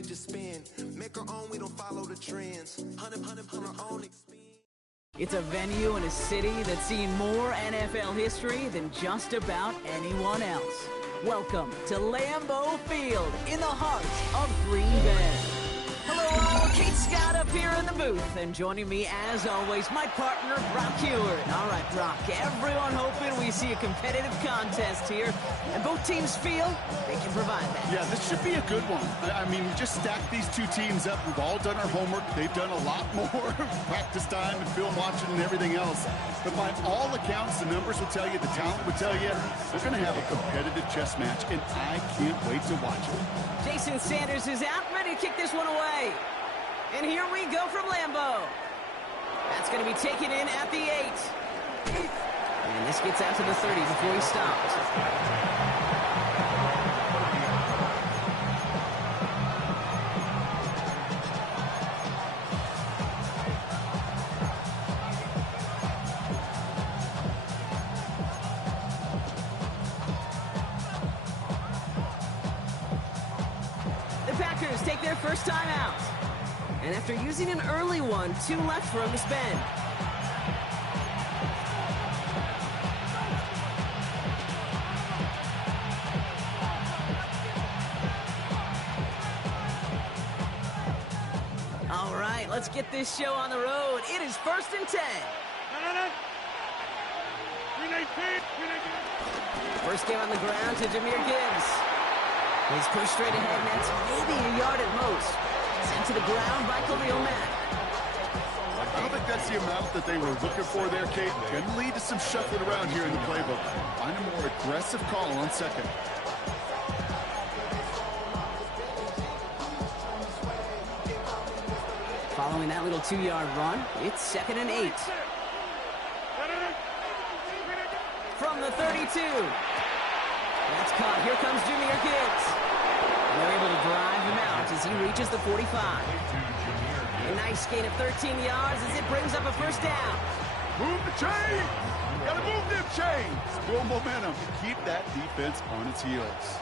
money, just spend. Make our own, we don't follow the trends. Hundred our own experience. It's a venue in a city that's seen more NFL history than just about anyone else. Welcome to Lambeau Field in the heart of Green Bay. Hello all, Kate Scott up here in the booth, and joining me as always, my partner, Brock Heward. All right, Brock, everyone hoping we see a competitive contest here, and both teams feel they can provide that. Yeah, this should be a good one. I mean, we just stacked these two teams up. We've all done our homework. They've done a lot more practice time and film watching and everything else. But by all accounts, the numbers will tell you, the talent will tell you, we're going to have a competitive chess match, and I can't wait to watch it. Jason Sanders is out, ready to kick this one away. And here we go from Lambeau. That's going to be taken in at the 8. And this gets out to the 30 before he stops. The Packers take their first time out. And after using an early one, 2 left for him to spend. All right, let's get this show on the road. It is 1st and 10. First game on the ground to Jahmyr Gibbs. He's pushed straight ahead, and that's maybe a yard at most. Sent to the ground by Khalil Mack. I don't think that's the amount that they were looking for there, Kate. Can lead to some shuffling around here in the playbook. Find a more aggressive call on second. Following that little 2-yard run, it's 2nd and 8. From the 32. That's caught. Here comes Jahmyr Gibbs. And they're able to drive him out as he reaches the 45. A nice gain of 13 yards as it brings up a first down. Move the chain! Gotta move them chains! Build momentum. Keep that defense on its heels.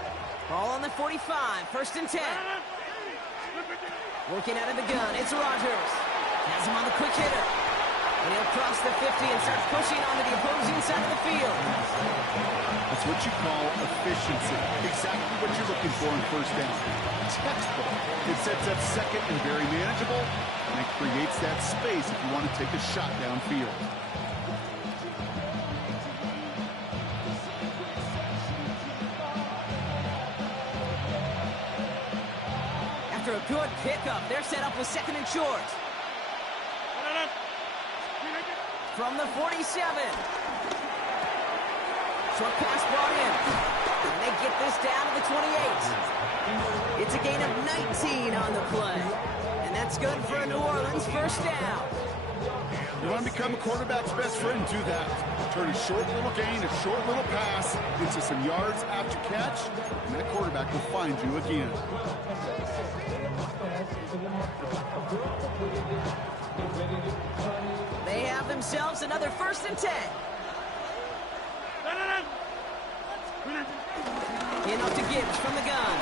Ball on the 45, 1st and 10. Working out of the gun, it's Rodgers. Has him on the quick hitter. And he'll cross the 50 and start pushing onto the opposing side of the field. That's what you call efficiency. Exactly what you're looking for in first down. Textbook. It sets up second and very manageable, and it creates that space if you want to take a shot downfield. After a good pickup, they're set up with 2nd and short. From the 47. Short pass brought in. And they get this down to the 28. It's a gain of 19 on the play. And that's good for a New Orleans first down. You want to become a quarterback's best friend, do that. Turn a short little gain, a short little pass into some yards after catch, and that quarterback will find you again. They have themselves another 1st and 10. In up to Gibbs from the gun.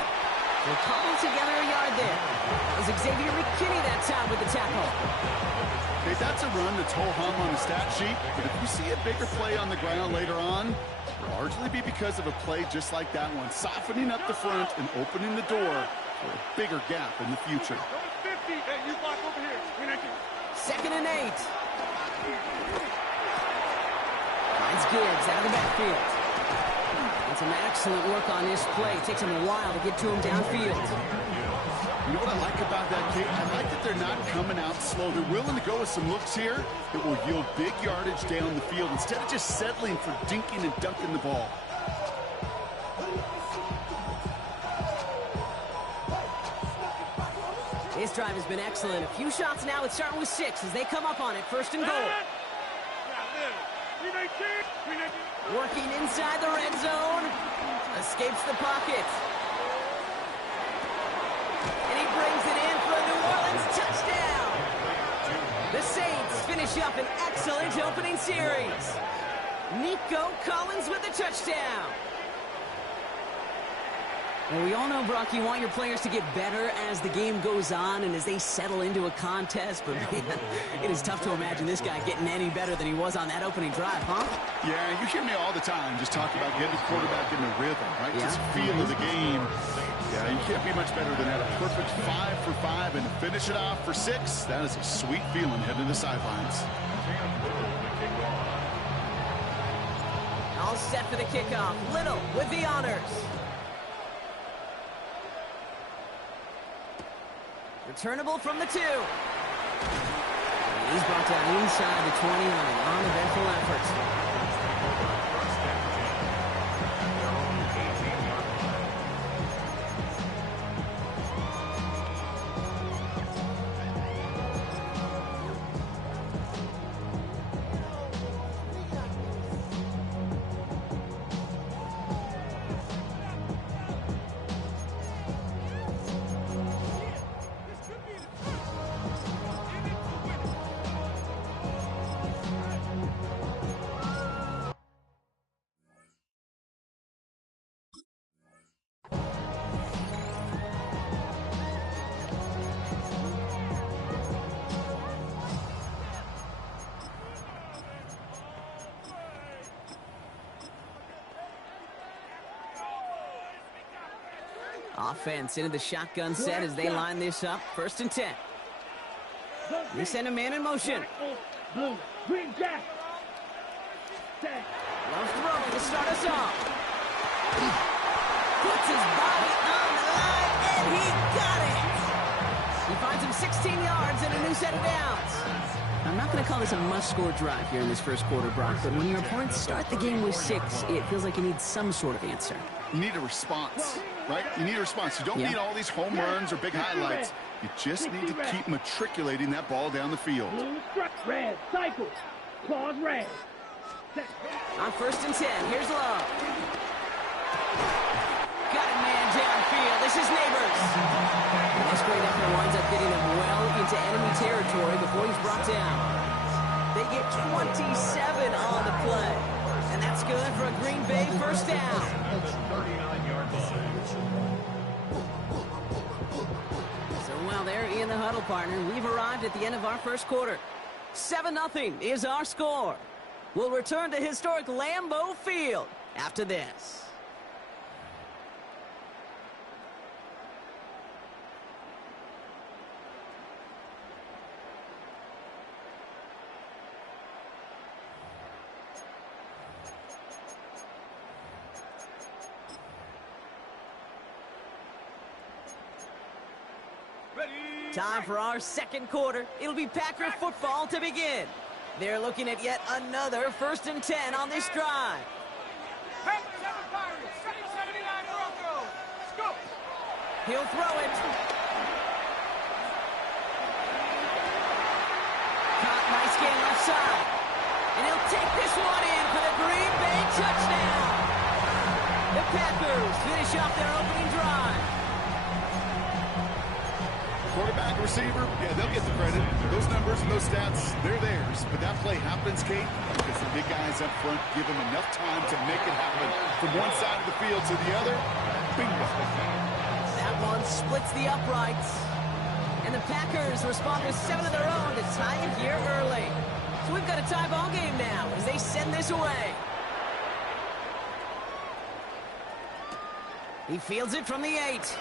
They're cobbled together a yard there. It was Xavier McKinney that time with the tackle. Okay, that's a run that's ho-hum on the stat sheet, but if you see a bigger play on the ground later on, it'll largely be because of a play just like that one, softening up the front and opening the door for a bigger gap in the future. 2nd and 8. Finds Gibbs out of the backfield. And some excellent work on this play. It takes him a while to get to him downfield. You know what I like about that, Kate? I like that they're not coming out slow. They're willing to go with some looks here that will yield big yardage down the field instead of just settling for dinking and dunking the ball. His drive has been excellent. A few shots now. It's starting with 6 as they come up on it. 1st and goal. Working inside the red zone. Escapes the pocket. And he brings it in for a New Orleans touchdown. The Saints finish up an excellent opening series. Nico Collins with a touchdown. Well, we all know, Brock, you want your players to get better as the game goes on and as they settle into a contest, but man, it is tough to imagine this guy getting any better than he was on that opening drive, huh? Yeah, you hear me all the time just talk about getting the quarterback in the rhythm, right? Yeah. Just feel of the game. Yeah, you can't be much better than that. A perfect 5 for 5 and to finish it off for 6. That is a sweet feeling heading to the sidelines. All set for the kickoff. Little with the honors. Returnable from the 2. And he's brought down inside the 20 on an uneventful effort. Offense into the shotgun set as they line this up. 1st and 10. They send a man in motion. Love throw to start us off. Puts his body on the line, and he got it. He finds him 16 yards and a new set of downs. I'm not going to call this a must-score drive here in this first quarter, Brock, but when your opponents start the game with 6, it feels like you need some sort of answer. You need a response, right? You need a response. You don't need all these home runs or big highlights. You just need to keep matriculating that ball down the field. Red, cycle, claws red. On 1st and 10, here's Love. Got a man downfield. This is Neighbors. And this great effort winds up getting him well into enemy territory before he's brought down. They get 27 on the play. And that's good for a Green Bay 1st down. So while they're in the huddle, partner, we've arrived at the end of our first quarter. 7-0 is our score. We'll return to historic Lambeau Field after this. Time for our second quarter. It'll be Packer football to begin. They're looking at yet another 1st and 10 on this drive. He'll throw it. Caught nice game left side. And he'll take this one in for the Green Bay touchdown. The Packers finish off their opening drive. Quarterback, receiver, yeah, they'll get the credit. Those numbers and those stats, they're theirs. But that play happens, Kate, because the big guys up front give them enough time to make it happen. From one side of the field to the other, bingo. That one splits the uprights. And the Packers respond with 7 of their own to tie it here early. So we've got a tie ball game now as they send this away. He fields it from the 8.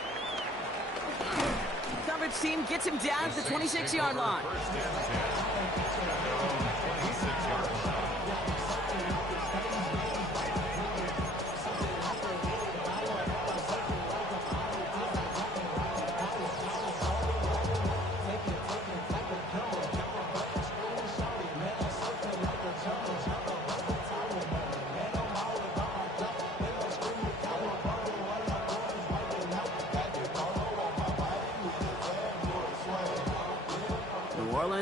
Coverage team gets him down to the 26-yard line.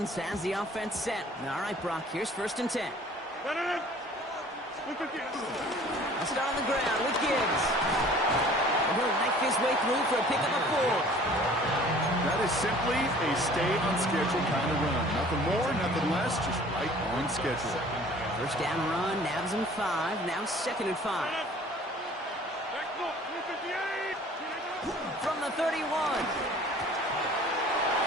Has the offense set. All right, Brock, here's 1st and 10. I'll start on the ground with Gibbs. And he'll knife his way through for a pickup of 4. That is simply a stay-on-schedule kind of run. Nothing more, nothing less, just right on schedule. 1st down run, nabs him 5. Now 2nd and 5. the 31.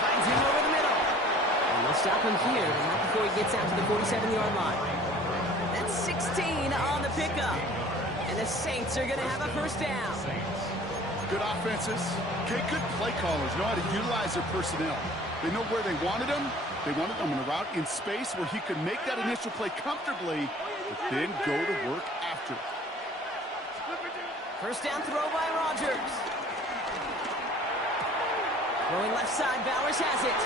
Finds him over the middle. And they'll stop him here, but not before he gets out to the 47-yard line. That's 16 on the pickup. And the Saints are going to have a first down. Good offenses. Okay, good play callers know how to utilize their personnel. They know where they wanted him. They wanted him in a route in space where he could make that initial play comfortably, but then go to work after. First down throw by Rodgers. Throwing left side, Bowers has it.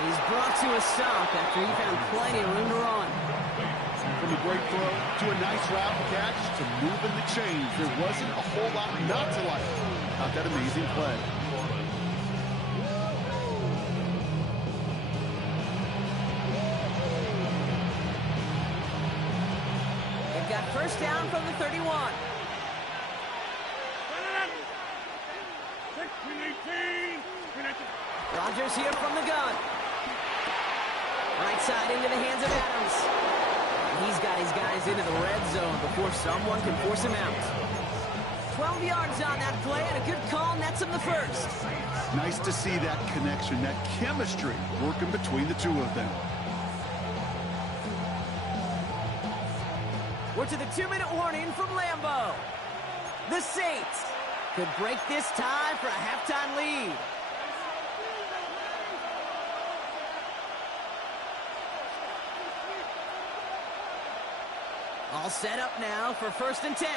He's brought to a stop after he found plenty of room to run. From a great throw to a nice route catch to moving the chains. There wasn't a whole lot not to like about that amazing play. They've got first down from the 31. Rodgers here from the gun. Right side into the hands of Adams. And he's got his guys into the red zone before someone can force him out. 12 yards on that play, and a good call nets him the first. Nice to see that connection, that chemistry working between the two of them. We're to the 2-minute warning from Lambeau. The Saints could break this tie for a halftime lead. All set up now for 1st and 10.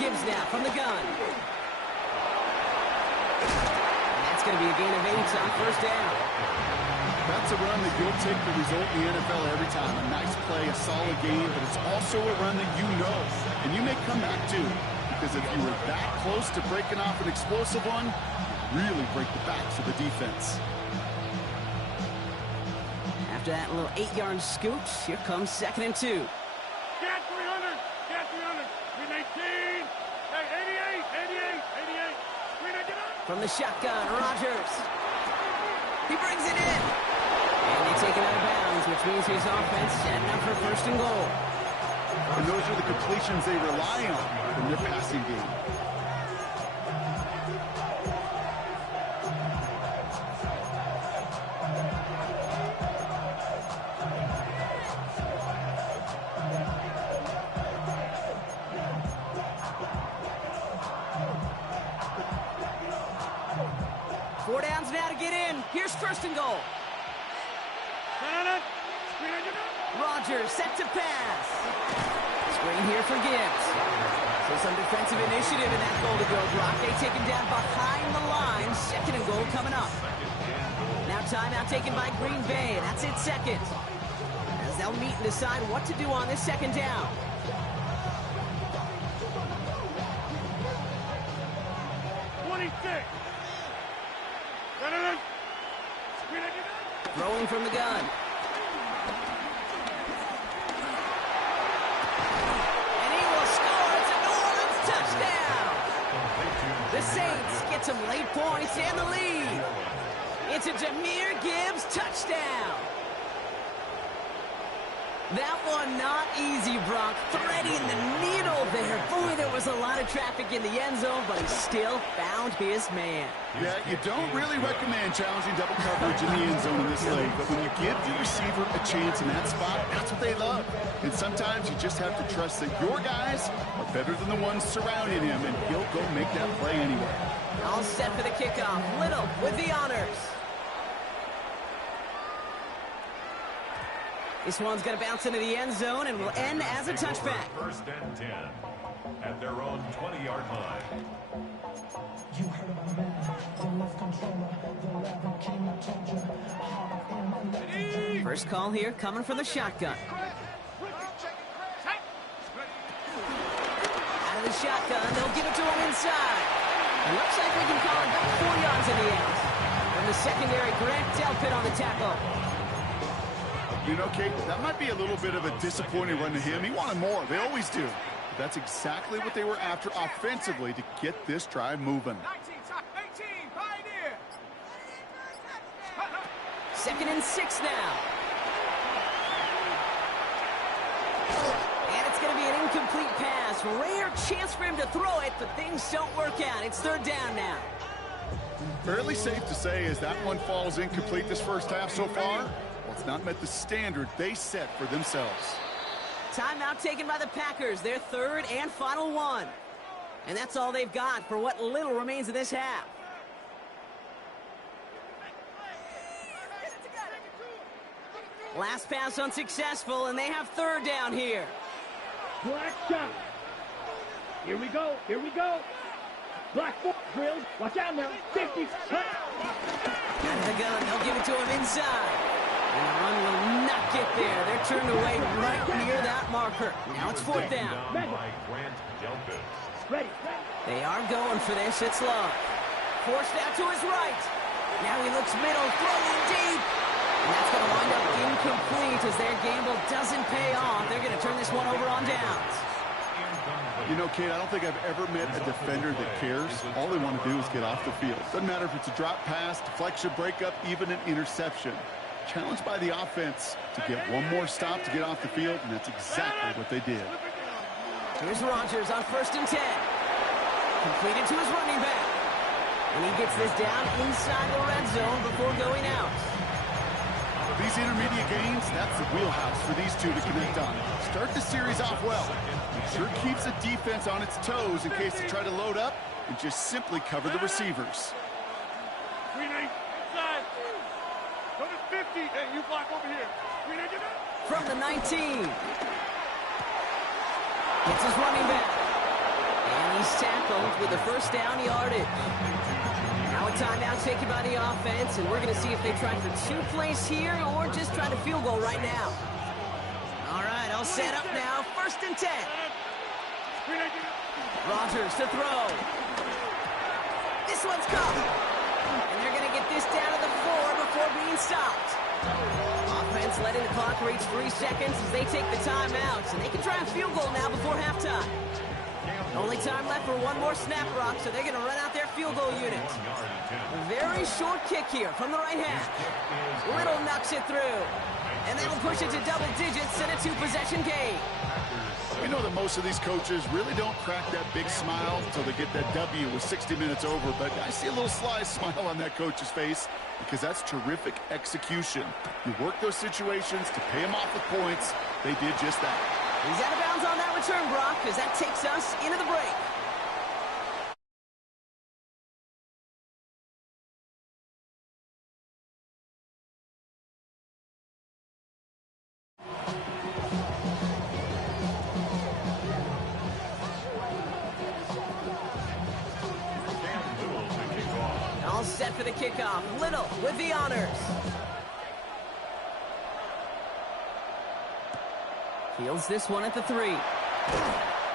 Gibbs now from the gun. And that's going to be a gain of 8 on first down. That's a run that you'll take the result in the NFL every time. A nice play, a solid game, but it's also a run that you know. And you may come back to, because if you were that close to breaking off an explosive one, you really break the backs of the defense. After that little 8-yard scoot, here comes 2nd and 2. Get 300! Get 300! 319! Hey, 88! 88! 399! From the shotgun, Rodgers. He brings it in. And they take it out of bounds, which means his offense setting up for 1st and goal. And those are the completions they rely on in their passing game. Four downs now to get in. Here's 1st and goal. Rodgers set to pass. Screen here for Gibbs. So some defensive initiative in that goal to go. Brock, they take him down behind the line. 2nd and goal coming up. Now timeout taken by Green Bay. That's it, 2nd. As they'll meet and decide what to do on this 2nd down. Throwing from the gun. And he will score. It's a New Orleans touchdown. The Saints get some late points and the lead. It's a Jahmyr Gibbs touchdown. That one not easy, Brock. Threading the needle there. Boy, there was a lot of traffic in the end zone, but he still found his man. Yeah, you don't really recommend challenging double coverage in the end zone in this league, but when you give the receiver a chance in that spot, that's what they love. And sometimes you just have to trust that your guys are better than the ones surrounding him, and he'll go make that play anyway. All set for the kickoff. Little with the honors. This one's going to bounce into the end zone and will end as a touchback. 1st and 10 at their own 20-yard line. You heard about Madden, the left controller, the level king, I told you, hard in my left. First call here coming from the shotgun. Out of the shotgun, they'll give it to him inside. It looks like we can call it about 4 yards in the end. From the secondary, Grant Delpit on the tackle. You know, Kate, that might be a little bit of a disappointing run to him. He wanted more. They always do. But that's exactly what they were after offensively to get this drive moving. 18, Pioneer! 2nd and 6 now. And it's going to be an incomplete incomplete pass. Rare chance for him to throw it, but things don't work out. It's third down now. Fairly safe to say as that one falls incomplete this first half so far, well, it's not met the standard they set for themselves. Timeout taken by the Packers, their third and final one. And that's all they've got for what little remains of this half. Last pass unsuccessful, and they have third down here. Black shot. Here we go. Here we go. Black foot drilled. Watch out now. 50. Out of the gun. They'll give it to him inside. And the run will not get there. They're turned away right near that marker. Now it's fourth down. Ready. They are going for this. It's Love. Forced out to his right. Now he looks middle, throwing deep. And that's going to wind up incomplete as their gamble doesn't pay off. They're going to turn this one over on downs. You know, Kate, I don't think I've ever met a defender that cares. All they want to do is get off the field. Doesn't matter if it's a drop pass, deflection, breakup, even an interception. Challenged by the offense to get one more stop to get off the field, and that's exactly what they did. Here's Rodgers on 1st and 10. Completed to his running back. And he gets this down inside the red zone before going out. These intermediate gains, that's the wheelhouse for these two to connect on. Start the series off well. It sure keeps the defense on its toes in case they try to load up and just simply cover the receivers. Green 8 inside. Go to 50. Hey, you block over here. Green 8, get up. From the 19. Gets his running back. And he's tackled with the first down yardage. Now a timeout taken by the offense, and we're going to see if they try for 2 plays here or just try to field goal right now. All right, all set up now. 1st and 10. Rodgers to throw. This one's caught. And they're going to get this down to the 4 before being stopped. Offense letting the clock reach 3 seconds as they take the timeouts, and they can try a field goal now before halftime. Only time left for one more snap, Brock, so they're going to run out their field goal unit. A very short kick here from the right half. Little knocks it through. And that'll push it to double digits and a 2-possession game. We know that most of these coaches really don't crack that big smile until they get that W with 60 minutes over, but I see a little sly smile on that coach's face because that's terrific execution. You work those situations to pay them off with points. They did just that. He's out of bounds on that return, Brock, because that takes us into the break. All set for the kickoff. Little with the honors. Fields this one at the 3.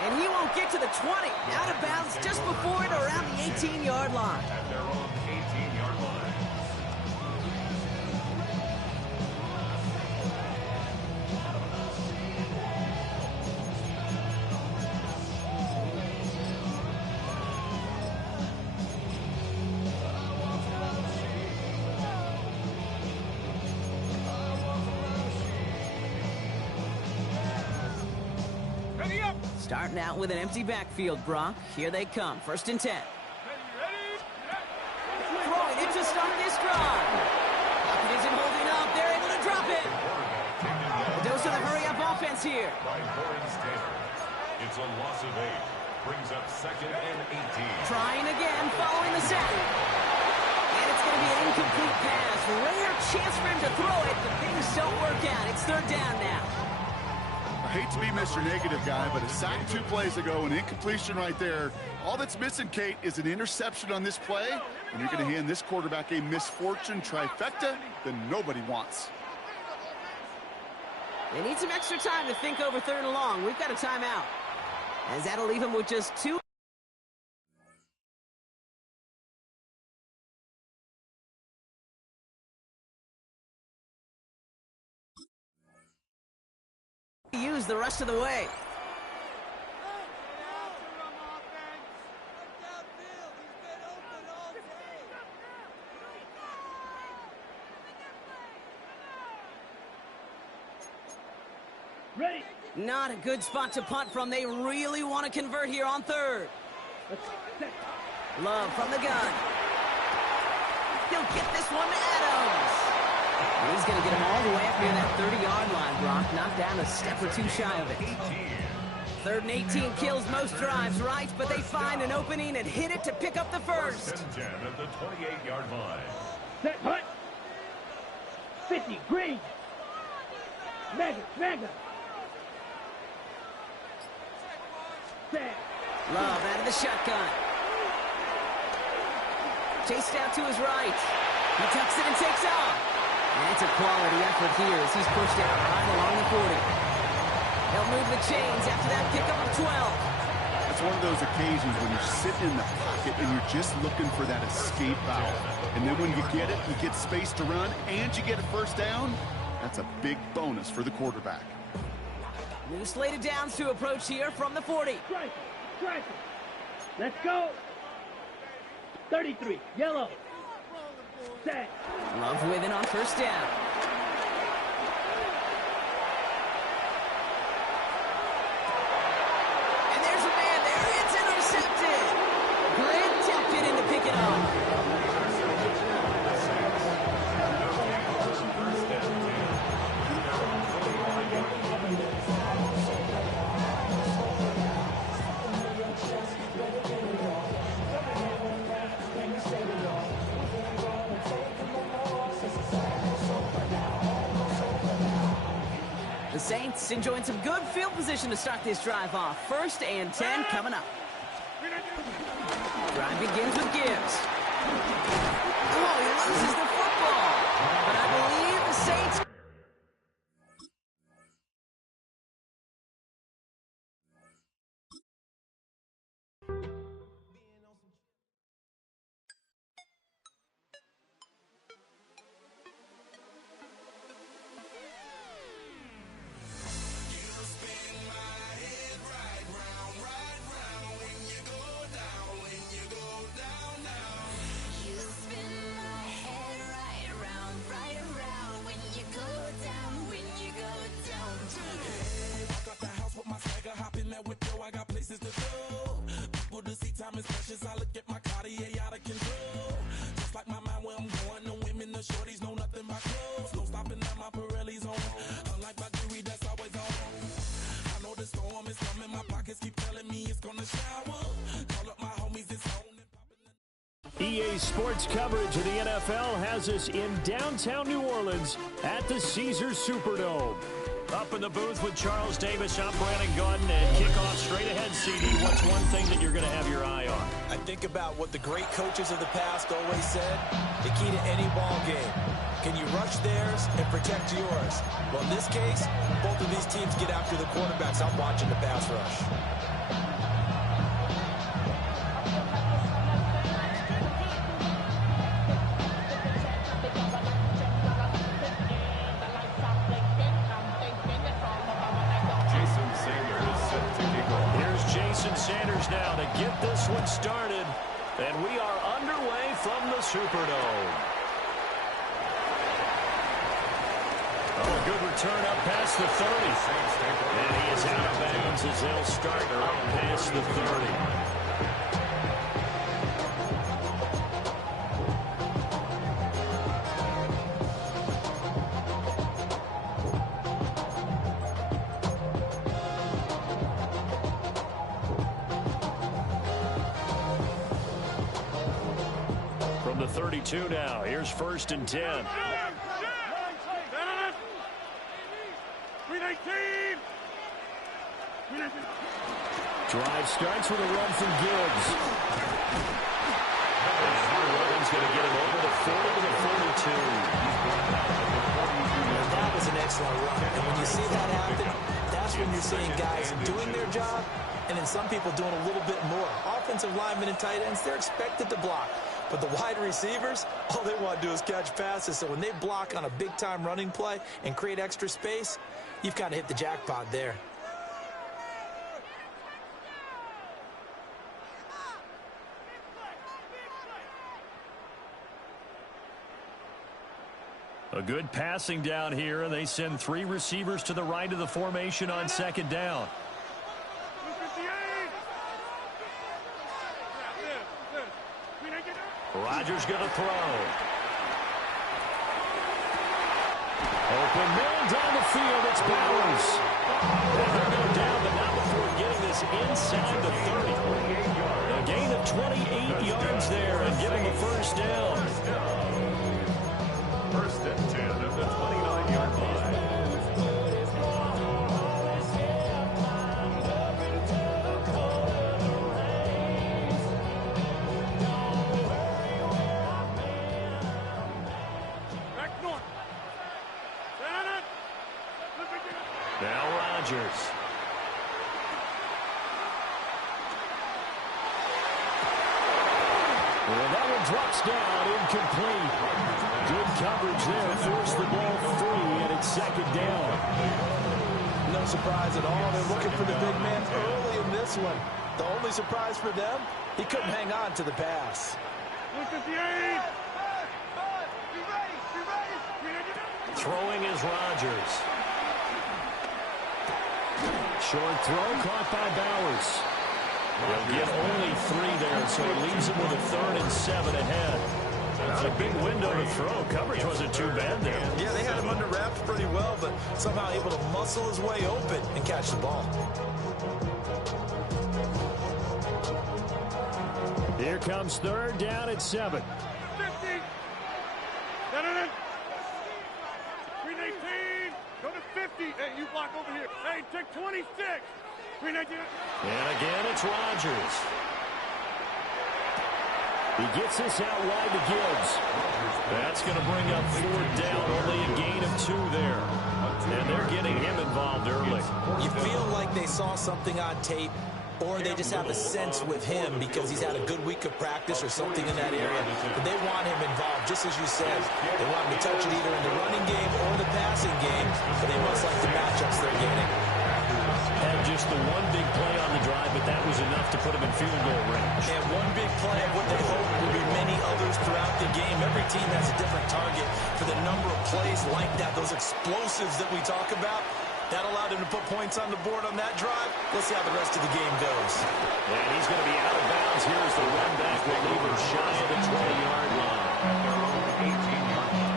And he won't get to the 20. Out of bounds just before it around the 18-yard line. At their own 18-yard line. Ready up. Starting out with an empty backfield, Brock. Here they come. 1st and 10. Ready. Throwing it to start this drive. Pocket isn't holding up. They're able to drop it. A dose of the hurry-up offense here. By Lawrence Taylor. It's a loss of 8. Brings up 2nd and 18. Trying again, following the sack. And it's going to be an incomplete pass. Rare chance for him to throw it, but things don't work out. It's third down now. I hate to be Mr. Negative guy, but a sack 2 plays ago, an incompletion right there. All that's missing, Kate, is an interception on this play, and you're going to hand this quarterback a misfortune trifecta that nobody wants. They need some extra time to think over 3rd and long. We've got a timeout. As that'll leave him with just 2. Use the rest of the way. Ready. Not a good spot to punt from. They really want to convert here on third. Let's set. Love from the gun. He'll get this one to Adams. And he's going to get him all the way up near that 30-yard line, Brock. Knocked down a step or two shy of it. 3rd and 18 kills most drives, right? But they find an opening and hit it to pick up the first. 10 at the 28-yard line. Set. Punt. 50. Green. Mega. Set. Love out of the shotgun. Chased out to his right. He tucks it and takes off. And it's a quality effort here as he's pushed out right along the 40. They'll move the chains after that pickup of 12. It's one of those occasions when you're sitting in the pocket and you're just looking for that escape valve. And then when you get it, you get space to run, and you get a first down. That's a big bonus for the quarterback. New slated downs to approach here from the 40. Strike. Let's go. 33. Yellow. Set. Love with it on first down. And there's a man there. It's intercepted. Grant tapped it in to pick it up. The Saints enjoying some good field position to start this drive off. 1st and 10 coming up. Drive begins with Gibbs. Oh, he loses the football. But I believe the Saints... EA Sports coverage of the NFL has us in downtown New Orleans at the Caesars Superdome. Up in the booth with Charles Davis, I'm Brandon Gaudin, and kickoff straight ahead, CD. What's one thing that you're going to have your eye on? I think about what the great coaches of the past always said. The key to any ball game. Can you rush theirs and protect yours? Well, in this case, both of these teams get after the quarterbacks. I'm watching the pass rush. Now to get this one started, and we are underway from the Superdome. Oh, good return up past the 30. And he is out of bounds as they'll start up past the 30. From the 32 now, here's 1st and 10. Drive starts with a run from Gibbs. And Rubin's going to get him over the 40 to the 42. That was an excellent run. And when you see that happen, that's when you're seeing guys doing their job and then some people doing a little bit more. Offensive linemen and tight ends, they're expected to block. But the wide receivers, all they want to do is catch passes. So when they block on a big-time running play and create extra space, you've kind of hit the jackpot there. A good passing down here, and they send 3 receivers to the right of the formation on second down. Rodgers going to throw. Open man down the field. It's Bowers. They'll go down, but not before getting this inside the 30. A gain of 28 yards there and give him a first down. First and 10 at the 29-yard line. Now Rodgers. Well, that one drops down, incomplete. Good coverage there, forced the ball free, and it's second down. No surprise at all. They're looking for the big man early in this one. The only surprise for them, he couldn't hang on to the pass. Throwing is Rodgers. Short throw caught by Bowers. They'll get only 3 there, so it leaves them with a 3rd and 7 ahead. That's a big window to throw. Coverage wasn't too bad there. Yeah, they had him under wraps pretty well, but somehow able to muscle his way open and catch the ball. Here comes 3rd down at 7. 50. 319. Go to 50. Hey, you block over here. Hey, take 26. 319. And again, it's Rodgers. He gets this out wide to Gibbs. That's going to bring up 4th down. Only a gain of 2 there. And they're getting him involved early. You feel like they saw something on tape, or they just have a sense with him because he's had a good week of practice or something in that area. But they want him involved, just as you said. They want him to touch it either in the running game or the passing game, but they must like the matchups they're getting. Had just the one big play on the drive, but that was enough to put him in field goal range. And one big play of what they hope will be many others throughout the game. Every team has a different target for the number of plays like that, those explosives that we talk about. That allowed him to put points on the board on that drive. Let's see how the rest of the game goes. And he's going to be out of bounds. Here's the run back. Will leave him shy of the 20-yard line. 18-yard line.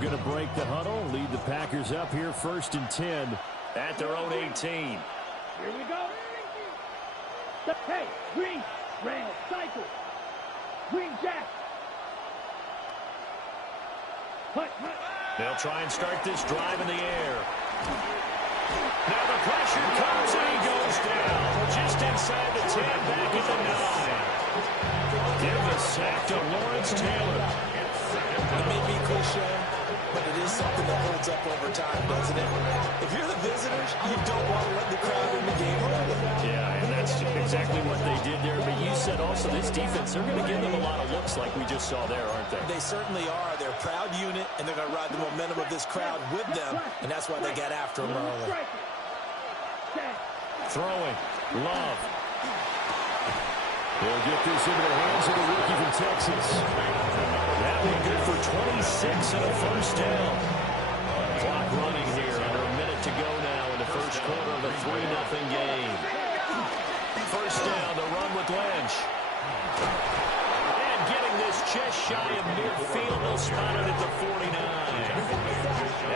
Going to break the huddle, lead the Packers up here 1st and 10 at their own 18. Here we go. Hey, green, red, cycle. Green jack. Hut. They'll try and start this drive in the air. Now the pressure comes and he goes down. Just inside the 10, back at the 9. Give the sack to Lawrence Taylor. It may be cliche, but it is something that holds up over time, doesn't it? If you're the visitors, you don't want to let the crowd in the game early. Yeah, and that's exactly what they did there. But you said also this defense, they're going to give them a lot of looks like we just saw there, aren't they? They certainly are. They're a proud unit, and they're going to ride the momentum of this crowd with them, and that's why they got after them early. Throwing. Love. They'll get this into the hands of the rookie from Texas. That one good for 26 and a first down. Clock running here. Under a minute to go now in the first quarter of a 3-0 game. First down, the run with Lynch. And getting this just shy of midfield. They'll spot it at the 49.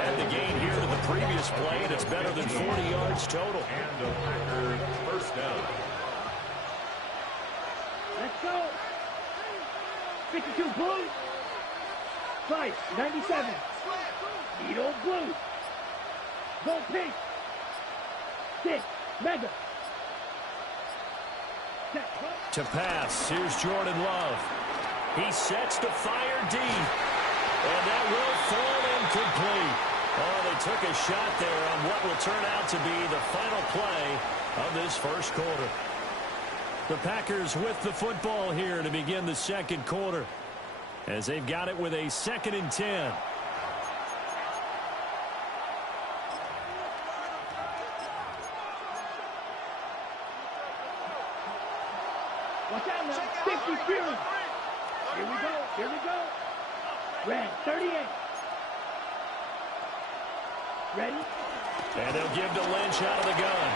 Add the gain here to the previous play, and it's better than 40 yards total. And the Packers first down. Let's go. 52 blue. Fight 97. Needle blue. Gold pink. 6 mega. To pass, here's Jordan Love. He sets to fire deep. And that will fall incomplete. Oh, they took a shot there on what will turn out to be the final play of this first quarter. The Packers with the football here to begin the second quarter, as they've got it with a 2nd and 10. Watch out now. 50 Fury. Here we go. Here we go. Red, 38. Ready? And they'll give to Lynch out of the gun.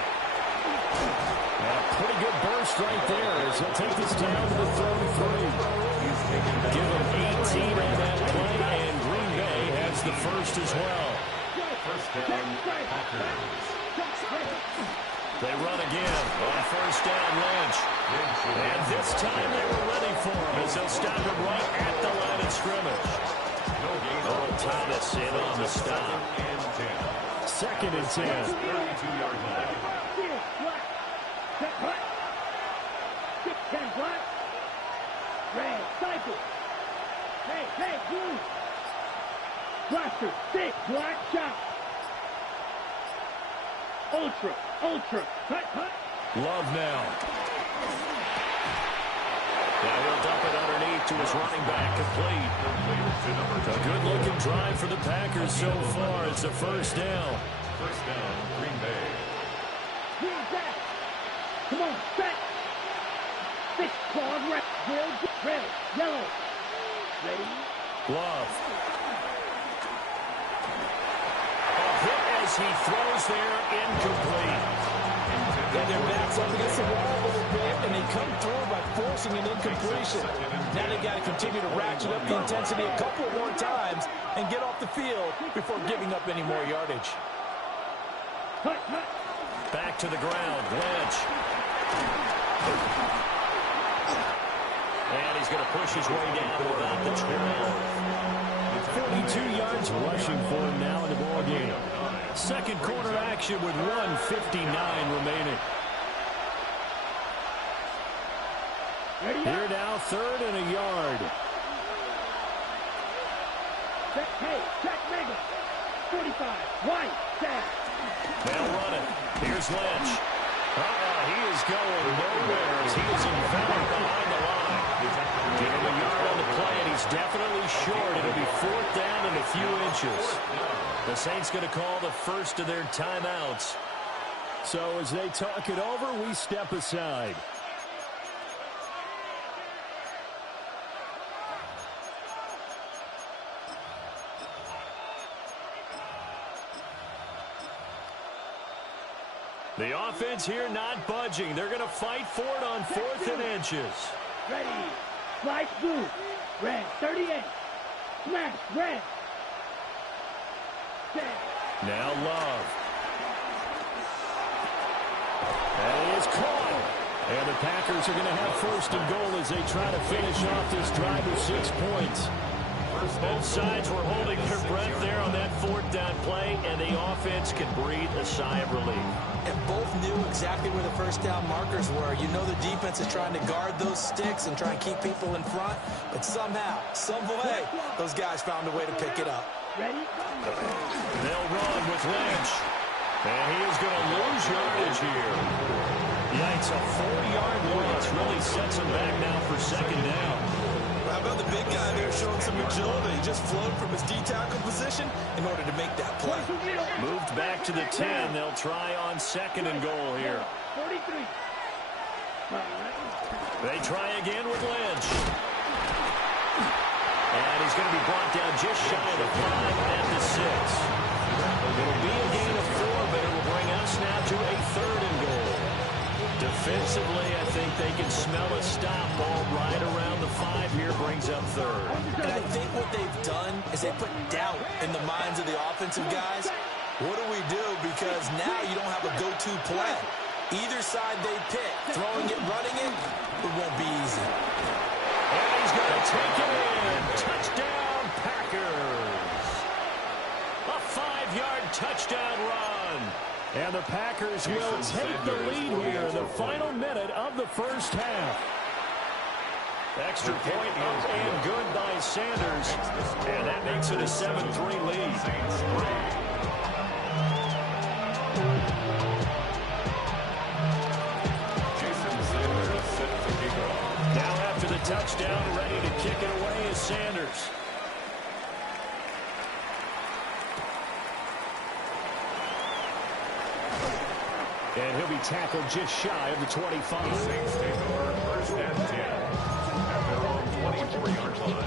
And a pretty good burst right there as he'll take this down to the 33. Give him 18 on that play, and Green Bay has the first as well. First down, Packers. They run again on first down, Lynch. And this time they were ready for him as they'll stop him right at the line of scrimmage. Earl Thomas in on the stop. 2nd and 10. 32-yard line. Red, cycle. Hey, blue. Blaster, 6, black shot. Ultra, cut. Love now. Now he'll dump it underneath to his running back, complete. A good-looking drive for the Packers so far. It's a first down. First down, Green Bay. Here's that. Come on, set. 6 clawed red, yellow. Ready? Love. A hit as he throws there, incomplete. Yeah, their backs up against the wall a little bit, and they come through by forcing an incompletion. Now they've got to continue to ratchet up the intensity a couple more times and get off the field before giving up any more yardage. Back to the ground, Lynch. And he's going to push his way down to about the 12. 42 yards rushing for him now in the ball game. Second quarter action with 1:59 remaining. Here now, 3rd and a yard. Hey, check Mega. 45, white, set. They'll run it. Here's Lynch. He is going nowhere as he is enveloped behind the line. Give him a yard on the play, and he's definitely short. It'll be 4th down and a few inches. The Saints going to call the first of their timeouts. So as they talk it over, we step aside. The offense here not budging. They're going to fight for it on 4th and inches. Ready. Slice blue. Red, 38. Smash, red. Set. Now Love. And he is caught. And the Packers are going to have 1st and goal as they try to finish off this drive with 6 points. Both sides were holding their breath there on that 4th down play, and the offense can breathe a sigh of relief. And both knew exactly where the first down markers were. You know the defense is trying to guard those sticks and try and keep people in front, but somehow, some way, those guys found a way to pick it up. Ready? They'll run with Lynch. And he is going to lose yardage here. Yikes, a 4-yard loss really sets him back now for 2nd down. How about the big guy there showing some agility? He just flowed from his D-tackle position in order to make that play. Moved back to the 10. They'll try on 2nd and goal here. 43. They try again with Lynch. And he's going to be brought down just shy of the 5 at the 6. It'll be a gain of 4, but it will bring us now to a 3rd and goal. Defensively, I think they can smell a stop ball right around the 5 here, brings up 3rd. And I think what they've done is they put doubt in the minds of the offensive guys. What do we do? Because now you don't have a go-to play. Either side they pick, throwing it, running it, it won't be easy. And he's going to take it in. Touchdown, Packers. A 5-yard touchdown run. And the Packers will take the lead here in the final minute of the first half. Extra point up and good by Sanders. And that makes it a 7-3 lead. touchdown, ready to kick it away is Sanders. And he'll be tackled just shy of the 25. Saints take over first and 10 at their own 23-yard line.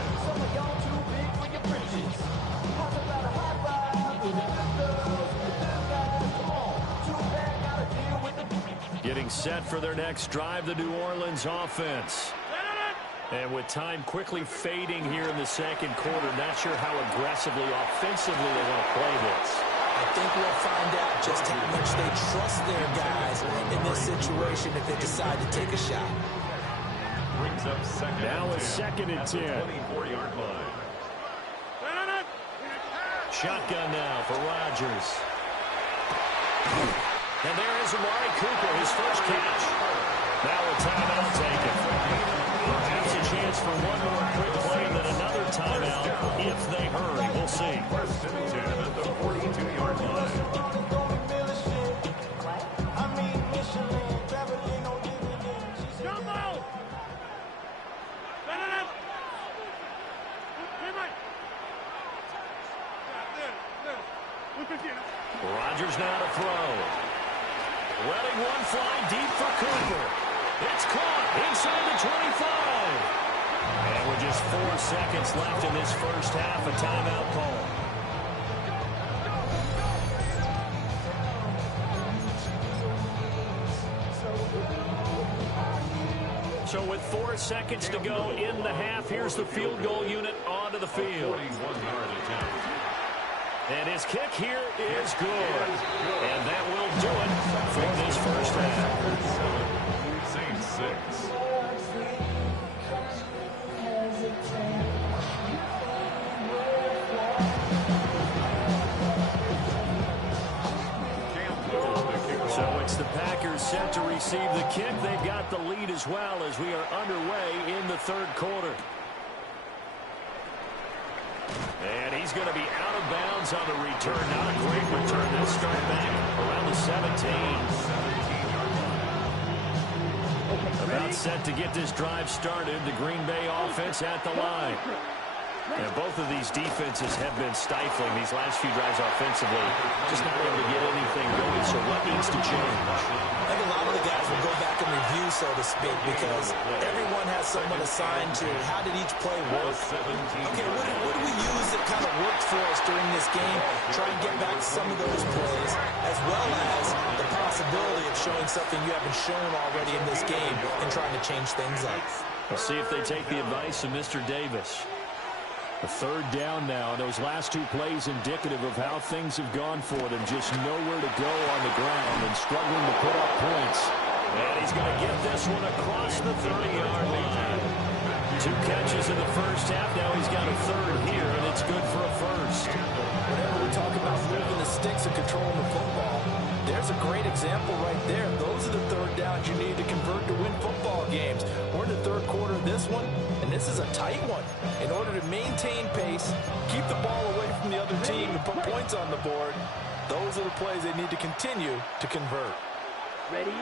Getting set for their next drive, the New Orleans offense. And with time quickly fading here in the second quarter, not sure how aggressively, offensively they want to play this. I think we'll find out just how much they trust their guys in this situation if they decide to take a shot. Brings up second. Now a second and 10. 24-yard line. Shotgun now for Rodgers. And there is Amari Cooper, his first catch. Now a timeout taken. Perhaps a chance for one more quick play, then another timeout if they hurry. We'll see. First and 10 at the 42-yard line. Rodgers now to throw. Letting one fly deep for Cooper. It's caught inside the 25. And with just 4 seconds left in this first half, a timeout call. So with 4 seconds to go in the half, here's the field goal unit onto the field. 41-yard attempt. And his kick here is good. And that will do it for this first half. Saints 6. So it's the Packers set to receive the kick. They've got the lead as well as we are underway in the third quarter. And he's going to be out of bounds on the return. Not a great return. They'll start back around the 17. About set to get this drive started. The Green Bay offense at the line. And both of these defenses have been stifling these last few drives offensively. Just not able to get anything going, so what needs to change? I think a lot of the guys will go back and review, so to speak, because everyone has someone assigned to how did each play work. Okay, what do we use that kind of worked for us during this game? Try and get back some of those plays, as well as the possibility of showing something you haven't shown already in this game and trying to change things up. We'll see if they take the advice of Mr. Davis. A third down now. Those last two plays indicative of how things have gone for them. Just nowhere to go on the ground and struggling to put up points. And he's going to get this one across the 30-yard line. 2 catches in the first half. Now he's got a third here, and it's good for a first. Whenever we talk about moving the sticks and controlling the football, there's a great example right there. Those are the third downs you need to convert to win football games. We're in the third quarter of this one, and this is a tight one. In order to maintain pace, keep the ball away from the other team, and put points on the board, those are the plays they need to continue to convert. Ready?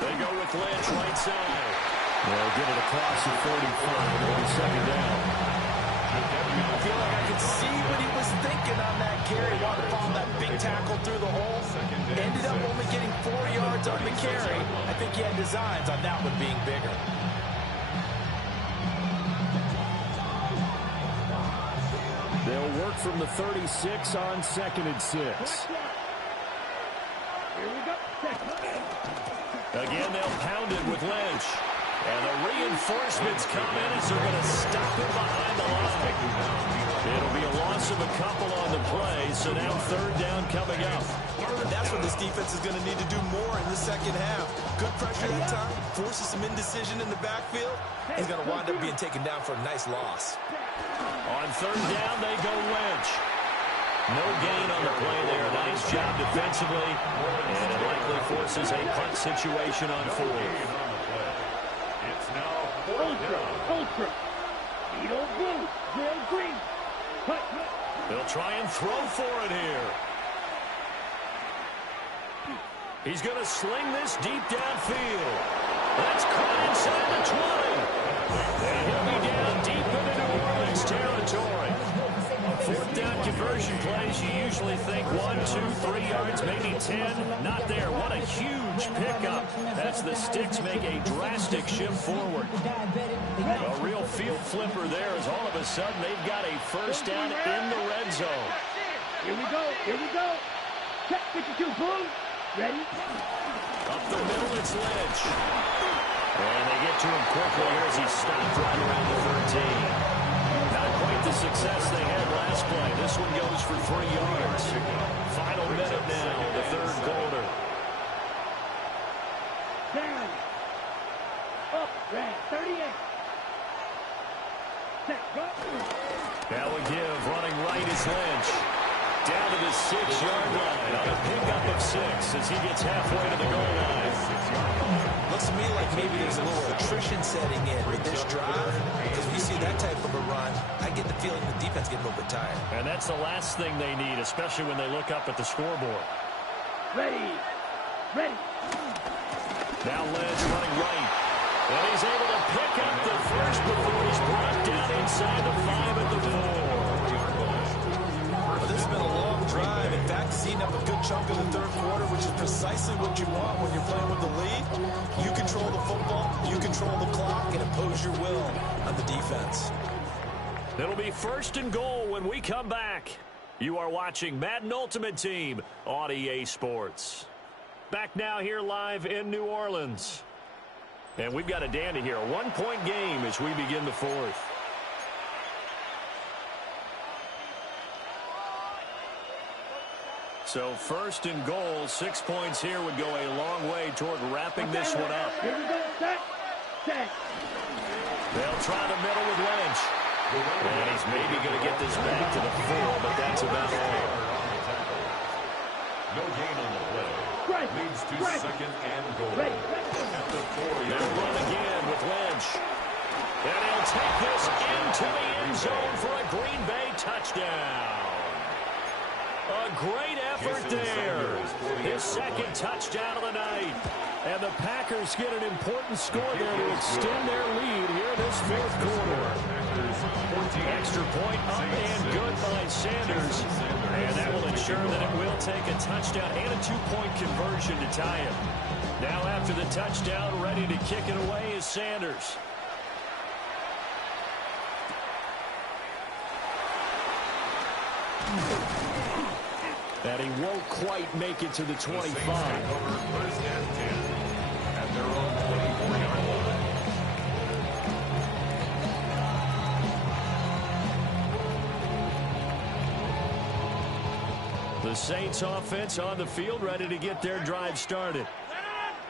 They go with Lynch right side. They'll get it across the 45 on second down. I feel like I could see what he was thinking on that carry. Wanted to follow that big tackle through the hole. Ended up only getting 4 yards on the carry. I think he had designs on that one being bigger. They'll work from the 36 on 2nd and 6. Here we go. Again, they'll pound it with Lynch. And the reinforcements come in as they're going to stop him behind the line. It'll be a loss of a couple on the play, so now third down coming up. And that's what this defense is going to need to do more in the second half. Good pressure that time, forces some indecision in the backfield. He's going to wind up being taken down for a nice loss. On third down, they go Lynch. No gain on the play there. Nice job defensively. And it likely forces a punt situation on fourth. It's now Ultra. Beetle blue. Grill green. Cut. They'll try and throw for it here. He's going to sling this deep downfield. That's caught inside the 20. And he'll be down deep into New Orleans territory. Fourth down conversion plays, you usually think 1, 2, 3 yards, maybe 10. Not there. What a huge pickup as the Sticks make a drastic shift forward. A real field flipper there as all of a sudden they've got a first down in the red zone. Here we go. Here we go. Check 52, boom. Ready? Up the middle, it's Lynch. And they get to him quickly as he stopped right around the 13. Not quite the success they had last play. This one goes for 3 yards. Final minute now, the third quarter. Down. Up, red, 38. Set, go. Now a give, running right is Lynch. Down to the 6-yard line on a pickup of 6 as he gets halfway to the goal line. Looks to me like maybe there's a little attrition setting in with this drive, because when you see that type of a run, I get the feeling the defense getting a little bit tired. And that's the last thing they need, especially when they look up at the scoreboard. Ready. Ready. Now Lynch running right. And he's able to pick up the first before he's brought down inside the 5 at the 4. This has been a long drive. In fact, it's eating up a good chunk of the third quarter, which is precisely what you want when you're playing with the lead. You control the football, you control the clock, and impose your will on the defense. It'll be first and goal when we come back. You are watching Madden Ultimate Team on EA Sports. Back now here live in New Orleans. And we've got a dandy here. A 1-point game as we begin the fourth. So first and goal, 6 points here would go a long way toward wrapping this one up. Here we go. Set. Set. They'll try the middle with Lynch. And he's maybe going to get this back to the 4, but that's about all. No gain on the play. Right. Leads to Right. second and goal. Ready. At the 4-yard They'll run line. again with Lynch. And he'll take this into the end zone for a Green Bay touchdown. A great effort there. His second touchdown of the night. And the Packers get an important score there to extend their lead here in this fourth quarter. Extra point up and good by Sanders. And that will ensure that it will take a touchdown and a 2-point conversion to tie it. Now after the touchdown, ready to kick it away is Sanders. And he won't quite make it to the 25. First and 10 at their own 24-yard line. The Saints offense on the field, ready to get their drive started.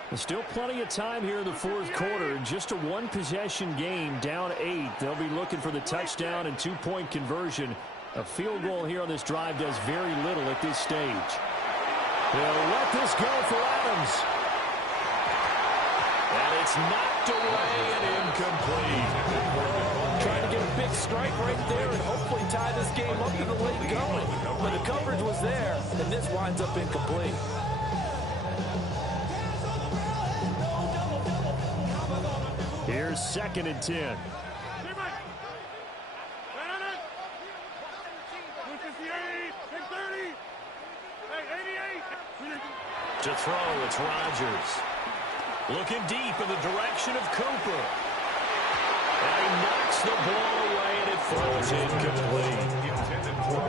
There's still plenty of time here in the fourth quarter. Just a one-possession game, down 8. They'll be looking for the touchdown and 2-point conversion. A field goal here on this drive does very little at this stage. They'll let this go for Adams. And it's knocked away and incomplete. Trying to get a big strike right there and hopefully tie this game up to the late going. But the coverage was there, and this winds up incomplete. Here's second and 10. To throw, it's Rodgers. Looking deep in the direction of Cooper. And he knocks the ball away, and it falls incomplete.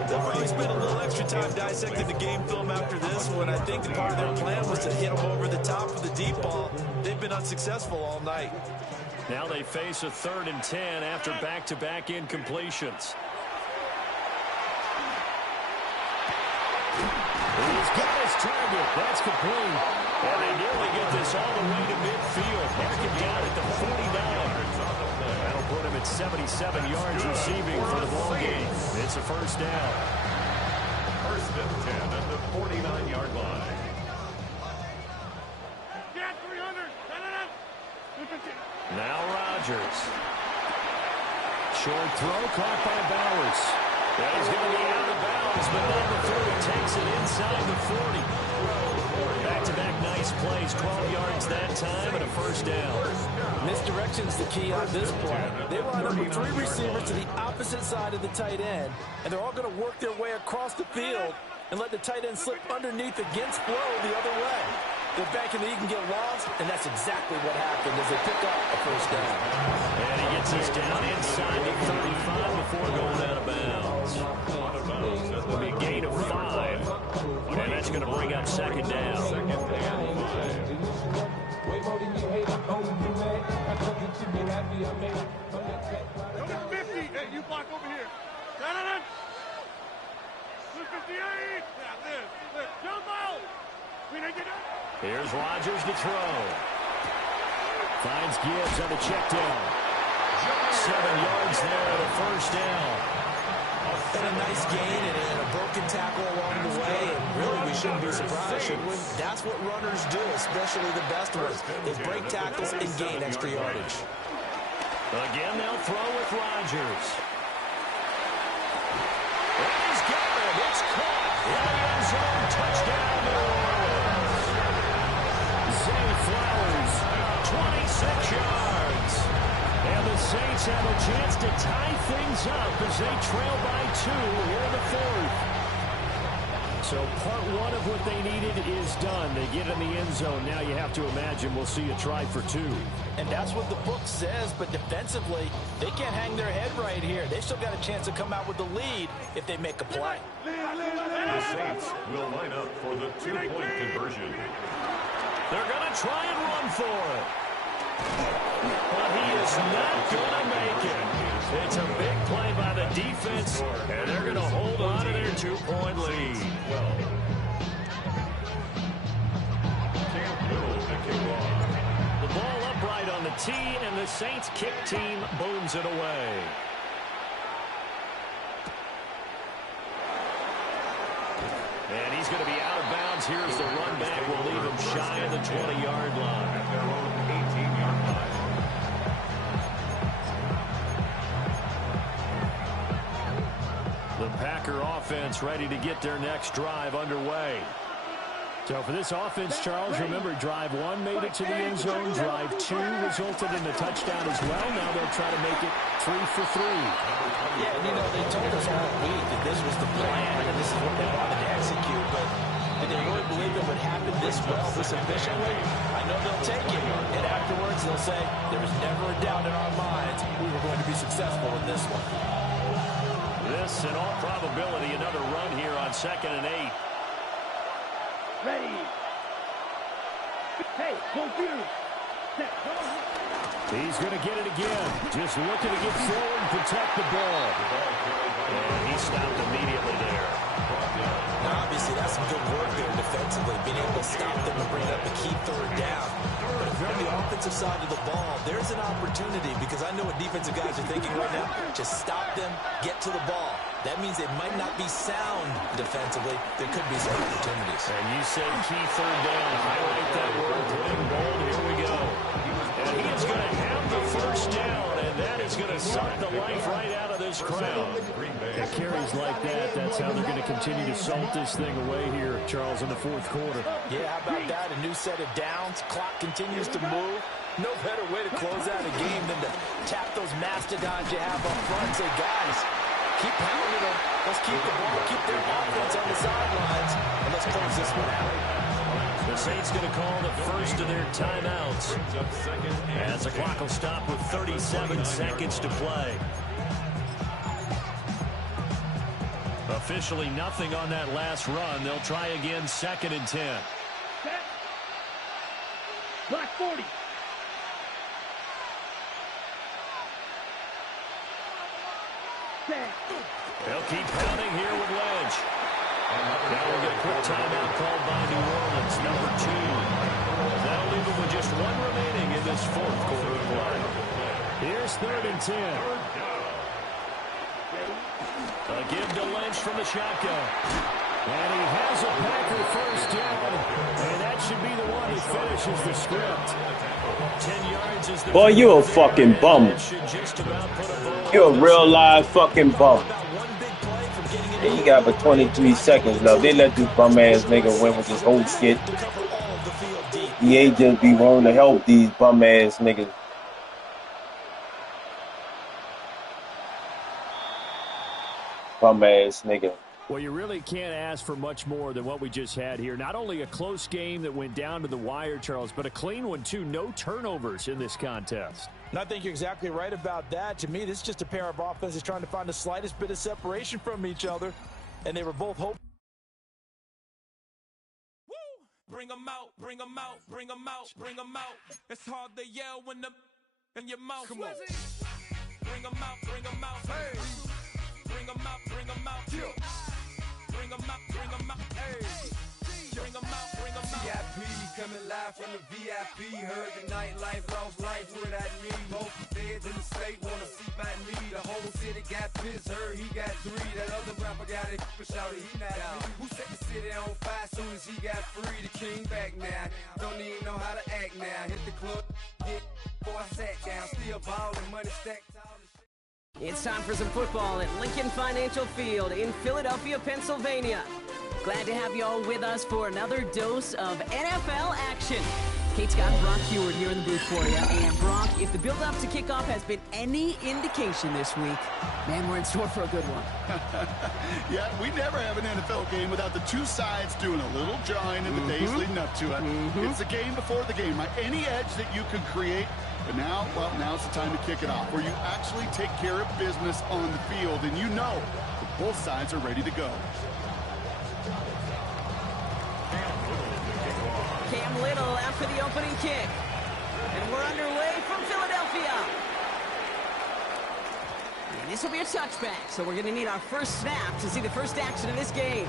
They'll probably spend a little extra time dissecting the game film after this one. I think the part of their plan was to hit him over the top with the deep ball. They've been unsuccessful all night. Now they face a 3rd and 10 after back-to-back incompletions. He's got his target. That's complete. And they nearly get this all the way to midfield. Mark him down at the 49. That'll put him at 77 yards receiving for the ball game. It's a first down. First and 10 at the 49-yard line. Now Rodgers. Short throw caught by Bowers. And he's going to be out of bounds, but not before he takes it inside the 40. Back-to-back nice plays, 12 yards that time and a first down. Misdirection's the key on this play. They line up with 3 receivers to the opposite side of the tight end, and they're all going to work their way across the field and let the tight end slip underneath against flow the other way. They're banking that he can get lost, and that's exactly what happened as they pick up a first down. And he gets us down inside the 35 before going out of bounds. It'll be a gain of 5, and that's going to bring up second down. Hey, you block over here. Jonathan! 58! Yeah, this. Jump out! Here's Rodgers to throw. Finds Gibbs on the check down. 7 yards there at a first down. And a nice gain and a broken tackle along the way. And really, we shouldn't be surprised, should we? That's what runners do, especially the best ones. They break tackles and gain extra yardage. Again, they'll throw with Rodgers. And he's got it. It's caught. In the end zone. Touchdown, New Orleans. Zay Flowers, 26 yards. And the Saints have a chance to tie things up as they trail by 2 here in the 4th. So part 1 of what they needed is done. They get in the end zone. Now you have to imagine we'll see a try for 2. And that's what the book says, but defensively, they can't hang their head right here. They still got a chance to come out with the lead if they make a play. The Saints will line up for the 2-point conversion. They're going to try and run for it. But he is not going to make it. It's a big play by the defense, and they're going to hold on to their 2-point lead. The ball upright on the tee, and the Saints kick team booms it away. And he's going to be out of bounds. Here's the run back. We'll leave him shy of the 20-yard line. At their own 18-yard line. The Packer offense ready to get their next drive underway. So for this offense, Charles, remember, drive 1 made it to the end zone. Drive 2 resulted in a touchdown as well. Now they'll try to make it 3 for 3. Yeah, and they told us all week that this was the plan and this is what they wanted to execute, but did they really believe it would happen this well, this efficiently? I know they'll take it, and afterwards they'll say, there was never a doubt in our minds we were going to be successful in this one. This, in all probability, another run here on 2nd and 8. Ready. Hey, confused. Set. He's going to get it again. Just looking to get forward and protect the ball. And he stopped immediately there. Now, obviously, that's some good work there defensively, being able to stop them and bring up a key 3rd down. But if you're on the offensive side of the ball, there's an opportunity, because I know what defensive guys are thinking right now. Just stop them, get to the ball. That means they might not be sound defensively. There could be some opportunities. And you said key 3rd down. Highlight that word, put in bold. Here we go. And he is going to have the first down, and that is going to suck the life right out of this crowd. And carries like that, that's how they're going to continue to salt this thing away here, Charles, in the 4th quarter. Yeah, how about that? A new set of downs. Clock continues to move. No better way to close out a game than to tap those mastodons you have up front and say, guys, keep pounding them. Let's keep the ball, keep their offense on the sidelines, and let's close this one out. The Saints going to call the first of their timeouts as the clock will stop with 37 seconds to play. Officially nothing on that last run. They'll try again, 2nd and 10. Set. Block 40. Set. They'll keep pounding here with Ledge. Now we'll get a quick timeout called by New Orleans, number 2. That'll leave them with just 1 remaining in this 4th quarter of play. Here's 3rd and 10. A give to Lynch from the shotgun. And he has a Packer first down. And that should be the one that finishes the script. 10 yards is the... Boy, you a fucking bum. You a real live fucking bum. And you got but 23 seconds left. They let this bum ass nigga win with this whole shit. deep. EA just be wanting to help these bum-ass niggas. Bum-ass nigga. Well, you really can't ask for much more than what we just had here. Not only a close game that went down to the wire, Charles, but a clean one, too. No turnovers in this contest. And I think you're exactly right about that. To me, this is just a pair of offenses trying to find the slightest bit of separation from each other, and they were both hoping. Bring them out, bring them out, bring them out, bring them out. It's hard to yell when the in your mouth. Come on. Bring them out, bring them out. Hey. Bring them out, bring them out. Yeah. Bring them out, bring them out. Hey. Bring them out, bring them out. VIP coming live from the VIP. Heard the nightlife, lost life without me. Most feds in the state wanna see by me. The whole city got pissed, heard he got 3. That other rapper got it, but shouted he not out. Who set the city on fire soon as he got free? The king back now, don't even know how to act now. Hit the club, get before I sat down. Still ballin', money stacked tall. It's time for some football at Lincoln Financial Field in Philadelphia, Pennsylvania. Glad to have you all with us for another dose of NFL action. Kate Scott and Brock Heward here in the booth for you. And Brock, if the build-up to kickoff has been any indication this week, man, we're in store for a good one. Yeah, we never have an NFL game without the two sides doing a little jawing in the days leading up to it. It's the game before the game, right? Any edge that you could create. But now, well, now's the time to kick it off, where you actually take care of business on the field, and you know that both sides are ready to go. Cam Little after the opening kick. And we're underway from Philadelphia. And this will be a touchback, so we're going to need our first snap to see the first action of this game.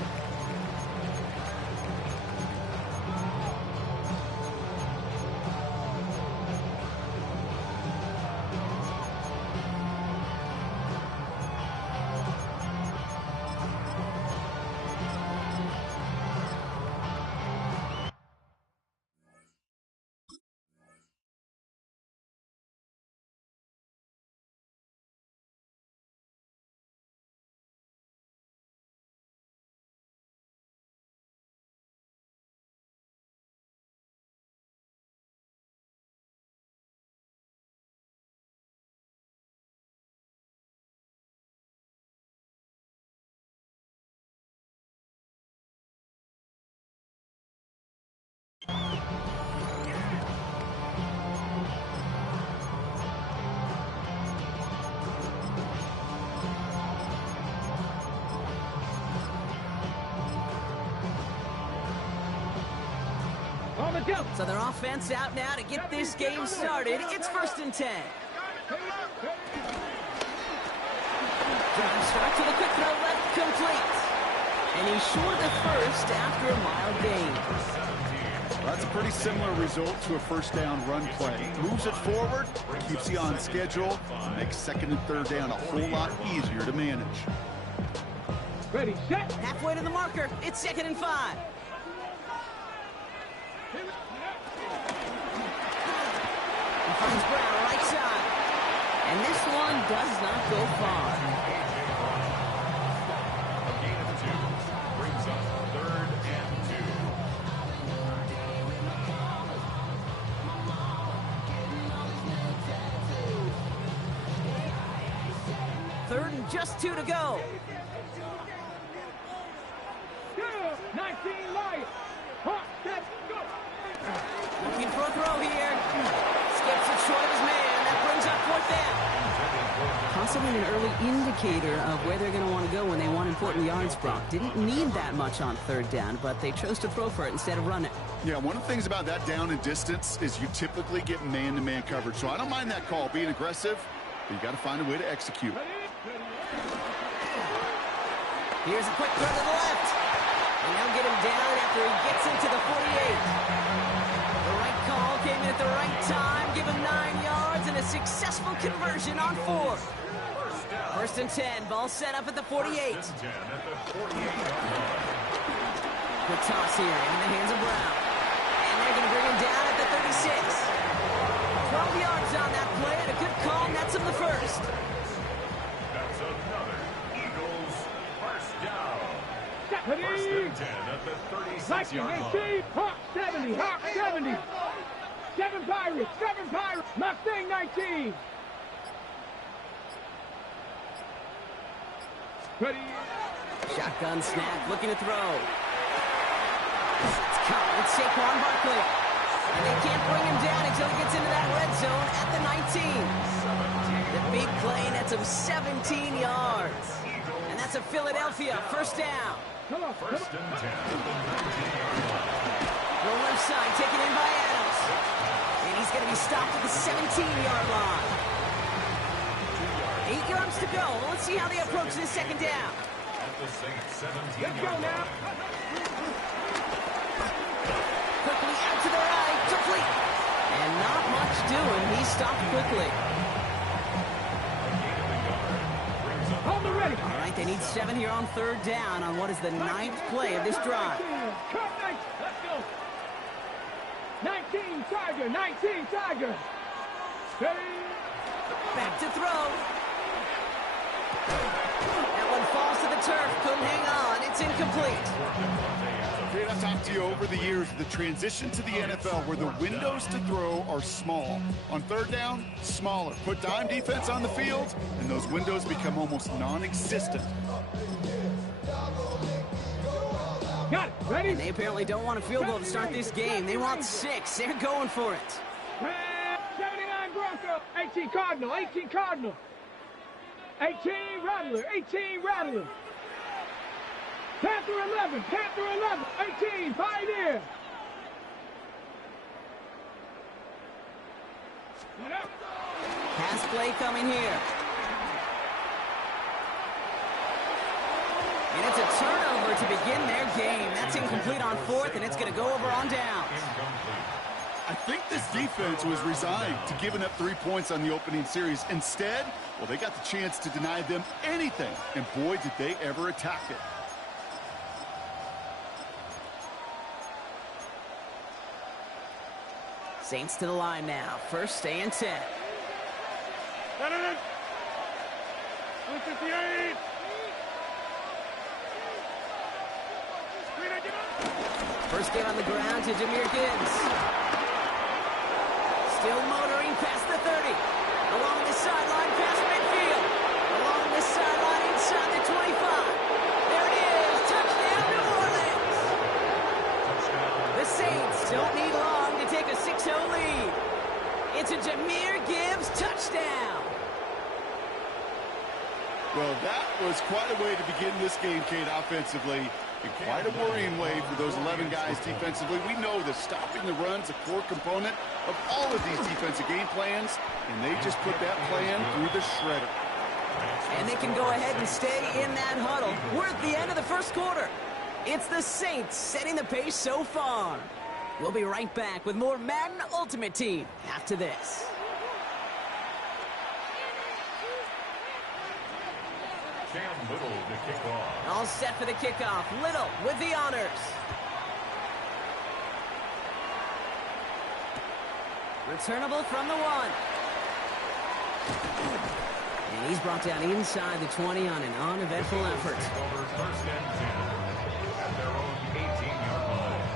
So their offense out now to get this game started. It's 1st and 10. Drive start to the quick throw left, complete. And he's short of first after a mild gain. Well, that's a pretty similar result to a first down run play. Moves it forward, keeps you on schedule, makes 2nd and 3rd down a whole lot easier to manage. Ready, set. Halfway to the marker. It's 2nd and 5. Finds Brown right side. And this one does not go far. A gain of 2 brings up 3rd and 2. 3rd and just 2 to go. 19 Lions. Hot, set, go. Looking for a throw here. Skips it short of his man. That brings up 4th down. Possibly an early indicator of where they're going to want to go when they want important yards, Brock. Didn't need that much on 3rd down, but they chose to throw for it instead of run it. Yeah, one of the things about that down and distance is you typically get man-to-man coverage. So I don't mind that call, being aggressive, but you got to find a way to execute. Here's a quick throw to the left. And they'll get him down after he gets into the 48. The right call came in at the right time, give him 9 yards and a successful conversion on 4. 1st and 10, ball set up at the 48. Good toss here in the hands of Brown. And they're going to bring him down at the 36. 12 yards on that play and a good call nets him the first. That's another Eagles first down. First and 10 at the 36-yard line. Hawk 70, Hawk 70. 7 Pirates, 7 Pirates. Mustang 19. Ready. Shotgun snap, looking to throw. It's caught with Saquon Barkley. And they can't bring him down until he gets into that red zone at the 19. The big play nets him 17 yards. And that's a Philadelphia first down. First and 10 at the 19-yard line. The left side taken in by Adams. And he's going to be stopped at the 17-yard line. 8 yards to go. Let's see how they approach this second down. At the Saints 17-yard line. Quickly out to the right, complete. And not much doing. He stopped quickly. Hold the ready. All right, they need 7 here on third down on what is the 9th play of this drive. Let's go. 19 Tiger, 19 Tiger. Ready. Back to throw. That one falls to the turf. Couldn't hang on. It's incomplete. Great, I've talked to you over the years, the transition to the NFL where the windows to throw are small. On third down, smaller. Put dime defense on the field, and those windows become almost non-existent. Got it. Ready? And they apparently don't want a field goal to start this game. They want 6. They're going for it. 79 Bronco. 18 Cardinal. 18 Cardinal. 18 Rattler. 18 Rattler. Panther 11. Panther 11. 18 Pioneer. Pass play coming here. And it's a turnover to begin their game. That's incomplete on 4th, and it's going to go over on downs. I think this defense was resigned to giving up 3 points on the opening series. Instead, well, they got the chance to deny them anything, and boy, did they ever attack it. Saints to the line now. First and 10. 258. First get on the ground to Jahmyr Gibbs. Still motoring past the 30. Along the sideline past midfield. Along the sideline inside the 25. There it is. Touchdown, New Orleans. The Saints don't need long to take a 6-0 lead. It's a Jahmyr Gibbs touchdown. Well, that was quite a way to begin this game, Kate, offensively. And quite a worrying way for those 11 guys defensively. We know that stopping the run's a core component of all of these defensive game plans, and they just put that plan through the shredder. And they can go ahead and stay in that huddle. We're at the end of the first quarter. It's the Saints setting the pace so far. We'll be right back with more Madden Ultimate Team after this. Cam Little to kick off. All set for the kickoff. Little with the honors. Returnable from the 1. And he's brought down inside the 20 on an uneventful effort. Over first and 10 at their own 18-yard line.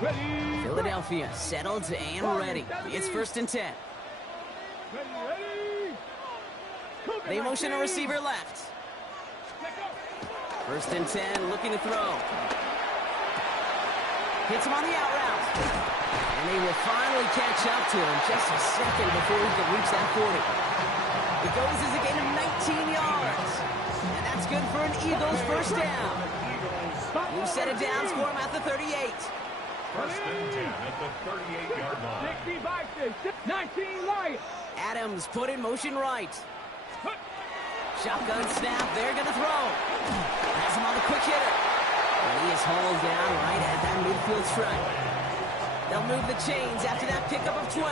Ready. Philadelphia settled and ready. It's first and 10. Ready. They motion a receiver left. First and 10, looking to throw. Hits him on the out route. And they will finally catch up to him just a second before he can reach that 40. It goes as a gain of 19 yards. And that's good for an Eagles first down. New set of downs for him at the 38. First and 10 at the 38-yard line. 60 by 6. 19 Lions. Adams put in motion right. Shotgun snap, they're going to throw. Has him on the quick hitter. And he is hauled down right at that midfield stripe. They'll move the chains after that pickup of 12.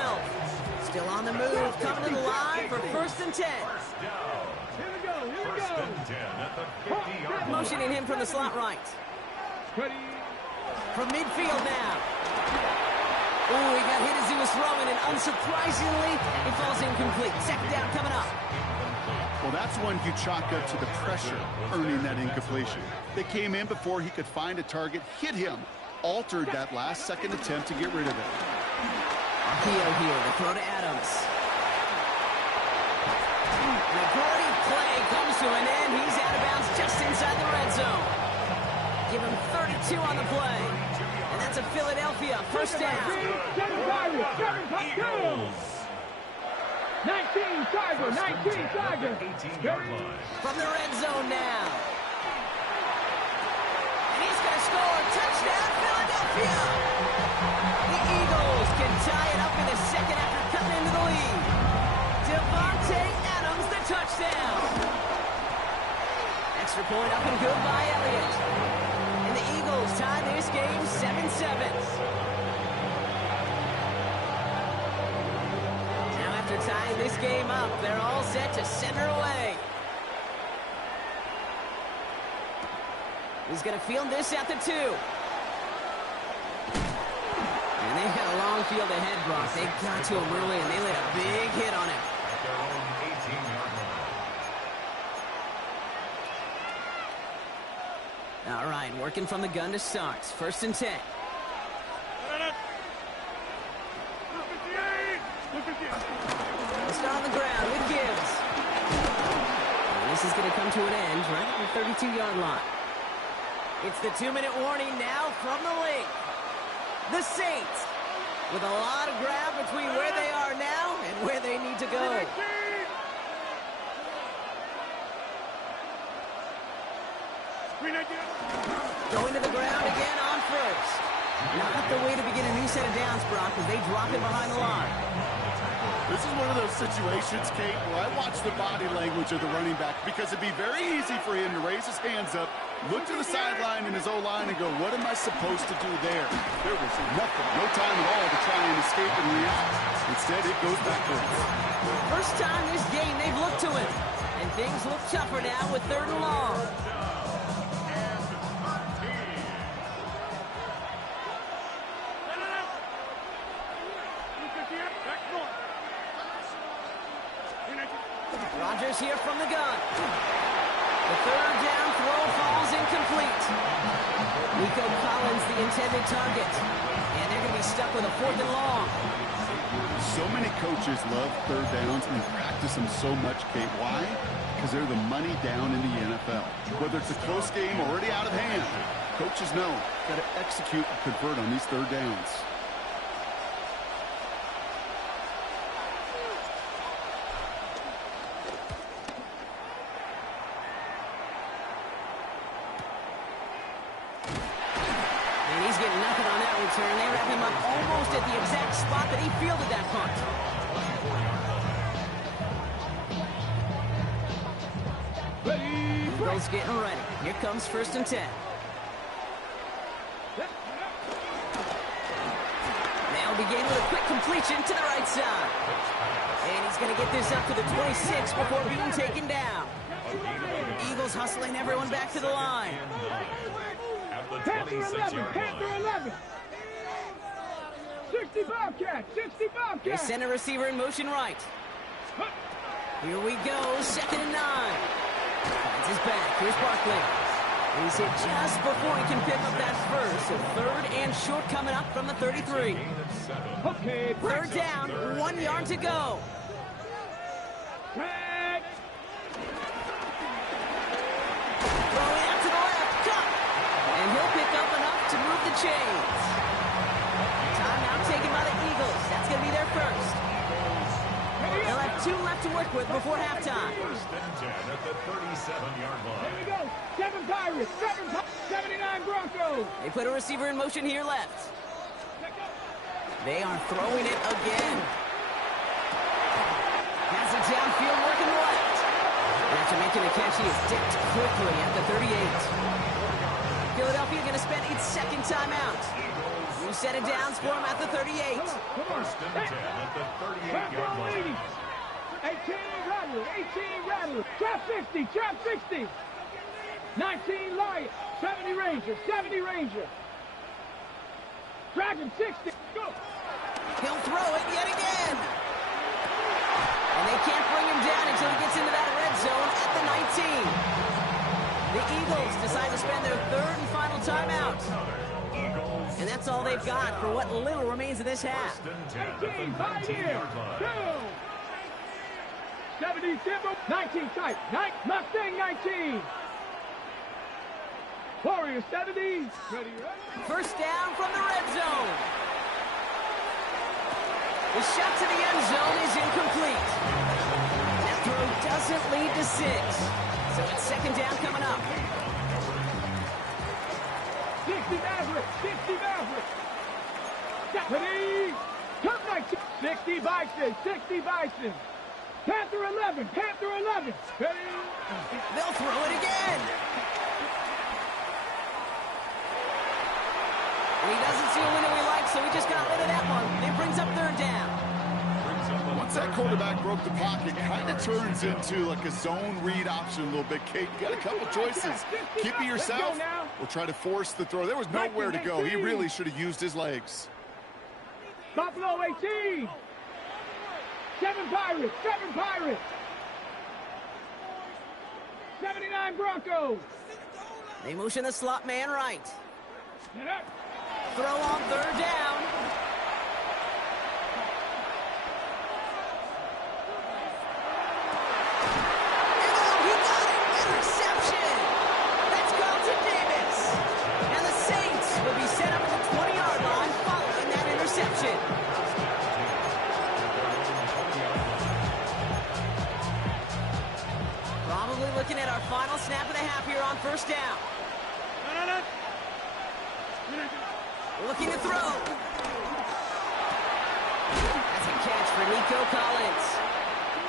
Still on the move, coming to the line for first and 10. First down. Here we go. First and 10 at the 50-yard line. Motioning him from the slot right. Ready. From midfield now. Oh, he got hit as he was throwing, and unsurprisingly, it falls incomplete. Second down coming up. Well, that's one you chalk up to the pressure earning that incompletion. They came in before he could find a target, hit him, altered that last second attempt to get rid of it. Arquillo here, the throw to Adams. The Gordy play comes to an end. He's out of bounds just inside the red zone. Give him 32 on the play. And that's a Philadelphia first down. 19 Tiger, 19 Tiger. From the red zone now. And he's going to score. Touchdown, Philadelphia. The Eagles can tie it up in the second after cutting into the lead. Devontae Adams, the touchdown. Extra point up and good by Elliott. And the Eagles tie this game 7-7. After tying this game up, they're all set to center away. He's going to field this at the 2. And they've got a long field ahead, Brock. They got to him early, and they laid a big hit on him. All right, working from the gun to start. First and 10. Start on the ground with Gibbs. And this is going to come to an end right at the 32-yard line. It's the 2-minute warning now from the lake. The Saints with a lot of ground between where they are now and where they need to go. Going to the ground again on first. Not the way to begin a new set of downs, Brock, as they drop it behind the line. This is one of those situations, Kate, where I watch the body language of the running back because it'd be very easy for him to raise his hands up, look to the sideline in his O-line and go, what am I supposed to do there? There was nothing, no time at all to try and escape and react. Instead, it goes backwards. First time this game they've looked to him, and things look tougher now with 3rd and long. Rodgers here from the gun. The 3rd down throw falls incomplete. Nico Collins, the intended target. And they're going to be stuck with a 4th and long. So many coaches love 3rd downs and practice them so much, Kate. Why? Because they're the money down in the NFL. Whether it's a close game already out of hand, coaches know got to execute and convert on these 3rd downs. They wrap him up almost at the exact spot that he fielded that punt. Eagles getting ready. Here comes 1st and 10. They'll begin with a quick completion to the right side. And he's going to get this up to the 26 before being taken down. Eagles hustling everyone back to the line. Panther 11, Panther 11. 60 Bobcats, 60 Bobcats. They send a receiver in motion right. Here we go, 2nd and 9. Finds his back, here's Barkley. He's hit just before he can pick up that first. So 3rd and short coming up from the 33. Okay, 3rd down, 1 yard to go. Throwing out to the left, cut. And he'll pick up enough to move the chains. Timeout taken by the Eagles. That's going to be their first. They'll have 2 left to work with before halftime. 1st and 10 at the 37-yard line. Here we go. 7 Pirates, 79 Broncos. They put a receiver in motion here left. They are throwing it again. Has it downfield working left. And after making the catch, he is dipped quickly at the 38. Philadelphia going to spend its 2nd timeout. New set of downs for him at the 38. 1st and 10 at the 38-yard line. 18 Rattler. Trap 60, trap 60. 19 Lion, 70 Ranger. Dragon 60, go. He'll throw it yet again. And they can't bring him down until he gets into that red zone at the 19. The Eagles decide to spend their third and final timeout. And that's all they've got for what little remains of this half. 18, 5 here. 2. 70, 19 type. Mustang 19. Warrior 70. Ready. First down from the red zone. The shot to the end zone is incomplete. That throw doesn't lead to 6. So it's second down coming up. 60 Maverick. 60 Maverick. Ready. Come 19. 60 Bison. 60 Bison. Panther 11. Panther 11. Ready. They'll throw it again. And he doesn't see a window he likes, so he just got rid of that one. It brings up third down. Once that quarterback broke the pocket, kind of turns into like a zone read option a little bit. Kate, you got a couple choices. Keep it yourself or try to force the throw. There was nowhere to go. He really should have used his legs. Buffalo 18. 7 Pirates. 7 Pirates. 79 Broncos. They motion the slot man right. Throw on third down. And he got it! Interception! That's Carlton Davis. And the Saints will be set up at the 20-yard line following that interception. Probably looking at our final snap of the half here on first down. Looking to throw. That's a catch for Nico Collins.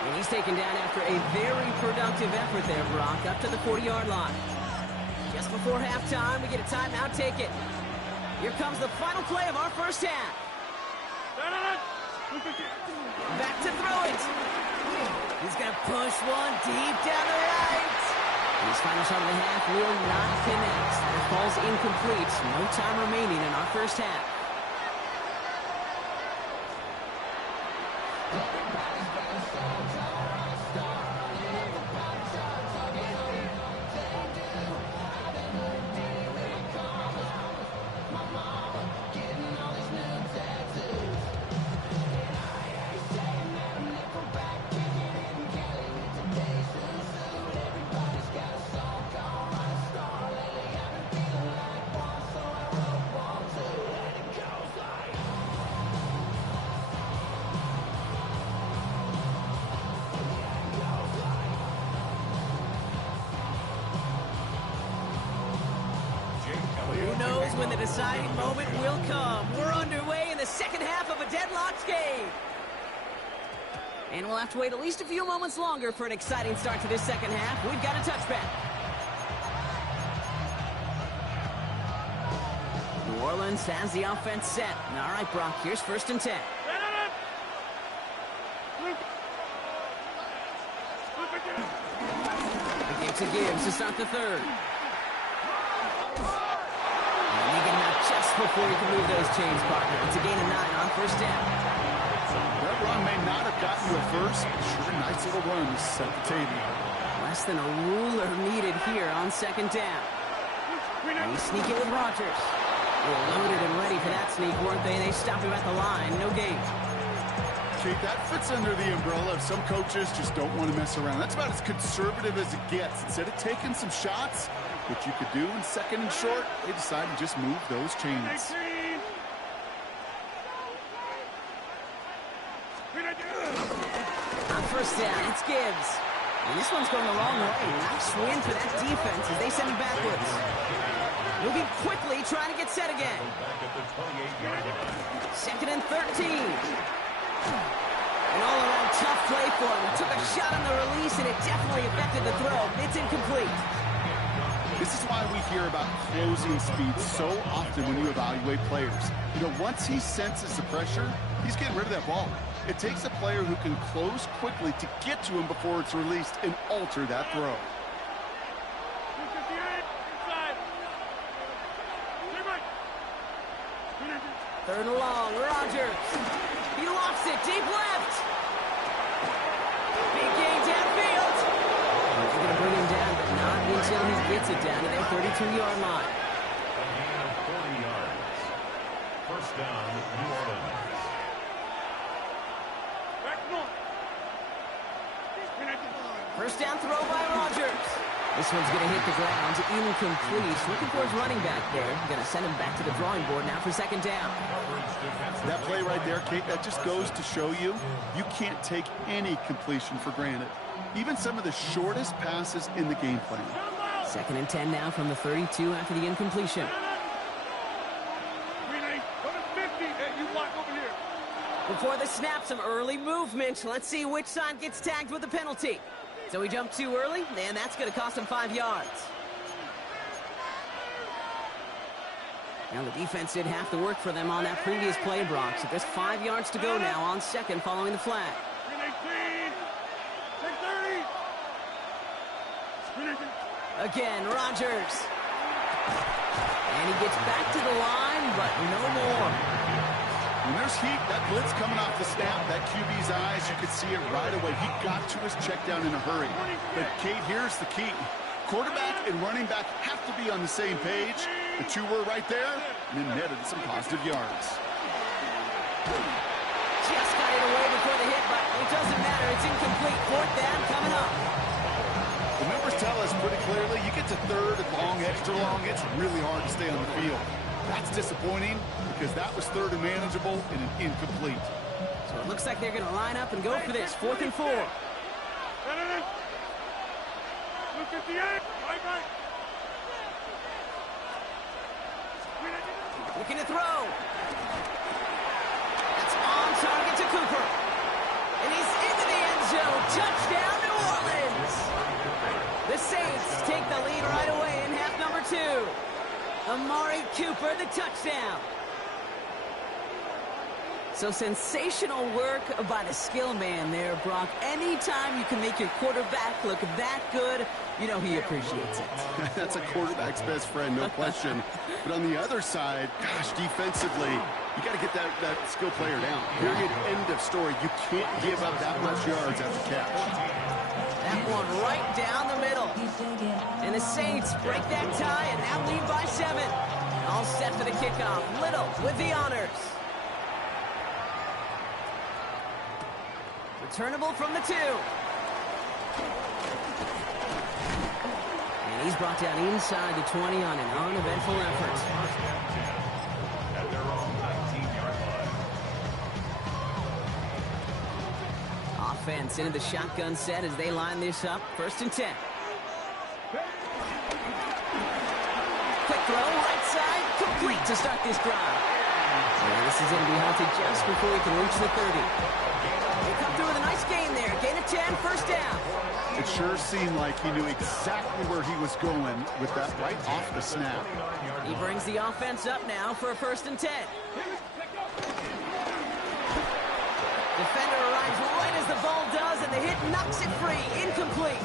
And he's taken down after a very productive effort there, Brock, up to the 40-yard line. Just before halftime, we get a timeout taken. Here comes the final play of our first half. Back to throw it. He's going to push one deep down the right. His final shot of the half will not connect. It falls incomplete. No time remaining in our first half. When the deciding moment will come. We're underway in the second half of a deadlocked game. And we'll have to wait at least a few moments longer for an exciting start to this second half. We've got a touchback. New Orleans has the offense set. All right, Brock, here's first and 10. The game to Gibbs to start the third. Just before he can move those chains, partner. It's a gain of 9 on first down. That run may not have gotten you a first, but sure, nice little run to set the table. Less than a ruler needed here on second down. And he's sneaking with Rodgers. They were loaded and ready for that sneak, weren't they? They stopped him at the line. No gain. Kate, that fits under the umbrella of some coaches just don't want to mess around. That's about as conservative as it gets. Instead of taking some shots, what you could do in second and short, they decide to just move those chains. On first down, it's Gibbs. And this one's going the wrong way. Nice win for that defense as they send him backwards. Moving quickly, trying to get set again. Second and 13. An all-around tough play for him. Took a shot on the release, and it definitely affected the throw. It's incomplete. This is why we hear about closing speed so often when you evaluate players. You know, once he senses the pressure, he's getting rid of that ball. It takes a player who can close quickly to get to him before it's released and alter that throw. Third and long, Rodgers. He lofts it deep left. until he gets it down to their 32-yard line. A gain of 40 yards. First down, New Orleans. First down throw by Rodgers. This one's going to hit the ground, incomplete. Looking for his running back there. Going to send him back to the drawing board now for second down. That play right there, Kate, that just goes to show you, you can't take any completion for granted. Even some of the shortest passes in the game plan. Second and 10 now from the 32 after the incompletion. Before the snap, some early movement. Let's see which side gets tagged with the penalty. So he jumped too early, and that's going to cost him 5 yards. Now the defense did have to work for them on that previous play, Brock. So just 5 yards to go now on second following the flag. Again, Rodgers. And he gets back to the line, but no more. When there's heat, that blitz coming off the snap, that QB's eyes, you could see it right away. He got to his check down in a hurry. But, Kate, here's the key. Quarterback and running back have to be on the same page. The two were right there, and then netted some positive yards. Just got it away before the hit, but it doesn't matter. It's incomplete. Fourth down coming up. The numbers tell us pretty clearly, you get to third and long, extra long, it's really hard to stay on the field. That's disappointing because that was third and manageable and an incomplete. So it looks like they're going to line up and go for this. 4th and 4. Looking to throw. That's on target to Cooper. And he's into the end zone. Touchdown, New Orleans. The Saints take the lead right away in half number 2. Amari Cooper, the touchdown. So sensational work by the skill man there, Brock. Anytime you can make your quarterback look that good, you know he appreciates it. That's a quarterback's best friend, no question. But on the other side, gosh, defensively, you got to get that skill player down. Period, end of story. You can't give up that much yards after catch. That one right down the middle. And the Saints break that tie and now lead by 7. All set for the kickoff. Little with the honors. Returnable from the 2. And he's brought down inside the 20 on an uneventful effort. At their own 19-yard line. Offense into the shotgun set as they line this up. 1st and 10. Quick throw, right side, complete to start this drive. And this is going to be halted just before he can reach the 30. They come through with a nice gain there. Gain of 10, 1st down. It sure seemed like he knew exactly where he was going with that right off the snap. He brings the offense up now for a 1st and 10. Defender arrives right as the ball does, and the hit knocks it free. Incomplete.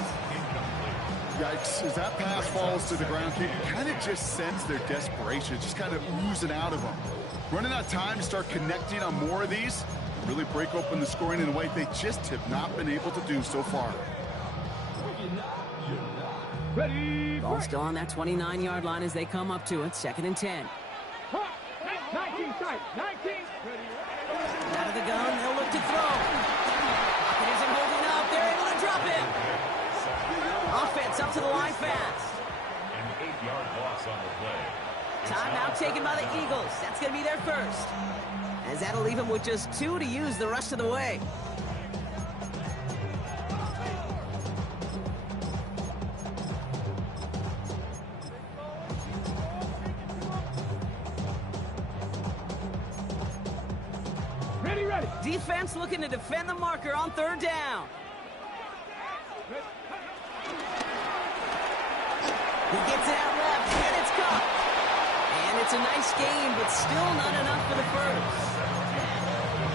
Yikes, as that pass falls to the ground, you kind of just sense their desperation, just kind of oozing out of them. Running out of time to start connecting on more of these, really break open the scoring in a way they just have not been able to do so far. Ball still on that 29-yard line as they come up to it. 2nd and 10. 19 tight, 19. Out of the gun, they'll look to throw. Pocket isn't holding up. They're able to drop him. Offense up to the line fast. An 8-yard loss on the play. Timeout taken by the Eagles. That's going to be their first. As that'll leave them with just 2 to use the rest of the way. Ready. Defense looking to defend the marker on 3rd down. He gets it out left, and it's caught. And it's a nice game, but still not enough for the first.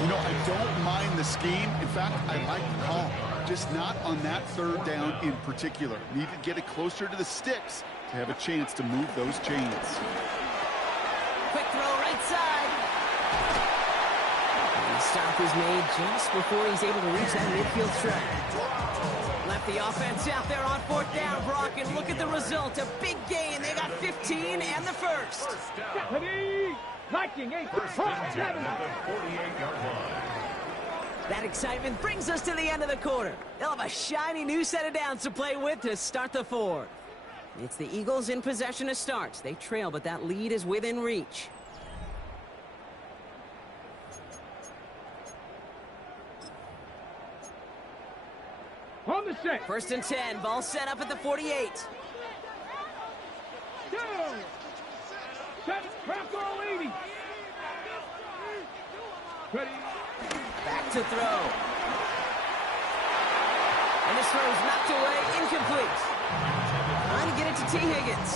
You know, I don't mind the scheme. In fact, I like the call. Just not on that 3rd down in particular. Need to get it closer to the sticks to have a chance to move those chains. Quick throw right side. And the stop is made just before he's able to reach that midfield strike. Left the offense out there on 4th down, Brock, and look at the result. A big gain. They got 15 and the first. First and 10 at the 48-yard line. That excitement brings us to the end of the quarter. They'll have a shiny new set of downs to play with to start the fourth. It's the Eagles in possession to start. They trail, but that lead is within reach. On the set. 1st and 10. Ball set up at the 48. Down. Set. Trap ball 80. Ready. Back to throw. And this throw is knocked away, incomplete. Trying to get it to T. Higgins.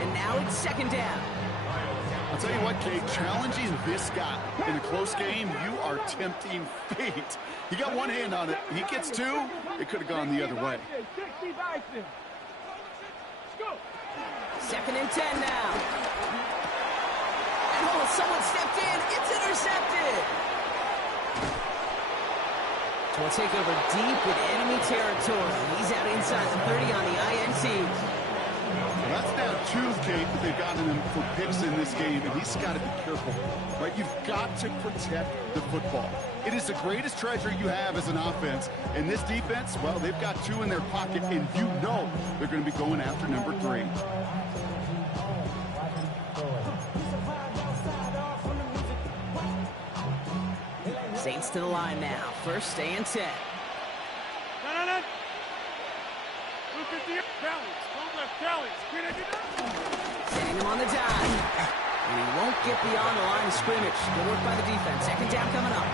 And now it's 2nd down. I'll tell you what, Kate, challenging this guy in a close game, you are tempting fate. He got one hand on it. He gets two, it could have gone the other way. 2nd and 10 now. And oh, someone stepped in. It's intercepted. We'll take over deep in enemy territory. He's out inside the 30 on the INT. Well, that's now 2, Kate, that they've gotten him for picks in this game, and he's got to be careful, right? You've got to protect the football. It is the greatest treasure you have as an offense, and this defense, well, they've got 2 in their pocket, and you know they're going to be going after number 3. Saints to the line now. 1st and 10. Setting him on the dime. And he won't get beyond the line of scrimmage. Good work by the defense. 2nd down coming up.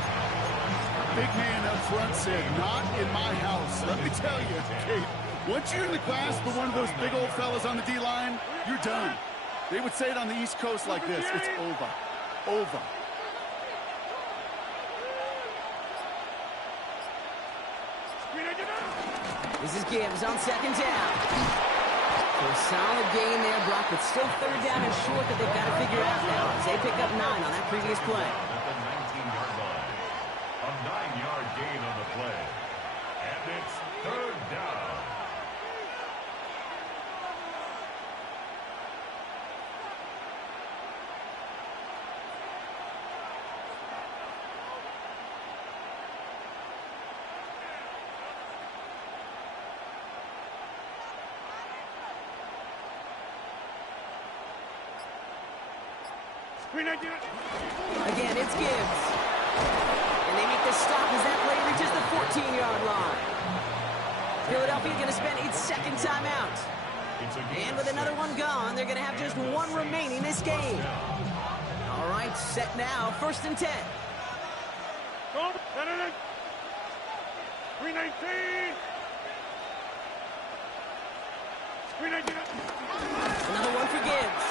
Big man up front said, not in my house. Let me tell you, Kate, once you're in the grasp of one of those big old fellas on the D-line, you're done. They would say it on the East Coast like this. It's over. Over. This is Gibbs on 2nd down. So a solid gain there, Brock, but still 3rd down and short that they've got to figure out now as they pick up 9 on that previous play. At the 19-yard line. A 9-yard gain on the play. And it's 3rd down. Again, it's Gibbs. And they make the stop as that play reaches the 14-yard line. Philadelphia going to spend its 2nd timeout. And with another one gone, they're going to have just 1 remaining this game. All right, set now. 1st and 10. 319. Another one for Gibbs.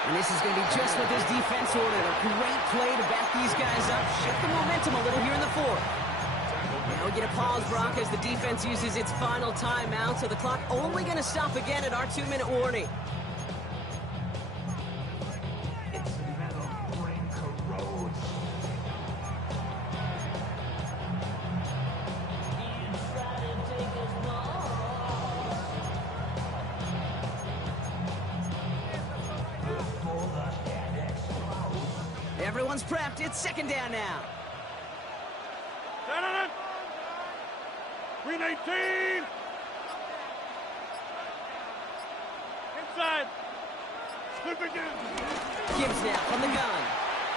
And this is going to be just what this defense ordered. A great play to back these guys up. Shift the momentum a little here in the 4th. Now we get a pause, Brock, as the defense uses its final timeout. So the clock only going to stop again at our 2-minute warning. Everyone's prepped. It's 2nd down now. 319. Inside. Slip again. Gibbs now from the gun.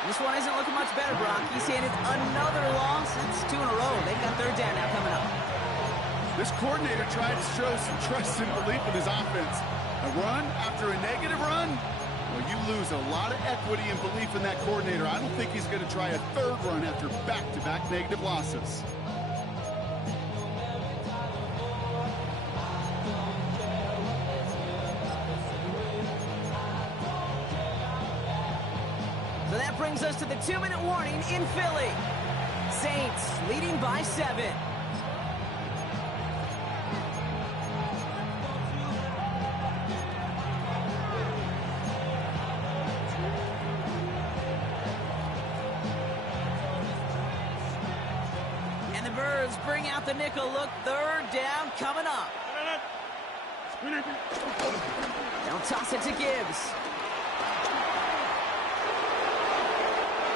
This one isn't looking much better, Brock. He's handed another loss. That's 2 in a row. They've got 3rd down now coming up. This coordinator tried to show some trust and belief in his offense. A run after a negative run? Well, you lose a lot of equity and belief in that coordinator. I don't think he's going to try a 3rd run after back-to-back negative losses. So that brings us to the 2-minute warning in Philly. Saints leading by 7. Birds bring out the nickel look. Third down coming up. They'll toss it to Gibbs.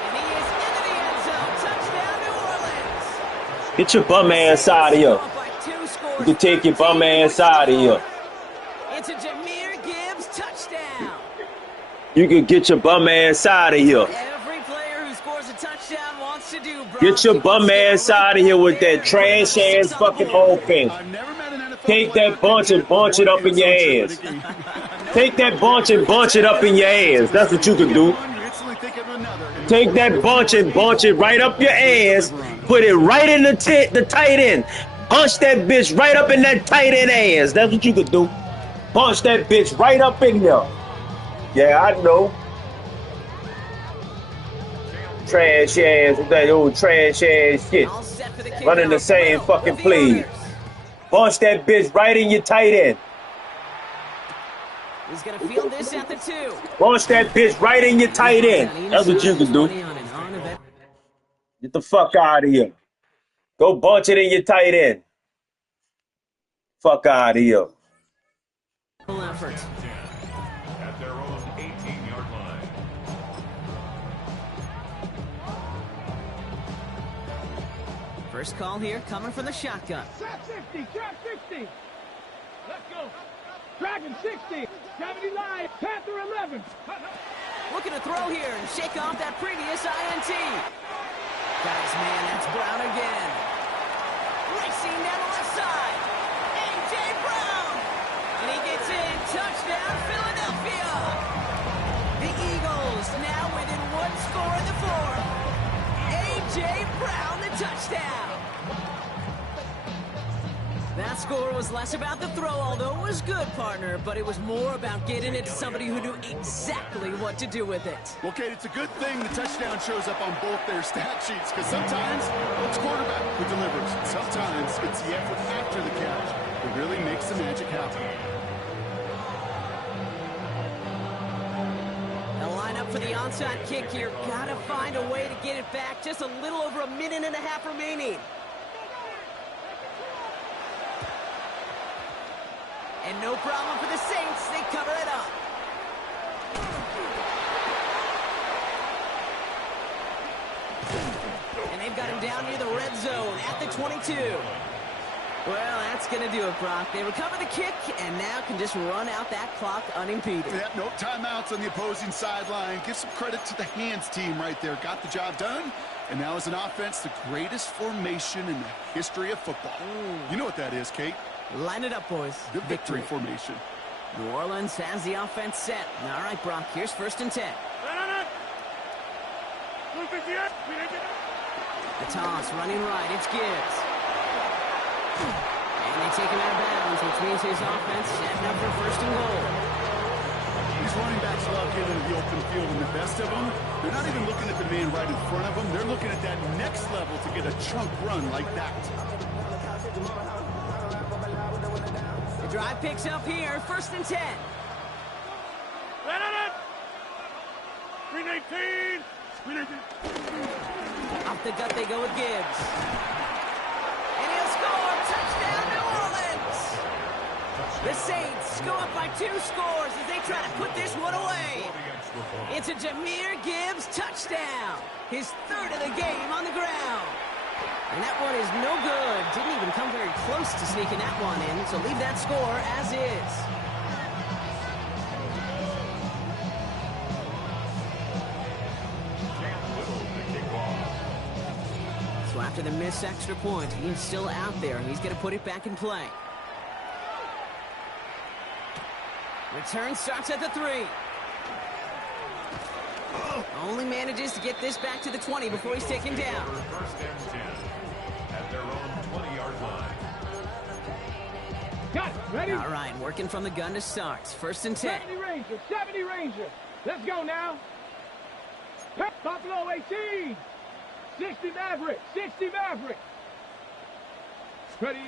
And he is into the end zone. Touchdown, New Orleans. Get your bum ass out of here. You can take your bum ass out of here. It's a Jahmyr Gibbs touchdown. You can get your bum ass out of here. Every player who scores a touchdown wants to do, bro. Get your bum ass out of here with that trash ass fucking offense. Take that bunch and bunch it up in your ass. Take that bunch and bunch it up in your ass. That's what you can do. Take that bunch and bunch it right up your ass. Put it right in the tight end. Punch that bitch right up in that tight end ass. That's what you could do. Punch that bitch right up in there. Yeah, I know. Trash ass with that old trash ass shit. Running the same fucking plays. Punch that bitch right in your tight end. He's gonna field this at the 2. Punch that bitch right in your tight end. That's what you can do. Get the fuck out of here. Go bunch it in your tight end. Fuck out of here. Effort. At their own 18-yard line. First call here coming from the shotgun. Trap 60, trap 60. Let's go. Dragon 60, 70 line, Panther 11. Looking to throw here and shake off that previous INT. Guys, man, that's Brown again. Racing down the left side. A.J. Brown. And he gets in. Touchdown, Philadelphia. The Eagles now within 1 score in the 4th. A.J. Brown, the touchdown. That score was less about the throw, although it was good, partner, but it was more about getting it to somebody who knew exactly what to do with it. Well, Kate, it's a good thing the touchdown shows up on both their stat sheets, because sometimes it's quarterback who delivers. Sometimes it's the effort after the catch that really makes the magic happen. They'll line up for the onside kick here. Gotta find a way to get it back. Just a little over a minute and a half remaining. And no problem for the Saints. They cover it up. And they've got him down near the red zone at the 22. Well, that's going to do it, Brock. They recover the kick and now can just run out that clock unimpeded. Yeah, no timeouts on the opposing sideline. Give some credit to the hands team right there. Got the job done. And now as an offense, the greatest formation in the history of football. You know what that is, Kate? Line it up, boys. The victory formation. New Orleans has the offense set. All right, Brock, here's 1st and 10. The toss, running right, it's Gibbs. And they take him out of bounds, which means his offense setting up for 1st and goal. These running backs love getting into the open field, and the best of them, they're not even looking at the man right in front of them. They're looking at that next level to get a chunk run like that. The drive picks up here, 1st and 10. 319. Off the gut they go with Gibbs. And he'll score. Touchdown, New Orleans. The Saints go up by 2 scores as they try to put this one away. It's a Jahmyr Gibbs touchdown. His 3rd of the game on the ground. And that one is no good. Didn't even come very close to sneaking that one in, so leave that score as is. So after the missed extra point, he's still out there, and he's going to put it back in play. Return starts at the 3. Only manages to get this back to the 20 before he's taken down. 1st and 10 at their own 20-yard line. Got it. Ready? All right, working from the gun to start. 1st and 10. 70 Ranger, 70 Ranger. Let's go now. Buffalo 18. 60 Maverick, 60 Maverick. Ready?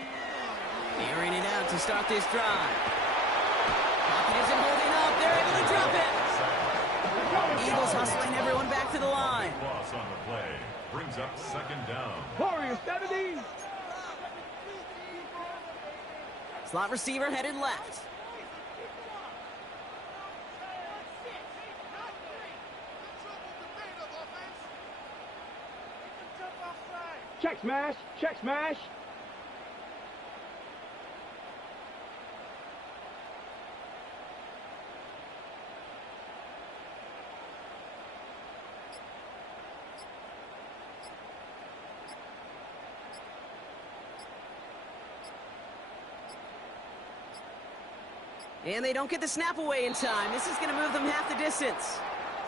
Airing it out to start this drive. Pocket isn't holding up. They're able to drop it. Eagles hustling everyone back to the line. Loss on the play brings up second down. Warriors 70. Slot receiver headed left. Check smash, check smash. And they don't get the snap away in time. This is going to move them half the distance.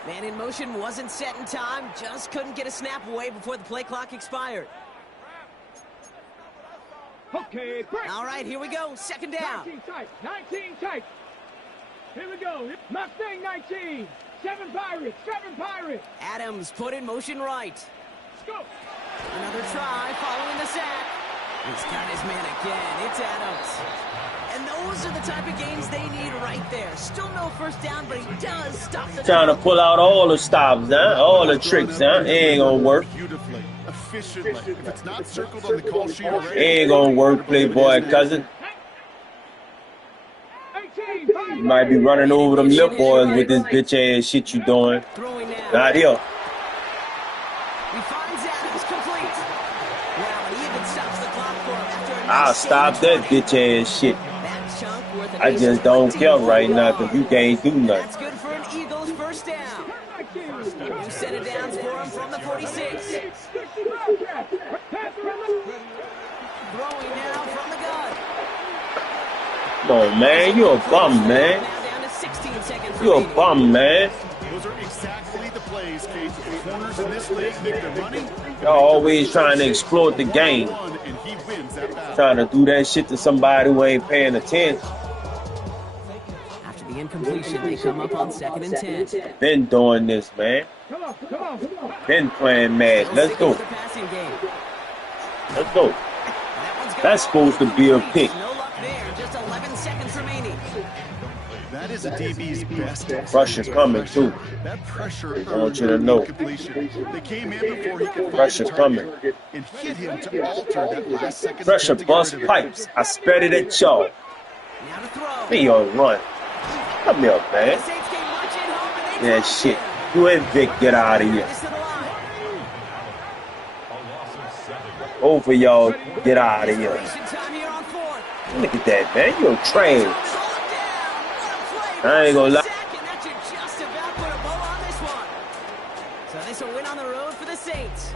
Man in motion wasn't set in time. Just couldn't get a snap away before the play clock expired. Okay, break. All right, here we go. Second down. 19 tight, 19 tight. Here we go. Mustang 19. 7 Pirates, 7 Pirates. Adams put in motion right. Let's go. Another try following the sack. He's got his man again. It's Adams. And those are the type of games they need right there. Still no first down, but he does stop the Trying to pull out all the stops, huh? All the tricks, huh? It ain't gonna work. Beautifully, efficiently. If it's not circled on the call sheet already, It ain't gonna work, playboy cousin. You might be running over them lip boys with this bitch ass shit you doing. Not here. He finds Adams complete. Well, he even stops the clock for him after a I'll stop that bitch ass shit. I just don't care right now because you can't do nothing. That's good for an Eagles first down. New set of downs for him from the 46. Throwing now from the gun. Come on, man. You a bum, man. Now down to 16 seconds. You a bum, man. those are exactly the plays, Kate. The corners in this league make their money. Y'all always trying to exploit the game. And he wins that battle. Trying to do that shit to somebody who ain't paying attention. After the incompletion, they come up on 2nd and 10. Been doing this, man. Been playing mad. Let's go. Let's go. That's supposed to be a pick. No luck there. Just 11 seconds remaining. That is a DB's best. Pressure coming too. That pressure. I want you to know. They came in before he could Pressure coming. and hit him to alter that last second. Pressure bust pipes. I spread it at y'all. Now to throw. Be on run. Come here, man. Yeah, shit. You and Vic, get out of here. Both of y'all, get out of here. Look at that, man. You're trash. I ain't gonna lie. So this will win on the road for the Saints.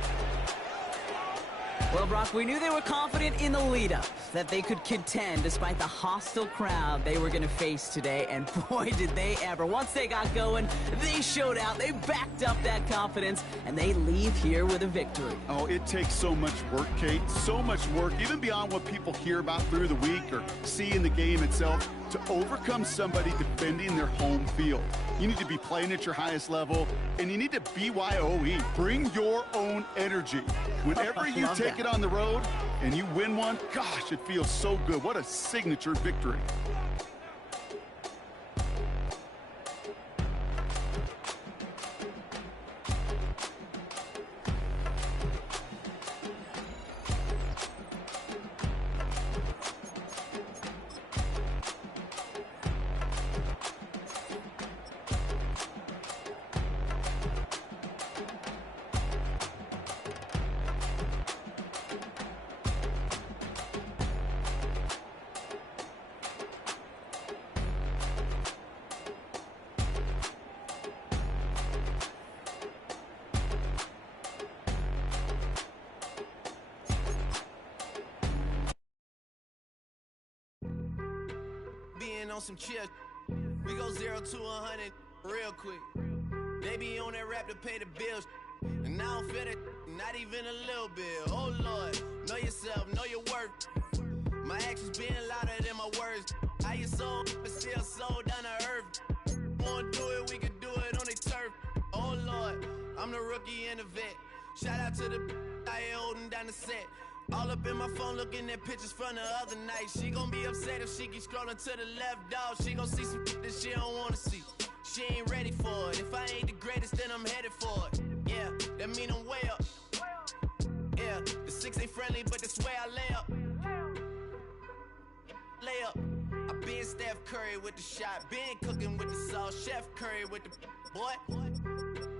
Well, Brock, we knew they were confident in the lead-up, that they could contend despite the hostile crowd they were going to face today, and boy, did they ever. Once they got going, they showed out, they backed up that confidence, and they leave here with a victory. Oh, it takes so much work, Kate, so much work, even beyond what people hear about through the week or see in the game itself, to overcome somebody defending their home field. You need to be playing at your highest level, and you need to BYOE. Bring your own energy. Whenever you take it on the road and you win one, gosh, it feels so good. What a signature victory. On some chill, we go 0 to 100 real quick. They be on that rap to pay the bills, and I don't feel it, not even a little bit. Oh Lord, know yourself, know your worth. My actions being louder than my words. How you soul, but still soul down to earth. Wanna do it, we can do it on the turf. Oh Lord, I'm the rookie and the vet. Shout out to the I holding down the set. All up in my phone looking at pictures from the other night. She gon' be upset if she keeps scrolling to the left, dog. She gon' see some that she don't wanna see. She ain't ready for it. If I ain't the greatest, then I'm headed for it. Yeah, that mean I'm way up. Say friendly, but that's where I lay up. I been Steph Curry with the shot, been cooking with the sauce, Chef Curry with the boy.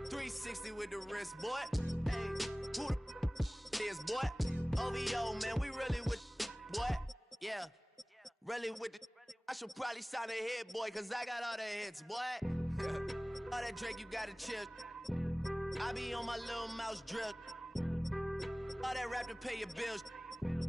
360 with the wrist, boy. Hey, who the is, boy? OVO, man, we really with boy. Yeah, really with the. I should probably sign a hit, boy, cause I got all the hits, boy. All that Drake, you gotta chill. I be on my little mouse drip. All that rap to pay your bills.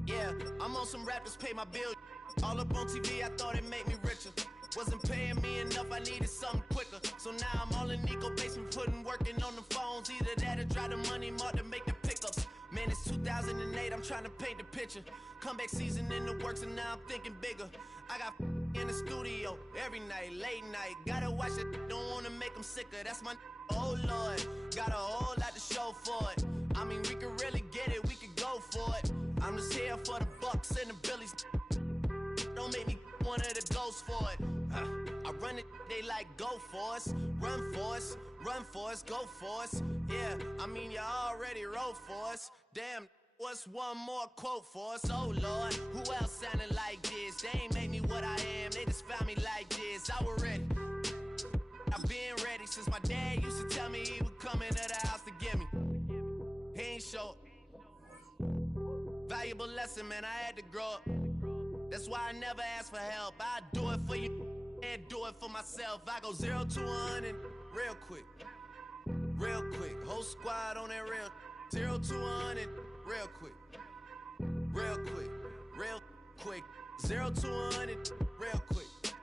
Yeah, I'm on some rappers pay my bills. All up on TV, I thought it made me richer. Wasn't paying me enough, I needed something quicker. So now I'm all in Nico basement, working on the phones. Either that or drive the money mark to make the pickups. Man, it's 2008, I'm trying to paint the picture. Comeback season in the works and now I'm thinking bigger. I got in the studio every night, late night. Gotta watch it, don't wanna make them sicker. That's my oh Lord, got a whole lot to show for it. I mean, we could really get it, we could go for it. I'm just here for the Bucks and the Billies. Don't make me one of the ghosts for it. I run it, they like go for us, run for us, run for us, go for us. Yeah, I mean you already wrote for us. Damn, what's one more quote for us? Oh Lord, who else sounded like this? They ain't made me what I am, they just found me like this. I was ready, I've been ready since my dad used to tell me he would come into the house to get me. He ain't show valuable lesson, man, I had to grow up. That's why I never ask for help. I do it for you and do it for myself. I go 0 to 100 real quick. Real quick. Whole squad on that real. 0 to 100 real quick. Real quick. Real quick. 0 to 100 real quick.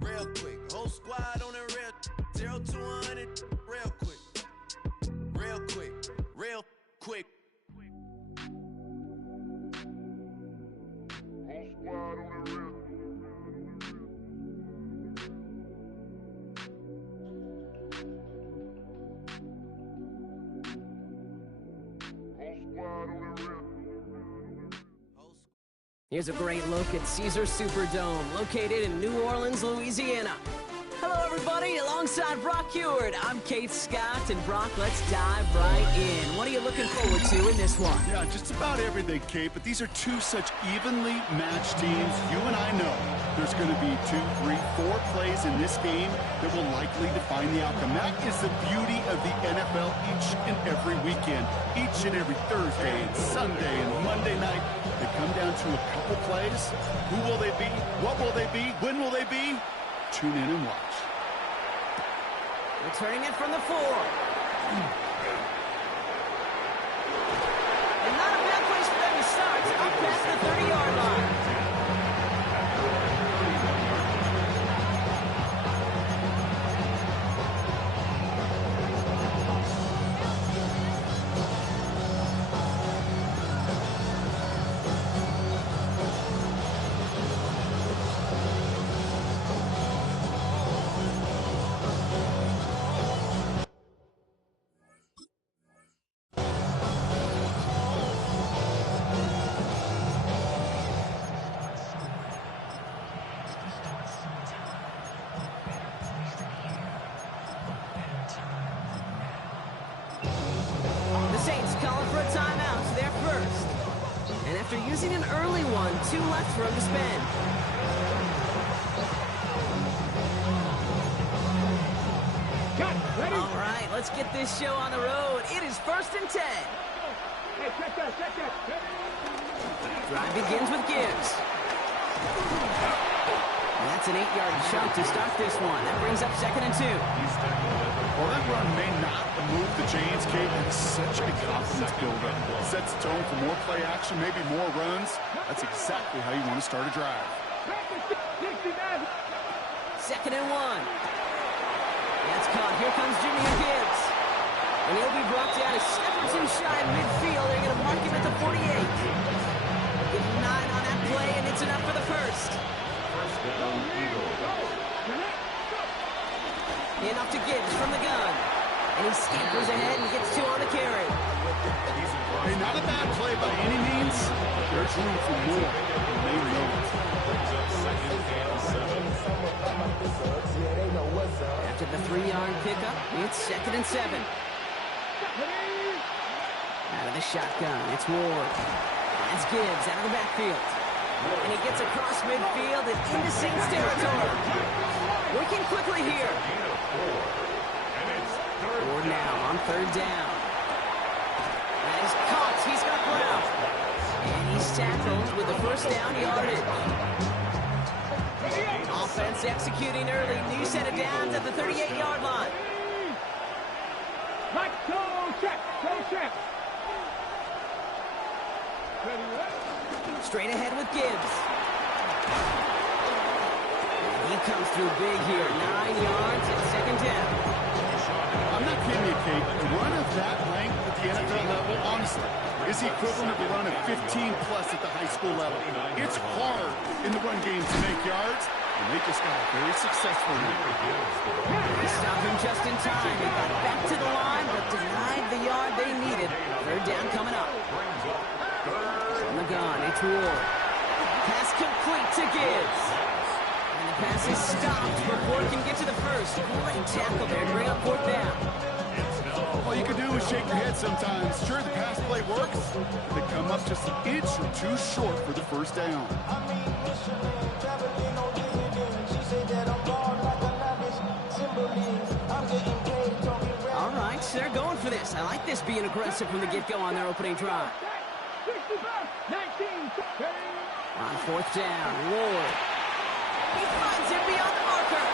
Real quick. Whole squad on that real. 0 to 100 real quick. Real quick. Real quick. Here's a great look at Caesars Superdome, located in New Orleans, Louisiana. Hello, everybody. Alongside Brock Heward, I'm Kate Scott, and Brock, let's dive right in. What are you looking forward to in this one? Yeah, just about everything, Kate, but these are two such evenly matched teams. You and I know there's going to be 2, 3, 4 plays in this game that will likely define the outcome. That is the beauty of the NFL each and every weekend, each and every Thursday and Sunday and Monday night. They come down to a couple plays. Who will they be? What will they be? When will they be? Tune in and watch. Returning it from the 4. And not a bad place for them to start. Up past the 30-yard line. Using an early one, 2 left for him to spend. All right, let's get this show on the road. It is 1st and 10. Hey, check that. Drive begins with Gibbs. That's an 8-yard chunk to start this one. That brings up 2nd and 2. Well, that run may not move the chains, Kate. That is such a confidence builder. Sets the tone for more play action, maybe more runs. That's exactly how you want to start a drive. 2nd and 1. That's caught. Here comes Jimmy Gibbs. And he'll be brought down a step or two shy in midfield. They're going to mark him at the 48. Give him 9 on that play, and it's enough for the first. First down, Eagles. Off to Gibbs from the gun. And he scampers ahead and gets 2 on the carry. Hey, not a bad play by any means. There's room for more. They know it. After the 3-yard pickup, it's 2nd and 7. Out of the shotgun, it's Ward. That's Gibbs out of the backfield. And he gets across midfield and into Saints territory. Working quickly here. Ward now on third down. That is caught. He's got ground. And he's tackled with the first down yardage. Offense executing early. New set of downs at the 38-yard line. Go check. Straight ahead with Gibbs. And he comes through big here. 9 yards and second down. I'm not kidding you, Kate. A run of that length at the NFL level, honestly, is the equivalent of a run of 15-plus at the high school level. It's hard in the run game to make yards, and they just got very successful here. They stopped him just in time. They got back to the line, but denied the yard they needed. Third down coming up. On the gun, it's Ward. Pass complete to Gibbs. And the pass is stopped before it can get to the first. Great tackle there. Bring up fourth down. All you can do is shake your head sometimes. Sure, the pass play works. They come up just an inch or two short for the first down. All right, they're going for this. I like this being aggressive from the get-go on their opening drive. On fourth down, Ward. He finds him beyond the marker.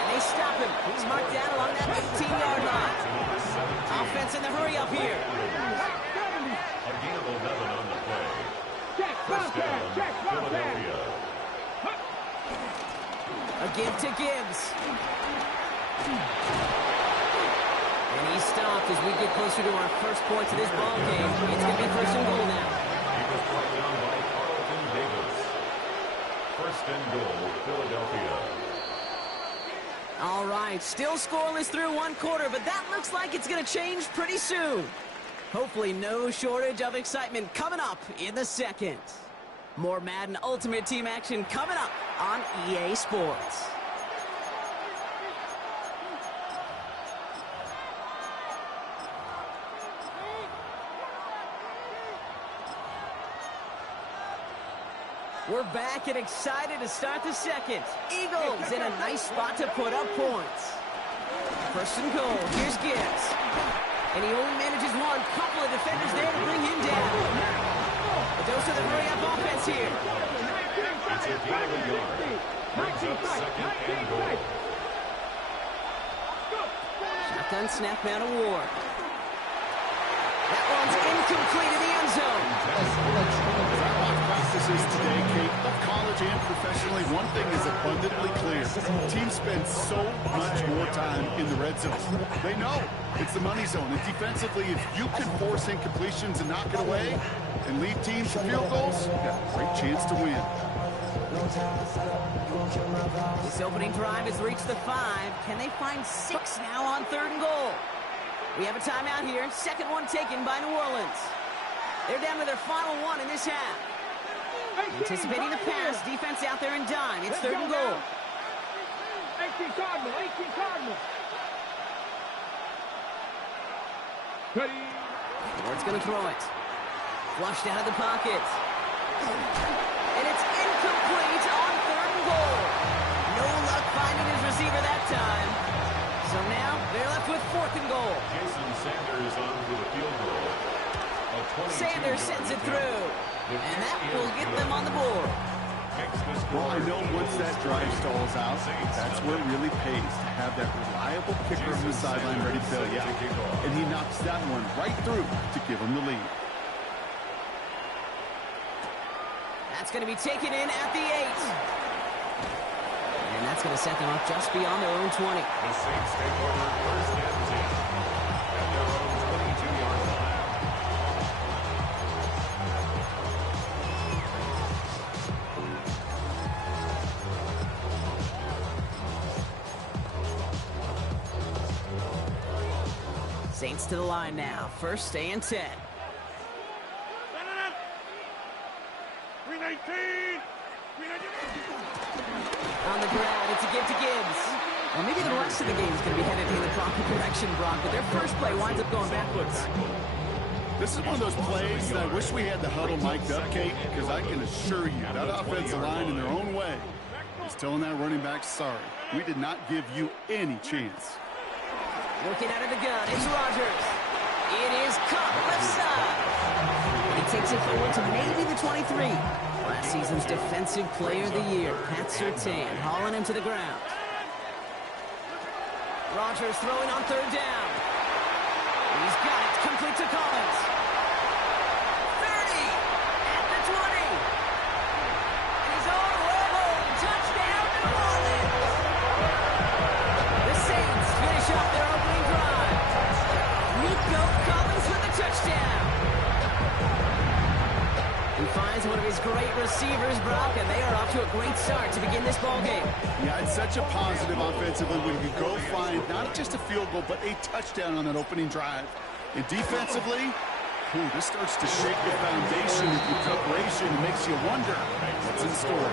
And they stop him. He's marked down along that 18-yard line. Offense in the hurry-up here. A gain of 11 on the play. First down, Philadelphia. A give to Gibbs. And he's stopped as we get closer to our first points of this ball game. It's going to be first and goal now. He was brought down by Carlton Davis. First and goal, Philadelphia. All right, still scoreless through one quarter, but that looks like it's going to change pretty soon. Hopefully no shortage of excitement coming up in the second. More Madden Ultimate Team action coming up on EA Sports. We're back and excited to start the second. Eagles in a nice spot to put up points. First and goal. Here's Gibbs. And he only manages one. Couple of defenders there to bring him down. A dose of the hurry-up offense here. It's a gain of a yard. Brings up second and goal. Shotgun snap now to Ward. That one's incomplete in the end zone. Practices today, Kate, of college and professionally, one thing is abundantly clear. Teams spend so much more time in the red zone. They know it's the money zone. And defensively, if you can force incompletions and knock it away and lead teams to field goals, you got a great chance to win. This opening drive has reached the 5. Can they find 6 now on third and goal? We have a timeout here. Second one taken by New Orleans. They're down to their final one in this half. Anticipating the pass. Defense out there in dime. It's third and goal. 18 Cardinal. Ward's going to throw it. Flushed out of the pocket. And it's incomplete on third and goal. No luck finding his receiver that time. So now they're left with fourth and goal. Jason Sanders on for the field goal. Sanders sends it through. And that will get them on the board. Well, I know once that drive stalls out, that's where it really pays to have that reliable kicker on the sideline ready to bail you out. And he knocks that one right through to give him the lead. That's going to be taken in at the 8. And that's going to set them up just beyond their own 20. The Saints take over first and 10 at their own 22-yard line. Saints to the line now. First and 10. 319! On the ground, it's a give to Gibbs. Well, maybe the rest of the game is going to be headed in the proper direction, Brock, but their first play winds up going backwards. This is one of those plays that I wish we had the huddle mic'd up, Kate, because I can assure you that offensive line in their own way is telling that running back, sorry, we did not give you any chance. Looking out of the gun, it's Rodgers. It is caught left side. He takes it forward to maybe the 23. Last season's Defensive Player of the Year, Pat Surtain, hauling him to the ground. Rodgers throwing on third down. He's got it, complete to Collins. 30 at the 20. And he's all the way home. Touchdown, New Orleans. The Saints finish off their opening drive. Nico Collins with a touchdown. He finds one of his great receivers, Brock, and they are off to a great start to begin this ballgame. Yeah, it's such a positive offensively when you go find not just a field goal, but a touchdown on that opening drive. And defensively, this starts to shake the foundation of your preparation and makes you wonder what's in store.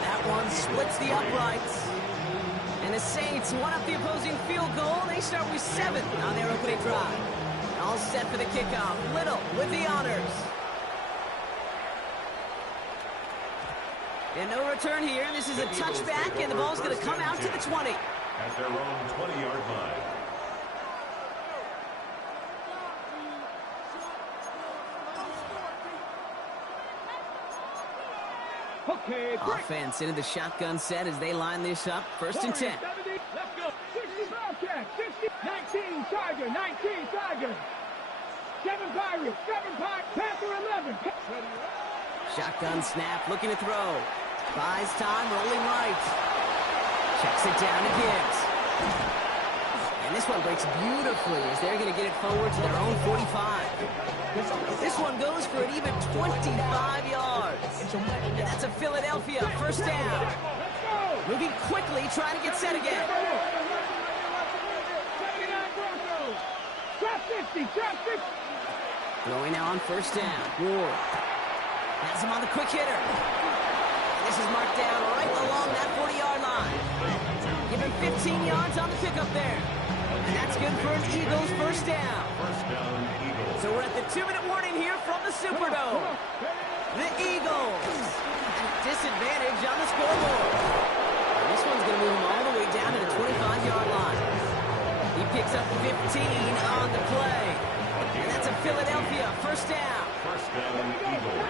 That one splits the uprights. And the Saints one up the opposing field goal. They start with 7 on their opening drive. All set for the kickoff. Little with the honors. And no return here. This is a touchback, and the ball's going to come out to the 20. At their own 20-yard line. Okay, offense into the shotgun set as they line this up. First and 10. Let's go. 60 Bobcats, 60, 19 Tiger, 19 Tiger. 7 Pirates, 7 Pirates, Panther 11. Shotgun snap, looking to throw. Buys time, rolling right. Checks it down to Gibbs. And this one breaks beautifully as they're going to get it forward to their own 45. This one goes for an even 25 yards. And that's a Philadelphia first down. Moving quickly, trying to get set again. Throwing now on first down. Ward has him on the quick hitter. This is marked down right along that 40-yard line. Give him 15 yards on the pickup there. And that's good for an Eagles first down. Eagles. So we're at the 2-minute warning here from the Superdome. The Eagles at disadvantage on the scoreboard. And this one's going to move him all the way down to the 25-yard line. He picks up 15 on the play. And that's a Philadelphia first down. First down, Eagles.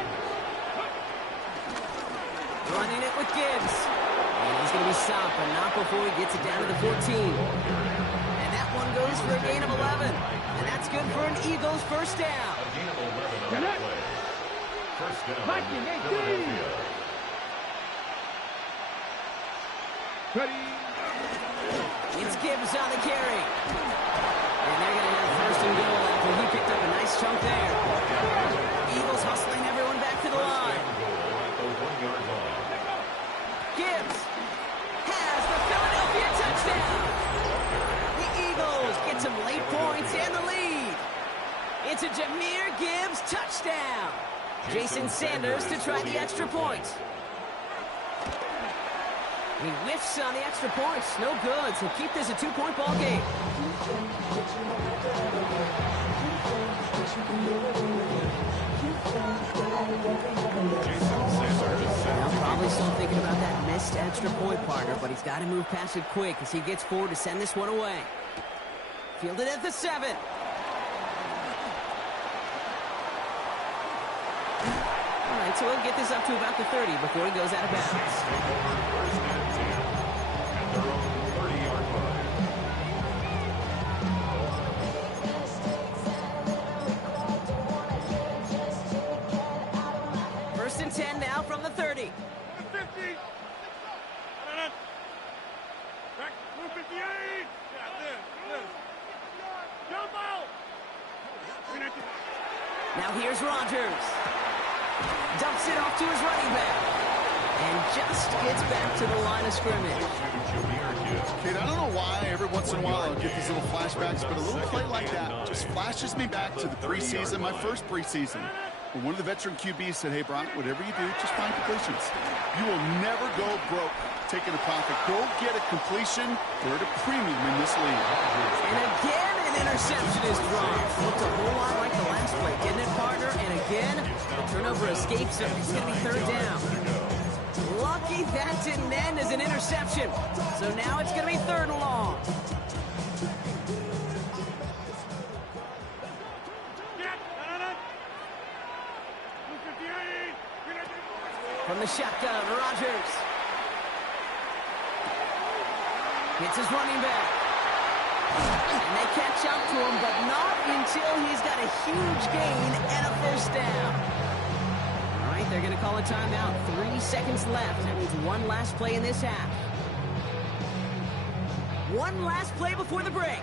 Running it with Gibbs. And he's going to be stopped, but not before he gets it down to the 14. And that one goes for a gain of 11. And that's good for an Eagles first down. A gain of 11 on the play. First down, Philadelphia. Ready. It's Gibbs on the carry. And they're going to have first and goal after he picked up a nice chunk there. Eagles hustling everyone back to the line. Gibbs has the Philadelphia touchdown. The Eagles get some late points and the lead. It's a Jahmyr Gibbs touchdown. Jason Sanders to try the extra point. He whiffs on the extra points. No good, so keep this a 2-point ball game. Now probably still thinking about that missed extra point, partner, but he's got to move past it quick as he gets forward to send this one away. Fielded at the 7. All right, so we'll get this up to about the 30 before he goes out of bounds. First and 10 now from the 30. 50. Back, 58. Yeah, this. Jump out. Now here's Rodgers. Dumps it off to his running back. And just gets back to the line of scrimmage. Kid, I don't know why every once in a while I'll get these little flashbacks, but a little play like that just flashes me back to the preseason, my first preseason. When one of the veteran QBs said, hey, Brock, whatever you do, just find completions. You will never go broke taking a profit. Go get a completion. They're at a premium in this league. And again, it an interception is dropped. Looked a whole lot like the last play, didn't it, partner? And again, the turnover escapes him. It's going to be third down. Lucky that didn't end as an interception. So now it's going to be third and long. From the shotgun, Rodgers. Hits his running back. And they catch up to him, but not until he's got a huge gain and a first down. All right, they're going to call a timeout. 3 seconds left. That means one last play in this half. One last play before the break.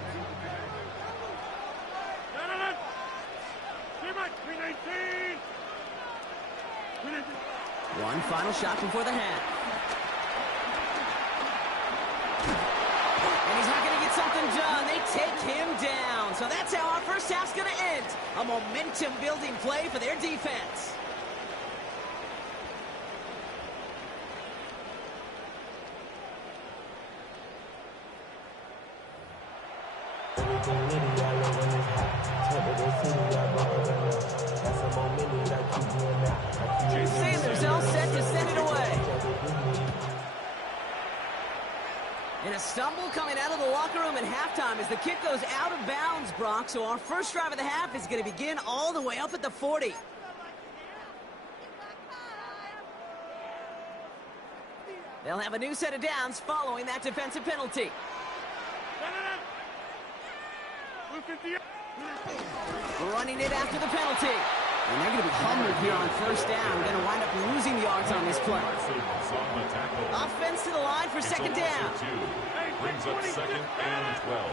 One final shot before the half. And he's not going to get something done. They take him down. So that's how our first half's going to end. A momentum-building play for their defense. Sanders all set to send it away. And a stumble coming out of the locker room at halftime as the kick goes out of bounds, Brock. So our first drive of the half is going to begin all the way up at the 40. They'll have a new set of downs following that defensive penalty. Running it after the penalty. And they're going to be humbled here on first down. Going to wind up losing yards on this play. Offense to the line for second down. Brings up second and 12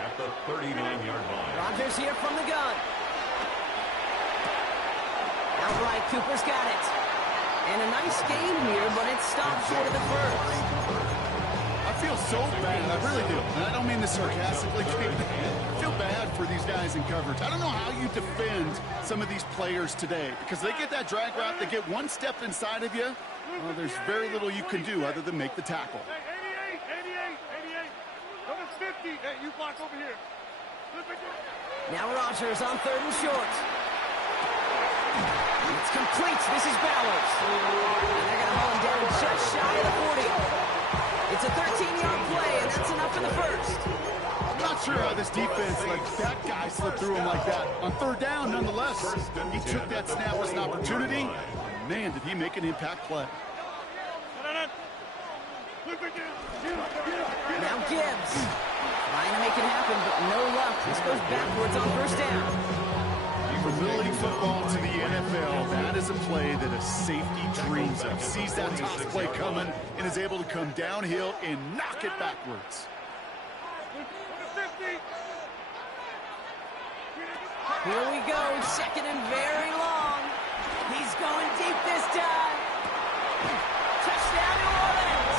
at the 39-yard line. Rodgers here from the gun. Outright, Cooper's got it. And a nice gain here, but it stopped short of the first. I feel so bad. I really do. And I don't mean this sarcastically. I feel bad for these guys in coverage. I don't know how you defend some of these players today because they get that drag route, they get one step inside of you. Well, there's very little you can do other than make the tackle. 88. Number 50. Hey, you block over here. Now Rodgers on third and short. It's complete. This is Bowers. And they're going to haul him down just shy of the 40. It's a 13-yard play, and that's enough for the first. I'm not sure how this defense let that guy slip through him like that. On third down, nonetheless, he took that snap as an opportunity. Man, did he make an impact play. Now Gibbs. Trying to make it happen, but no luck. This goes backwards on first down. From Little League football to the NFL, that is a play that a safety dreams of. Sees that toss play coming and is able to come downhill and knock it backwards. Here we go, second and very long. He's going deep this time. Touchdown, New Orleans.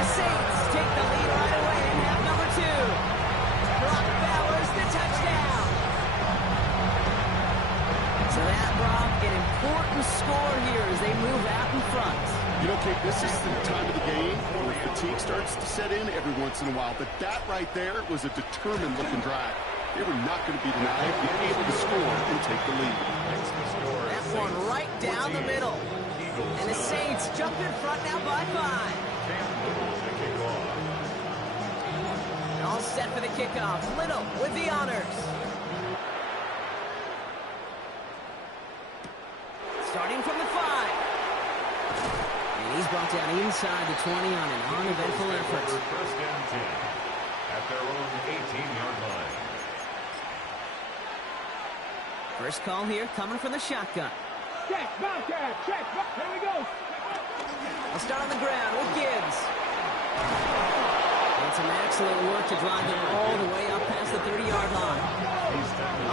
The Saints take the lead right away in half number 2. Brock Bowers, the touchdown. So that, Brock, an important score here as they move out in front. You know, Kate, this is the time of the game where fatigue starts to set in every once in a while. But that right there was a determined-looking drive. They were not going to be denied, being able to score and take the lead. That one right down the middle. And the Saints jump in front now by 5. All set for the kickoff. Little with the honors. Starting from the 5. And he's brought down inside the 20 on an uneventful effort. First and 10 at their own 18-yard line. First call here coming from the shotgun. Check, Bobcat, check, here we go. I'll start on the ground with Gibbs. And some excellent work to drive them all the way up past the 30-yard line.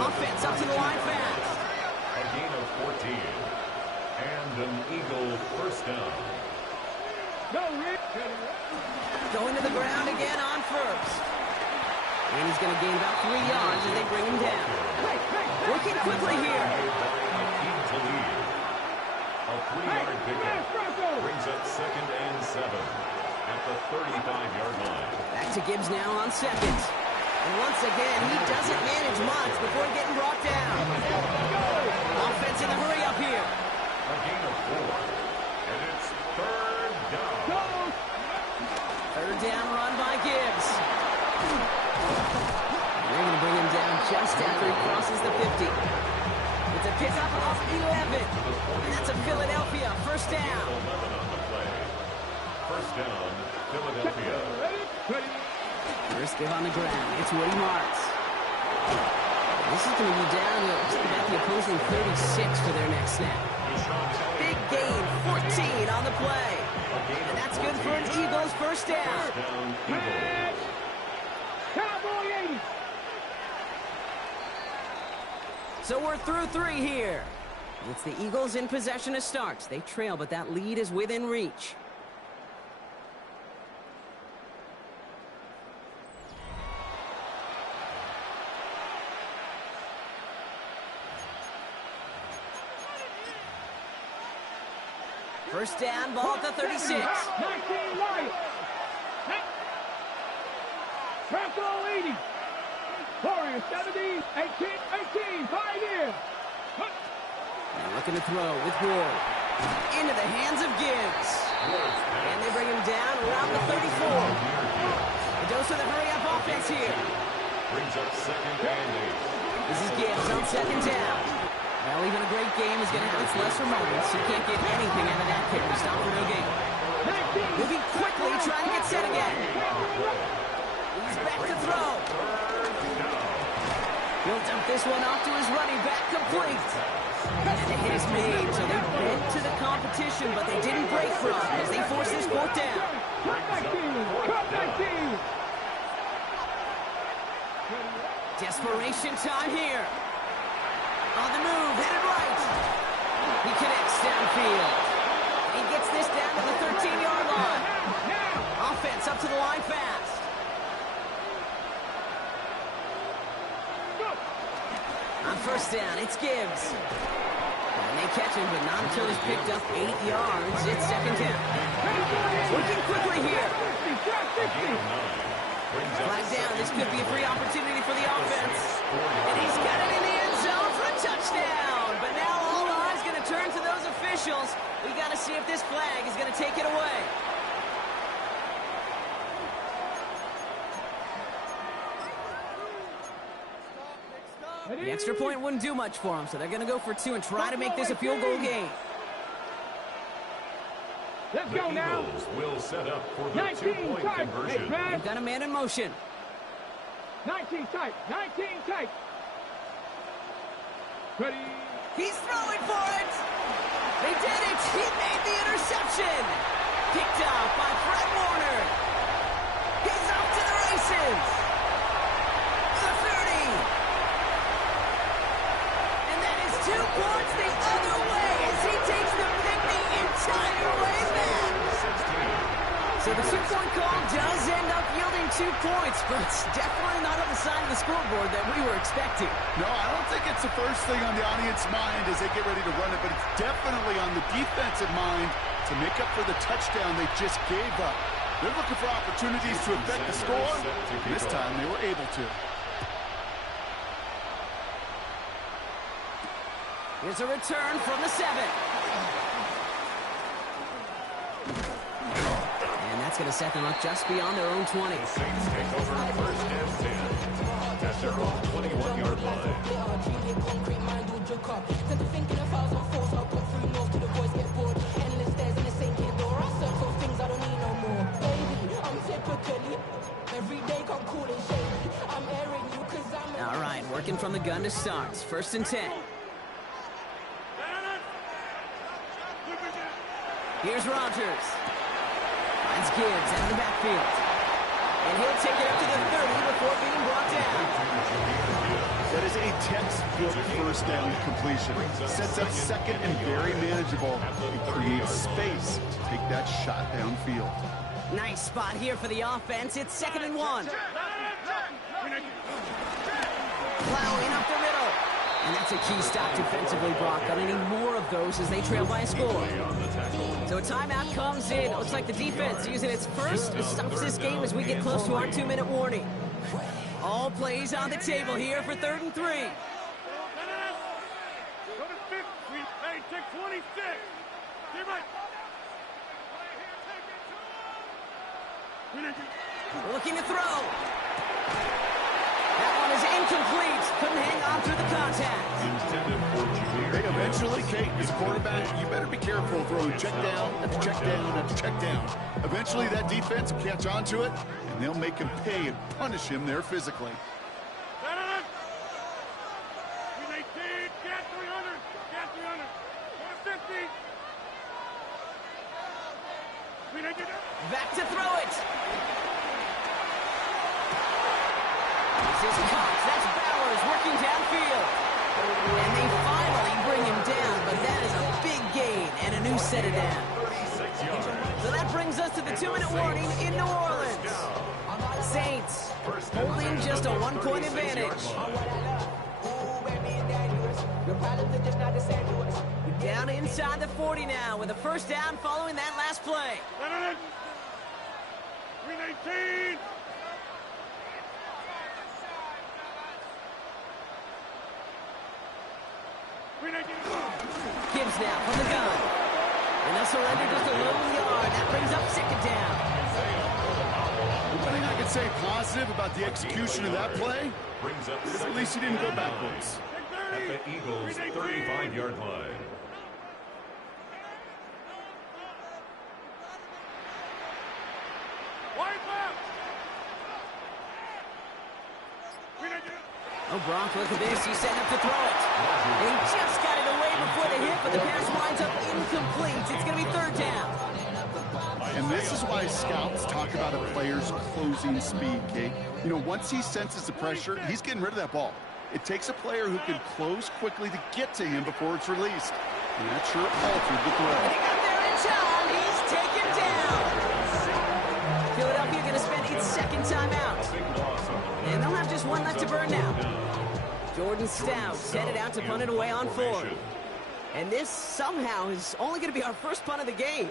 Offense up to the line fast. A gain of 14. And an Eagle first down. Going to the ground again on first. And he's going to gain about 3 yards as they bring him down. Working quickly here. A 3-yard pickup brings up second and 7 at the 35-yard line. Back to Gibbs now on second. And once again, he doesn't manage much before getting brought down. Offense in the hurry up here. A gain of 4. And it's third down. Third down run by Gibbs. And they're going to bring him down just after he crosses the 50. It's a pickup of 11. And that's a Philadelphia first down. 11 on the play. First down, Philadelphia. First give on the ground. It's Woody Marks. This is going to be down to about the opposing 36 for their next snap. Big gain, 14 on the play. And that's good for an Eagles first down. Cowboy 80. So we're through 3 here. It's the Eagles in possession to start. They trail, but that lead is within reach. First down, ball at the 36. 19 Lions. Franco 80. Warriors 70. 18. Pioneer. And looking to throw with Ward. Into the hands of Gibbs. And they bring him down around the 34. A dose of the hurry-up offense here. Brings up second and 8. This is Gibbs on second down. Well, even a great game is going to have its lesser moments. You can't get anything out of that carry. Stop for no gain. Moving quickly, trying to get set again. He's back to throw. He'll dump this one off to his running back, complete. And the hit is made, so they bent to the competition, but they didn't break from as they force this fourth down. Desperation time here. On the move, headed right. He connects downfield. He gets this down to the 13-yard line. Offense up to the line fast. On first down, it's Gibbs. And they catch him, but not until he's picked up 8 yards. It's second down. Working quickly here. Flag down. This could be a free opportunity for the offense. And he's got it in the end zone for a touchdown. But now all eyes going to turn to those officials. We got to see if this flag is going to take it away. The extra point wouldn't do much for them, so they're going to go for 2 and try to make this a field goal game. Let's go now. The Eagles will set up for the 2-point conversion. They've got a man in motion. 19 tight. 19 tight. Ready. He's throwing for it. They did it. He made the interception. Picked up by Fred Warner. He's off to the races. The 30. And that is 2 points the other way as he takes the pick the entire way back. So the 2-point call does end up yielding 2 points, but it's definitely not on the side of the scoreboard that we were expecting. No, I don't think it's the first thing on the audience's mind as they get ready to run it, but it's definitely on the defensive mind to make up for the touchdown they just gave up. They're looking for opportunities to affect the score. This time they were able to. Here's a return from the 7. And that's going to set them up just beyond their own 20. The Saints take over first and 10 at their own 21-yard line. All right, working from the gun to start. First and 10. Here's Rodgers. Finds Gibbs out of the backfield. And he'll take it up to the 30 before being brought down. That is a textbook first down completion. Sets up second and very manageable. It creates space to take that shot downfield. Nice spot here for the offense. It's 2nd and 1. Plowing up the middle. And that's a key stop defensively, Brock. Gonna need more of those as they trail by a score. So a timeout comes in. It looks like the defense using its first to stop this game as we get close to our 2-minute warning. All plays on the table here for 3rd and 3. Go to 50. Hey, check 26. Get right. Looking to throw. That one is incomplete. Couldn't hang on through the contact. Hey, eventually, Kate, as a quarterback, you better be careful throwing check down after check down after check down. Eventually, that defense will catch on to it, and they'll make him pay and punish him there physically. Get 300. Get 300. Go to 50. Back to throw it. This is Cox. That's Bowers working downfield. And they finally bring him down, but that is a big gain and a new set of down. So that brings us to the 2-minute warning in New Orleans. Saints holding just a 1-point advantage. Down inside the 40 now with a first down following that last play. 319. Gibbs now from the gun. And they'll surrender just a little yard. That brings up 2nd down. One thing I can say positive about the execution of that play is at least he didn't go backwards. At the Eagles' 35-yard line. Oh, Brock, look at this. He's setting up to throw it. He just got it away before the hit, but the pass winds up incomplete. It's going to be 3rd down. And this is why scouts talk about a player's closing speed, Kate. You know, once he senses the pressure, he's getting rid of that ball. It takes a player who can close quickly to get to him before it's released. And that sure altered the throw. He got there in time. He's taken down. Philadelphia going to spend its 2nd timeout. And they'll have just one left to burn now. Jordan Stout headed out to punt it away on 4th. And this somehow is only going to be our first punt of the game.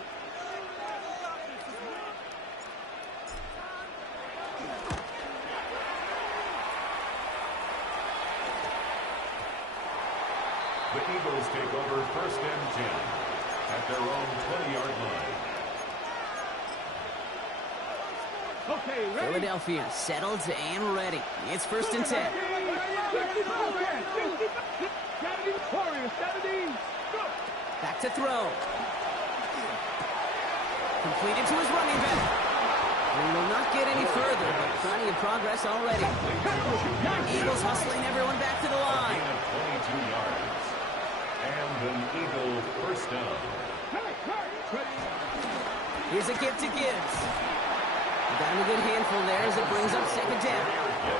The Eagles take over 1st and 10 at their own 20-yard line. Okay, ready? Philadelphia settled and ready. It's 1st and 10. Back to throw. Completed to his running back. And will not get any further, but plenty of progress already. Eagles hustling everyone back to the line. 22 yards. And an Eagle first down. Here's a gift to Gibbs. Got him a good handful there as it brings up 2nd down.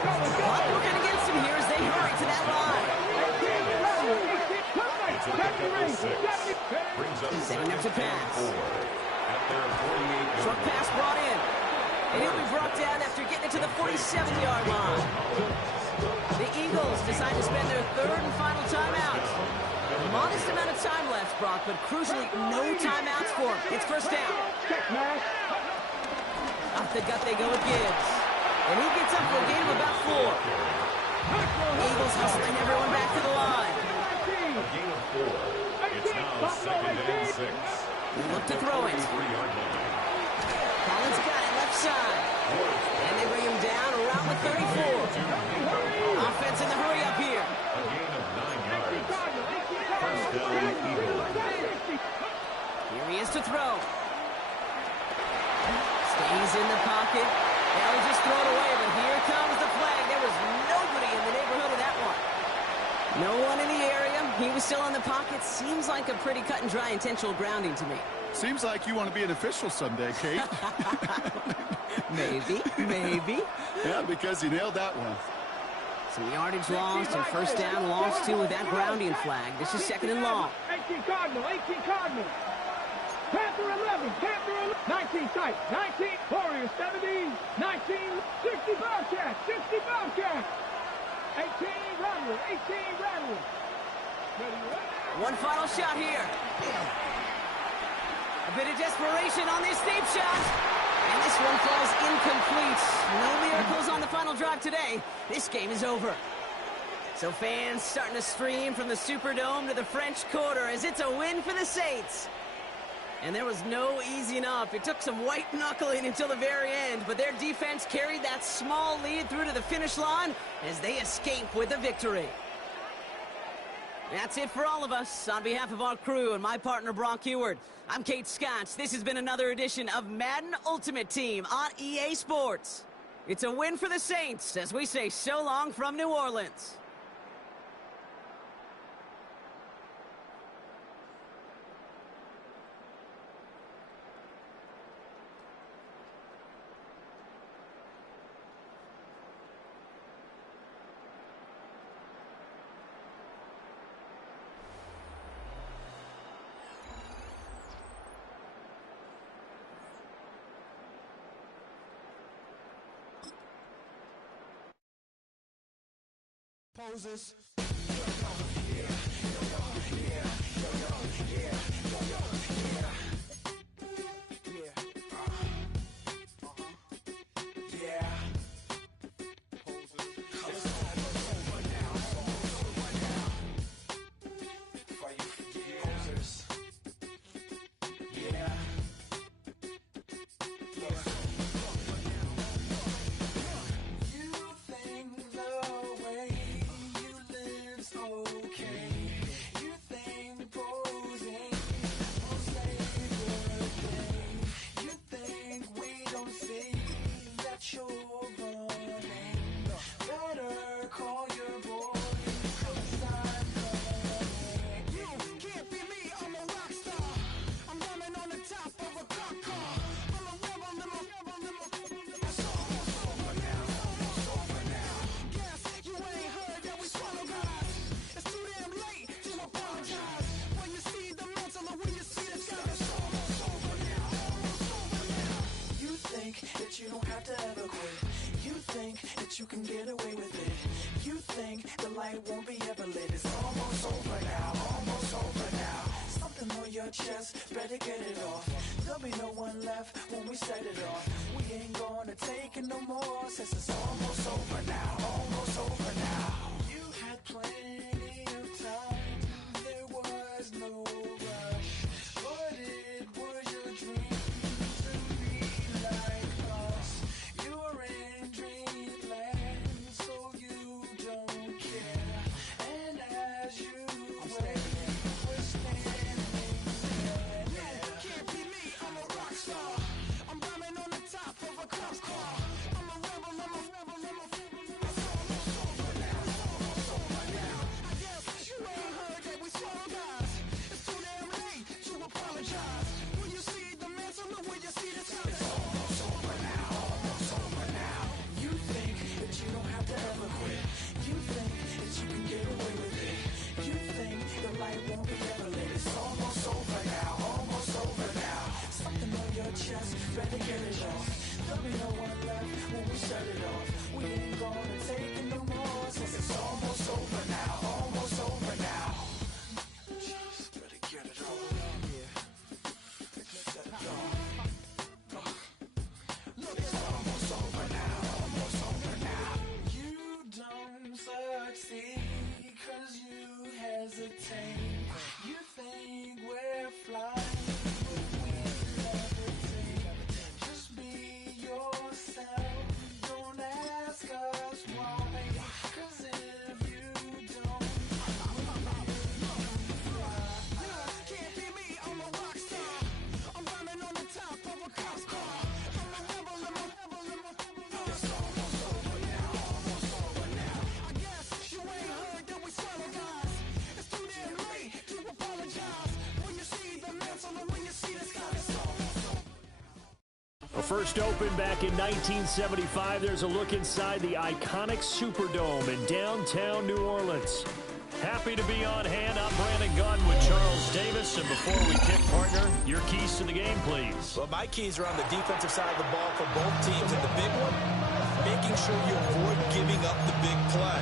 But working against him here as they hurry to that line. Setting up to pass. Short pass brought in. And he'll be brought down after getting it to the 47-yard line. The Eagles decide to spend their 3rd and final timeout. A modest amount of time left, Brock, but crucially no timeouts for him. It's 1st down. Off the gut they go with Gibbs. And he gets up for a gain of about 4. Eagles hustling everyone back to the line. A gain of 4. It's now 2nd and 6. They look to throw it. Collins got it left side. And they bring him down around the 34. Offense in the hurry up here. A gain of 9 yards. First down, Eagles. Here he is to throw. Stays in the pocket. They'll just throw it away, but here comes the flag. There was nobody in the neighborhood of that one. No one in the area. He was still in the pocket. Seems like a pretty cut and dry intentional grounding to me. Seems like you want to be an official someday, Kate. Maybe. Yeah, because you nailed that one. Some yardage lost and 1st down lost too with that grounding flag. This is 2nd and long. 18 Cardinal. Panther 11, 19 tight, 19 Warriors 17, 19 60 Bobcat, 18 Rattler. One final shot here. A bit of desperation on this deep shot. And this one falls incomplete. No miracles on the final drive today. This game is over. So fans starting to stream from the Superdome to the French Quarter as it's a win for the Saints. And there was no easing up. It took some white knuckling until the very end, but their defense carried that small lead through to the finish line as they escape with a victory. That's it for all of us. On behalf of our crew and my partner, Brock Heward, I'm Kate Scott. This has been another edition of Madden Ultimate Team on EA Sports. It's a win for the Saints as we say so long from New Orleans. Poses. You don't have to ever quit. You think that you can get away with it. You think the light won't be ever lit. It's almost over now, almost over now. Something on your chest, better get it off. There'll be no one left when we set it off. We ain't gonna take it no more, since it's almost over now, almost over now. You had plenty of time, there was no rush, but it was your dream. Better get it off. There'll be no one left when we set it off. We ain't gonna take it no more, since it's almost over now, almost over now. Just better get it off. Yeah. Set it off. Look, it's almost over now, almost over now. You don't succeed 'cause you hesitate. You think we're flying. Don't ask us why, 'cause if you don't, can't be me, I'm a rock star. I'm running on the top of a cop car. I'm a rebel, it's almost over now, almost over now. I guess you ain't heard that we swallow guys. It's too damn late to apologize. When you see the mantle and when you see the sky, it's almost over. First opened back in 1975, there's a look inside the iconic Superdome in downtown New Orleans. Happy to be on hand. I'm Brandon Gunn with Charles Davis. And before we kick, partner, your keys to the game, please. Well, my keys are on the defensive side of the ball for both teams. And the big one, making sure you avoid giving up the big play.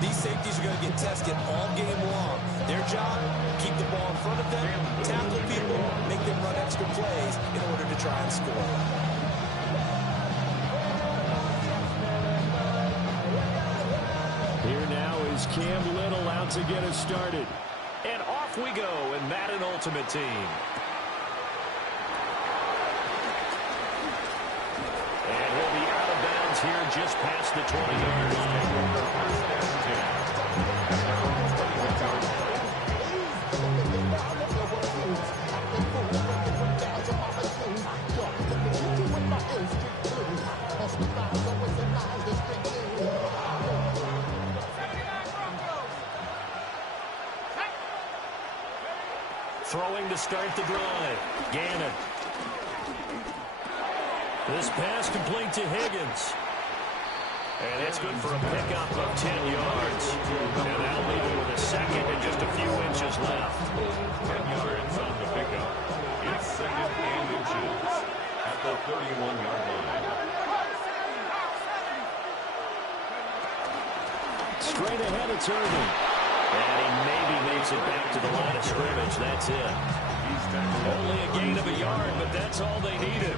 These safeties are going to get tested all game long. Their job, keep the ball in front of them, tackle people, make them run extra plays in order to try and score. Here's Cam Little out to get us started. And off we go in Madden Ultimate Team. And he'll be out of bounds here just past the 20-yard line. Throwing to start the drive. Gannon. This pass complete to Higgins. And it's good for a pickup of 10 yards. And that'll leave it with a second and just a few inches left. 10 yards on the pickup. It's second and inches at the 31-yard line. Straight ahead, it's Irving. And he maybe makes it back to the line of scrimmage. That's it. Only a gain of a yard, but that's all they needed.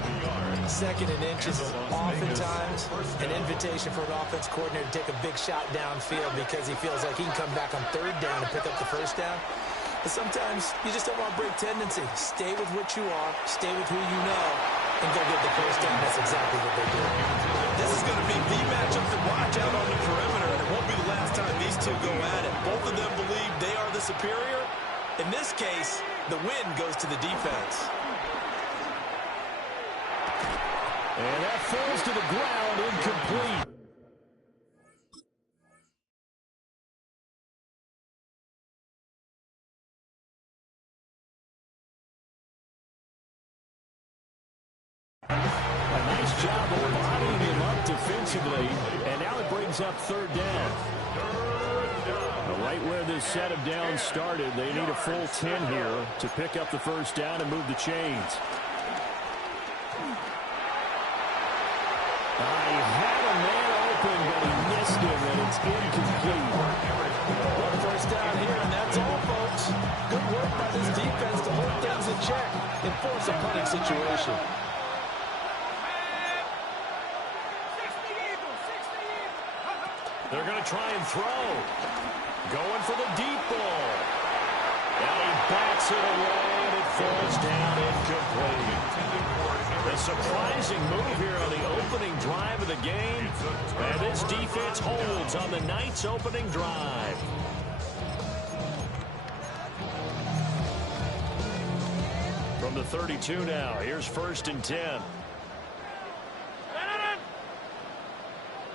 Second and inches is oftentimes an invitation for an offense coordinator to take a big shot downfield because he feels like he can come back on third down and pick up the first down. But sometimes you just don't want to break tendency. Stay with what you are, stay with who you know, and go get the first down. That's exactly what they do. This is going to be the matchup to watch out on the perimeter, and it won't be the last time these two go at it. Both of them believe they are the superior. In this case, the win goes to the defense. And that falls to the ground, incomplete. A nice job of bodying him up defensively, and now it brings up third down. Right where this set of downs started, they need a full 10 here to pick up the first down and move the chains. He had a man open, but he missed him, and it's incomplete. One first down here, and that's all, folks. Good work by this defense to hold things in check and force a punting situation. They're going to try and throw. Going for the deep ball. Now he bats it away, and it falls down incomplete. A surprising move here on the opening drive of the game. And this defense holds on the night's opening drive. From the 32 now, here's 1st and 10.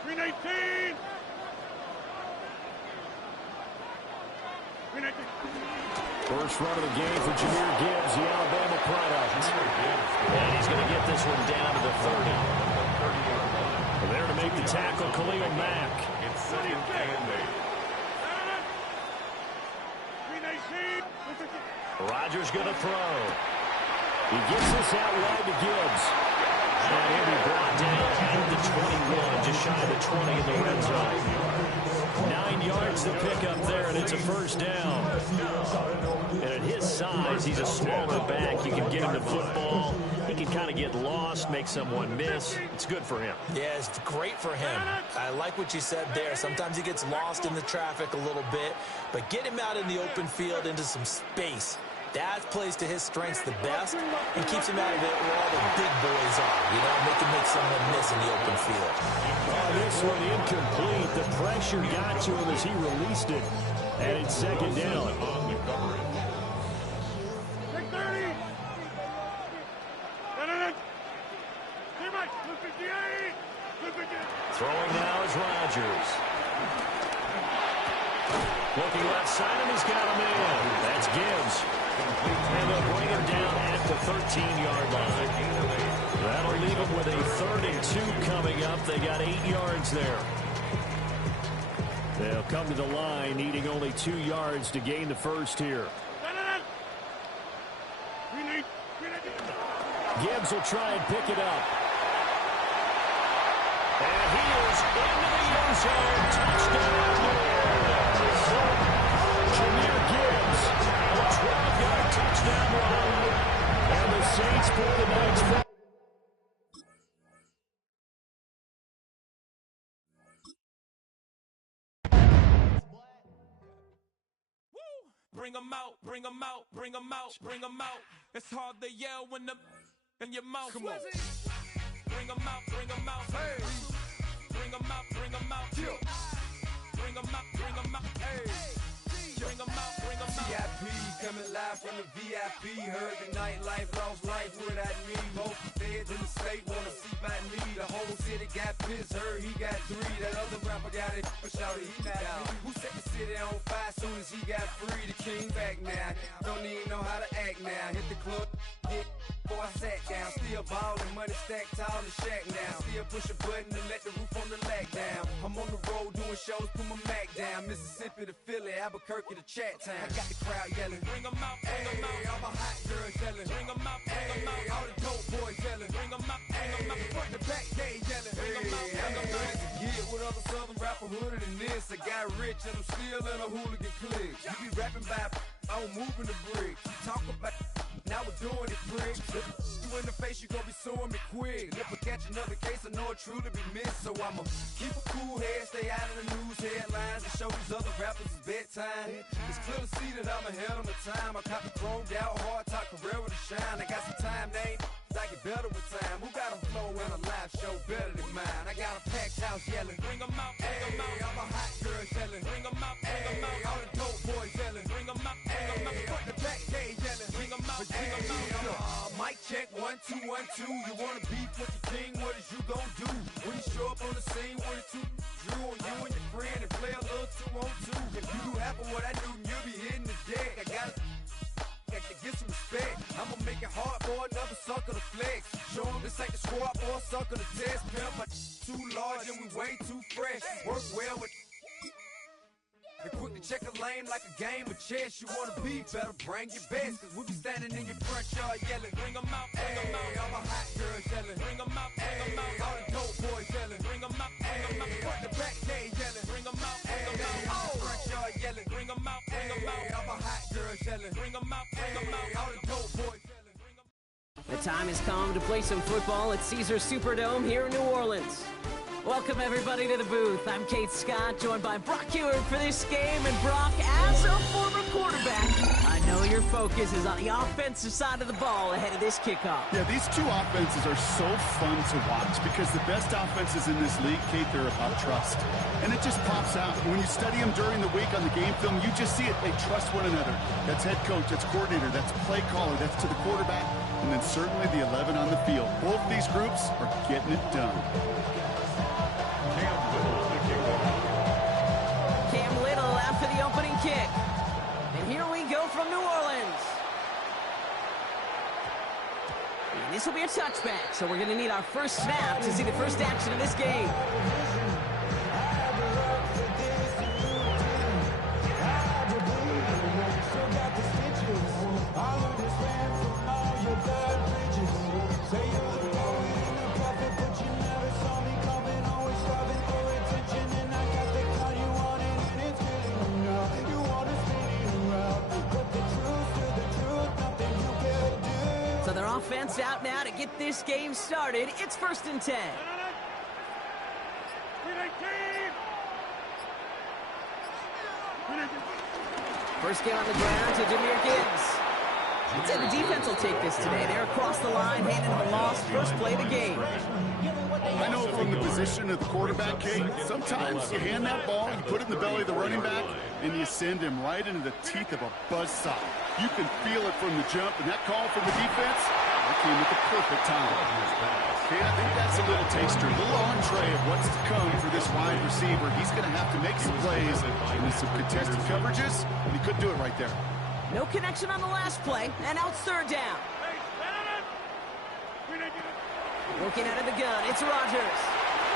319. First run of the game for Jahmyr Gibbs, the Alabama product. And he's going to get this one down to the 30. There to make the tackle, Khalil Mack. It's second and 8. Rodgers going to throw. He gets this out wide to Gibbs. And he'll be brought down at the 21, just shy of the 20 in the red zone. 9 yards to pick up there, and it's a first down. And at his size, he's a smaller back. You can get him the football. He can kind of get lost, make someone miss. It's good for him. Yeah, it's great for him. I like what you said there. Sometimes he gets lost in the traffic a little bit, but get him out in the open field into some space. That plays to his strengths the best and keeps him out of it where all the big boys are. You know, make someone miss in the open field. This one incomplete. The pressure got to him as he released it. And it's second down. On the coverage. 630. Throwing now is Rodgers. Looking left side, and he's got him in. That's Gibbs. And they'll bring him down at the 13-yard line. That'll leave him with a 3rd and 2 coming up. They got 8 yards there. They'll come to the line, needing only 2 yards to gain the first here. Gibbs will try and pick it up. And he is into the end zone. Touchdown. Jahmyr Gibbs, a 12-yard touchdown run. And the Saints pull the Knights back. bring 'em out, bring 'em out, bring 'em out, bring 'em out. It's hard to yell when the in your mouth. Come on. Bring 'em out, bring 'em out. Hey. Bring 'em out, bring 'em out. Yeah. Bring 'em out, bring 'em out. Hey. Bring 'em out, bring 'em out. VIP coming live from the VIP. Heard the nightlife, lost life without me. Both feds in the state wanna see by me. The whole city got pissed, heard he got 3. That other rapper got it, but shouted he not out. Who set the city on fire soon as he got free? The king back now. Don't even know how to act now. Hit the club, get before I sat down. Still ballin', money stacked tall in the shack now. Still push a button and let the roof on the lag down. I'm on the road doing shows, put my Mac down. Mississippi to Philly, Albuquerque to Chat Town. I got the crowd yelling, bring 'em out, bring 'em out. All my hot girls yelling, bring 'em out, bring 'em out. All the dope boys yelling, bring 'em out, bring 'em out. Front to back, they yelling, bring 'em out, bring 'em out. To get with other southern rapper hooded than this. I got rich and I'm still in a hooligan clique. You be rapping by, I'm moving the bricks. You talk about, now we're doing it, pricks. You in the face, you gon' be suing me quick. And if I catch another case, I know it truly be missed. So I'ma keep a cool head, stay out of the news headlines, and show these other rappers it's bedtime. It's clear to see that I'm ahead of my time. I caught the chromed out, hard talk, career to shine. I got some time, they ain't I get better with time. Who got a flow and a live show better than mine? I got a packed house yelling, bring 'em out, bring 'em out. All my hot girls yelling, bring 'em out, bring 'em out. All the dope boys yelling, bring 'em out, bring 'em out. Front the back, they yelling, bring 'em out, bring 'em out. Mic check, 1 2 1 2. You wanna beef with the king? What is you gon' do when you show up on the scene with a 2 drew on you and your friend and play a little 2 on 2? If you do half of what I do, you'll be hitting the deck. I gotta get some respect. I'ma make it hard for another sucker to flex. Show 'em this ain't the squad or a sucker to test. Pimp, my too large and we way too fresh. Work well with and quick to check a lane like a game of chess. You wanna be better, bring your best. Cause we be standing in your front yard yelling, bring 'em out, bring 'em out. All my hot girls yelling, bring 'em out, bring 'em out. All the dope boys yelling, bring 'em out, bring 'em out. Front the back, they yelling, bring 'em out, bring 'em out. Oh, front yard yelling, bring 'em out, bring 'em out. All my hot girls yelling, bring 'em out, bring 'em out. All the dope boys yelling, bring 'em out. The time has come to play some football at Caesars Superdome here in New Orleans. Welcome, everybody, to the booth. I'm Kate Scott, joined by Brock Ewert for this game. And Brock, as a former quarterback, I know your focus is on the offensive side of the ball ahead of this kickoff. Yeah, these two offenses are so fun to watch because the best offenses in this league, Kate, they're about trust. And it just pops out. When you study them during the week on the game film, you just see it. They trust one another. That's head coach, that's coordinator, that's play caller, that's to the quarterback, and then certainly the 11 on the field. Both these groups are getting it done. Cam Little after the opening kick. And here we go from New Orleans. And this will be a touchback, so we're going to need our first snap to see the first action of this game. Offense out now to get this game started. It's 1st and 10. First game on the ground to Jahmyr Gibbs. I'd say the defense will take this today. They're across the line, handing the loss. First play of the game. I know from the position of the quarterback, Kate, sometimes you hand that ball, you put it in the belly of the running back, and you send him right into the teeth of a buzzsaw. You can feel it from the jump, and that call from the defense, that came at the perfect time. Okay, I think that's a little taster, a little entree of what's to come for this wide receiver. He's going to have to make some plays and some contested coverages, and he couldn't do it right there. No connection on the last play, and out 3rd down. Working out of the gun, it's Rodgers.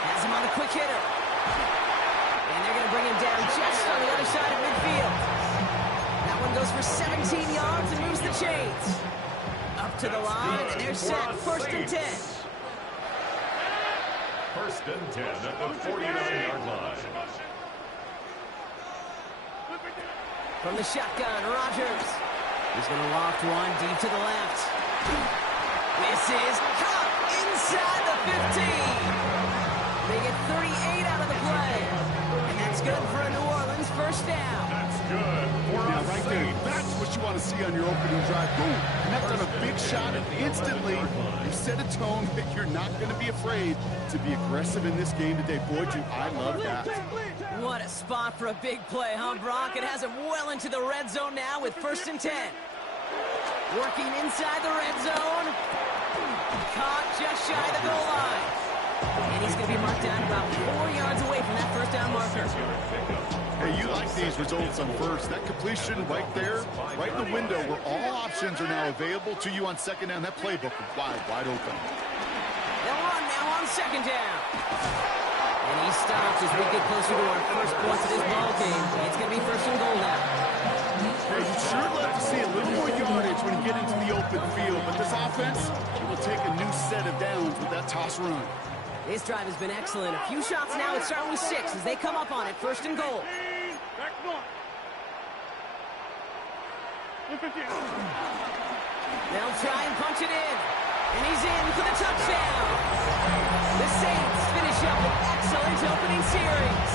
Has him on a quick hitter. And they're going to bring him down just on the other side of midfield. That one goes for 17 yards and moves the chains. Up to the line, and they're set. 1st and 10. 1st and 10 at the 49-yard line. From the shotgun, Rodgers. He's going to loft one deep to the left. This is caught inside the 15. They get 38 out of the play. And that's good for a New Orleans first down. That's good for a right there. to see on your opening drive. Boom, connect on a big shot, and instantly you set a tone that you're not going to be afraid to be aggressive in this game today. Boy, I love that. What a spot for a big play, huh, Brock? It has him well into the red zone now with 1st and 10. Working inside the red zone. Caught just shy of the goal line. And he's going to be marked down about 4 yards away from that first down marker. Hey, you like these results on first. That completion right there, right in the window where all options are now available to you on second down. That playbook is wide open. They'll run now on 2nd down. And he stops as we get closer to our first points of this ball game. It's going to be 1st and goal now. Hey, you'd sure love to see a little more yardage when you get into the open field, but this offense will take a new set of downs with that toss run. This drive has been excellent. A few shots now. It's starting with 6 as they come up on it. 1st and goal. They'll try and punch it in. And he's in for the touchdown. The Saints finish up an excellent opening series.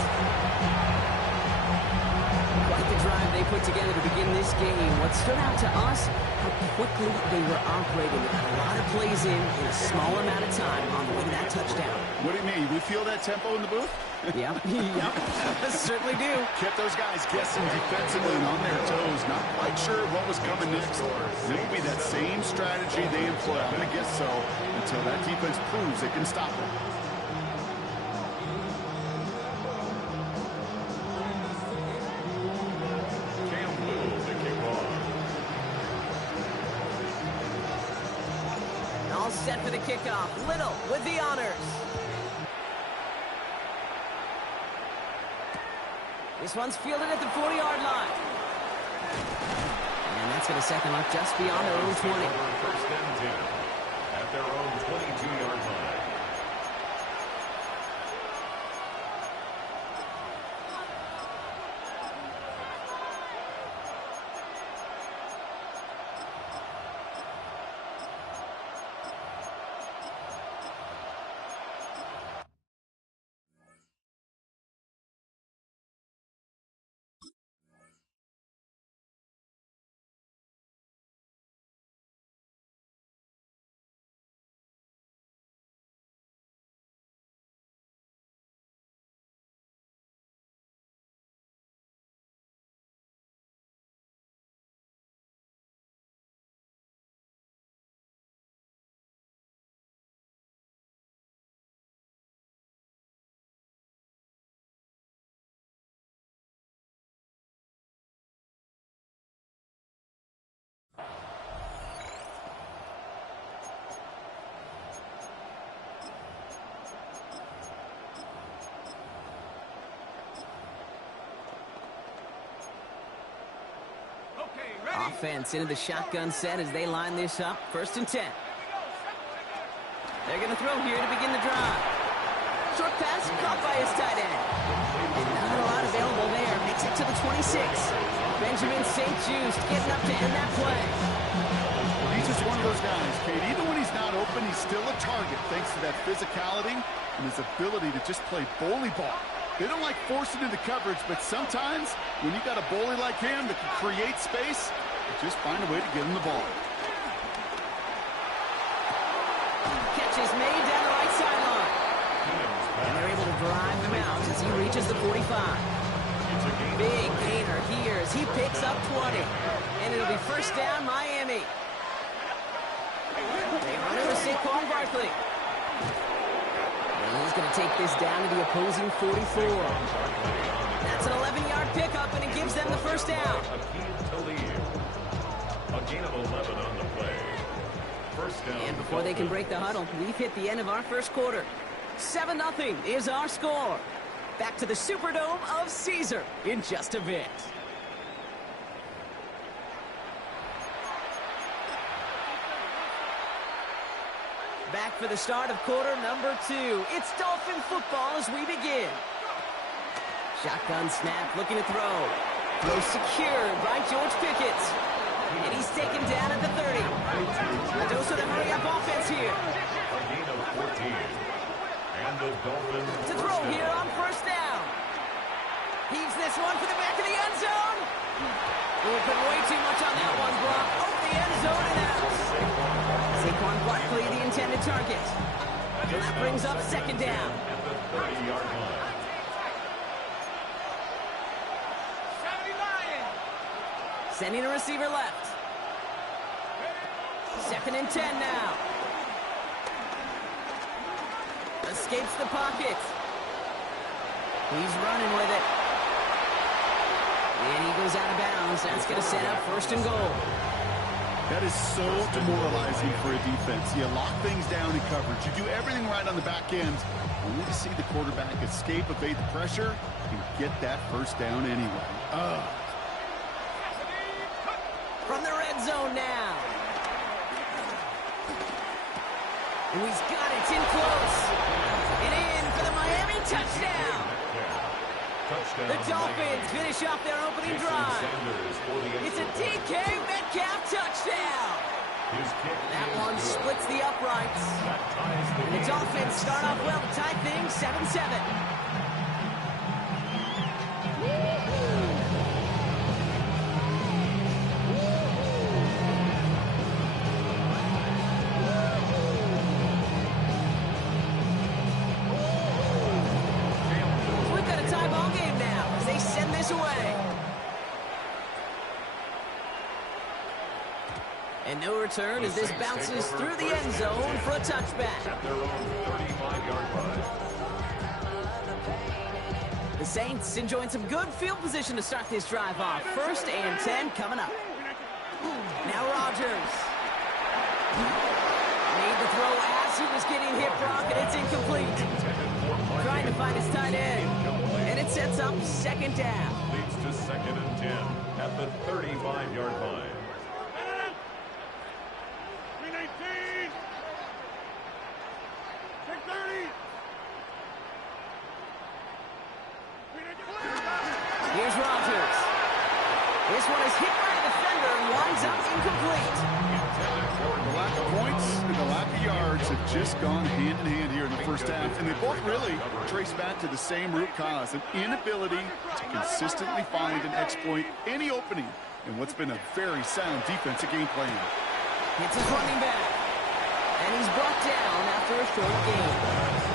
Quite the drive they put together to begin this game. What stood out to us, how quickly they were operating. They got a lot of plays in a small amount of time on the way to that touchdown. What do you mean? We feel that tempo in the booth? Yep. Certainly do. Kept those guys guessing defensively and on their toes. Not quite sure what was coming next. It will be that same strategy they employ. I'm going to guess so until that defense proves they can stop it. All set for the kickoff. Little with the honors. This one's fielded at the 40-yard line. And that's going to set them up just beyond their own 20. 1st and 10 at their own 22-yard line. Offense into the shotgun set as they line this up. 1st and 10. They're going to throw here to begin the drive. Short pass caught by his tight end. Not a lot available there. Makes it to the 26. Benjamin St. Just getting up to end that play. He's just one of those guys, Kate. Even when he's not open, he's still a target thanks to that physicality and his ability to just play bully ball. They don't like forcing into coverage, but sometimes when you got a bully like him that can create space, just find a way to get him the ball. Catch is made down the right sideline. And they're able to drive him out as he reaches the 45. Big gainer here as he picks up 20. And it'll be 1st down, Miami. They run it with Saquon Barkley. And he's going to take this down to the opposing 44. That's an 11-yard pickup, and it gives them the 1st down. A gain of 11 on the play. 1st down. And before they can break the huddle, we've hit the end of our first quarter. 7-0 is our score. Back to the Superdome of Caesar in just a bit. Back for the start of quarter number 2. It's Dolphin football as we begin. Shotgun snap, looking to throw. Throw secured by George Pickett. And he's taken down at the 30. A dose of the hurry-up offense here. A gain of 14. And the Dolphins to throw here on 1st down. Heaves this one for the back of the end zone. We put way too much on that one, Brock. Over the end zone and out. Saquon Barkley, the intended target. So that brings up second down. At the 30-yard line. Sending a receiver left. Second and 10 now. Escapes the pocket. He's running with it. And he goes out of bounds. That's going to set up first and goal. That is so demoralizing for a defense. You lock things down in coverage. You do everything right on the back end, only to see the quarterback escape, evade the pressure, and get that first down anyway. From the red zone now. And he's got it. It's in close. And in for the Miami touchdown. The Dolphins finish off their opening drive. It's a DK Metcalf touchdown. That one splits the uprights. And the Dolphins start off well to tie things 7-7. And no return as this bounces through the end zone for a touchback. At their own 35-yard line. The Saints enjoying some good field position to start this drive off. First and 10 coming up. Now Rodgers. Made the throw as he was getting hit, Brock, and it's incomplete. Trying to find his tight end. And it sets up second down. Leads to second and 10 at the 35-yard line. Here's Rodgers. This one is hit by a defender and winds up incomplete. The lack of points and the lack of yards have just gone hand in hand here in the first half, and they both really trace back to the same root cause, an inability to consistently find and exploit any opening in what's been a very sound defensive game plan. It's his running back, and he's brought down after a short game.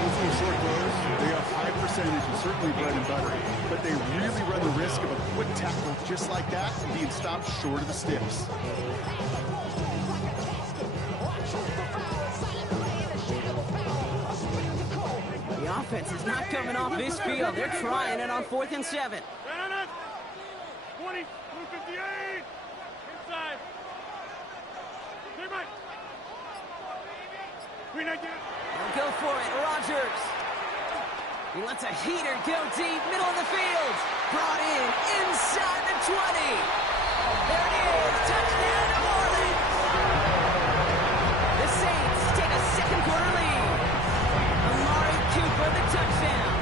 Those short throws, they have high percentage and certainly bread and butter, but they really run the risk of a quick tackle just like that and being stopped short of the sticks. The offense is not coming off this field. They're trying it on 4th and 7. 20, 258, inside. Take right. They'll go for it. Rodgers. He lets a heater go deep, middle of the field. Brought in inside the 20. There it is. Touchdown, New Orleans. The Saints take a second quarter lead. Amari Cooper, the touchdown.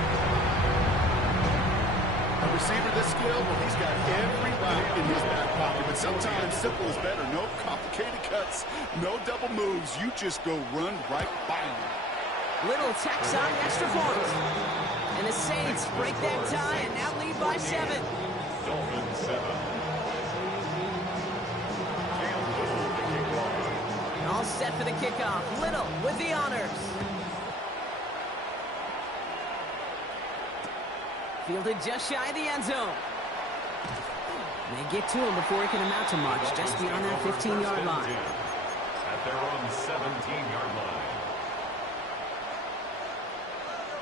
A receiver this skilled, well, he's got every route in his back pocket, but sometimes simple is better. No complicated cuts, no double moves. You just go run right by him. Little tacks on extra point. And the Saints break that tie and now lead by 7. Dolphins 7. All set for the kickoff. Little with the honors. Fielded just shy of the end zone. They get to him before he can amount to much, just beyond that 15-yard line. At their own 17-yard line.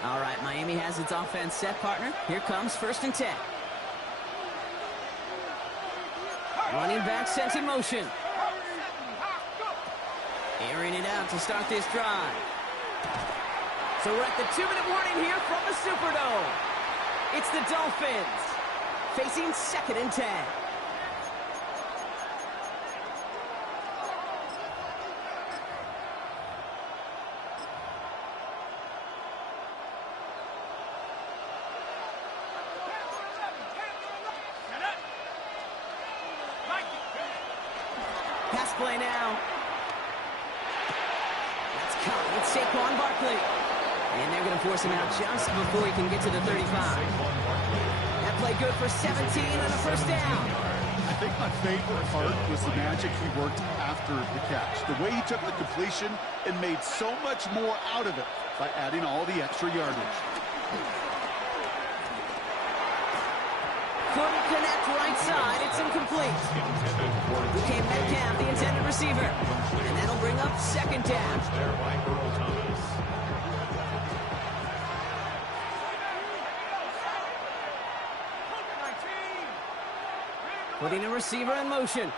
All right, Miami has its offense set, partner. Here comes 1st and 10. Running back sent in motion. Airing it out to start this drive. So we're at the 2-minute warning here from the Superdome. It's the Dolphins facing 2nd and 10. Pass play now. That's caught with Saquon Barkley. And they're going to force him out just before he can get to the 35. That play good for 17 and a first down. think my favorite part was the magic he worked after the catch. The way he took the completion and made so much more out of it by adding all the extra yardage. Couldn't connect right side. It's incomplete. Became Metcalf, the intended receiver. And that'll bring up second down. Putting a receiver in motion.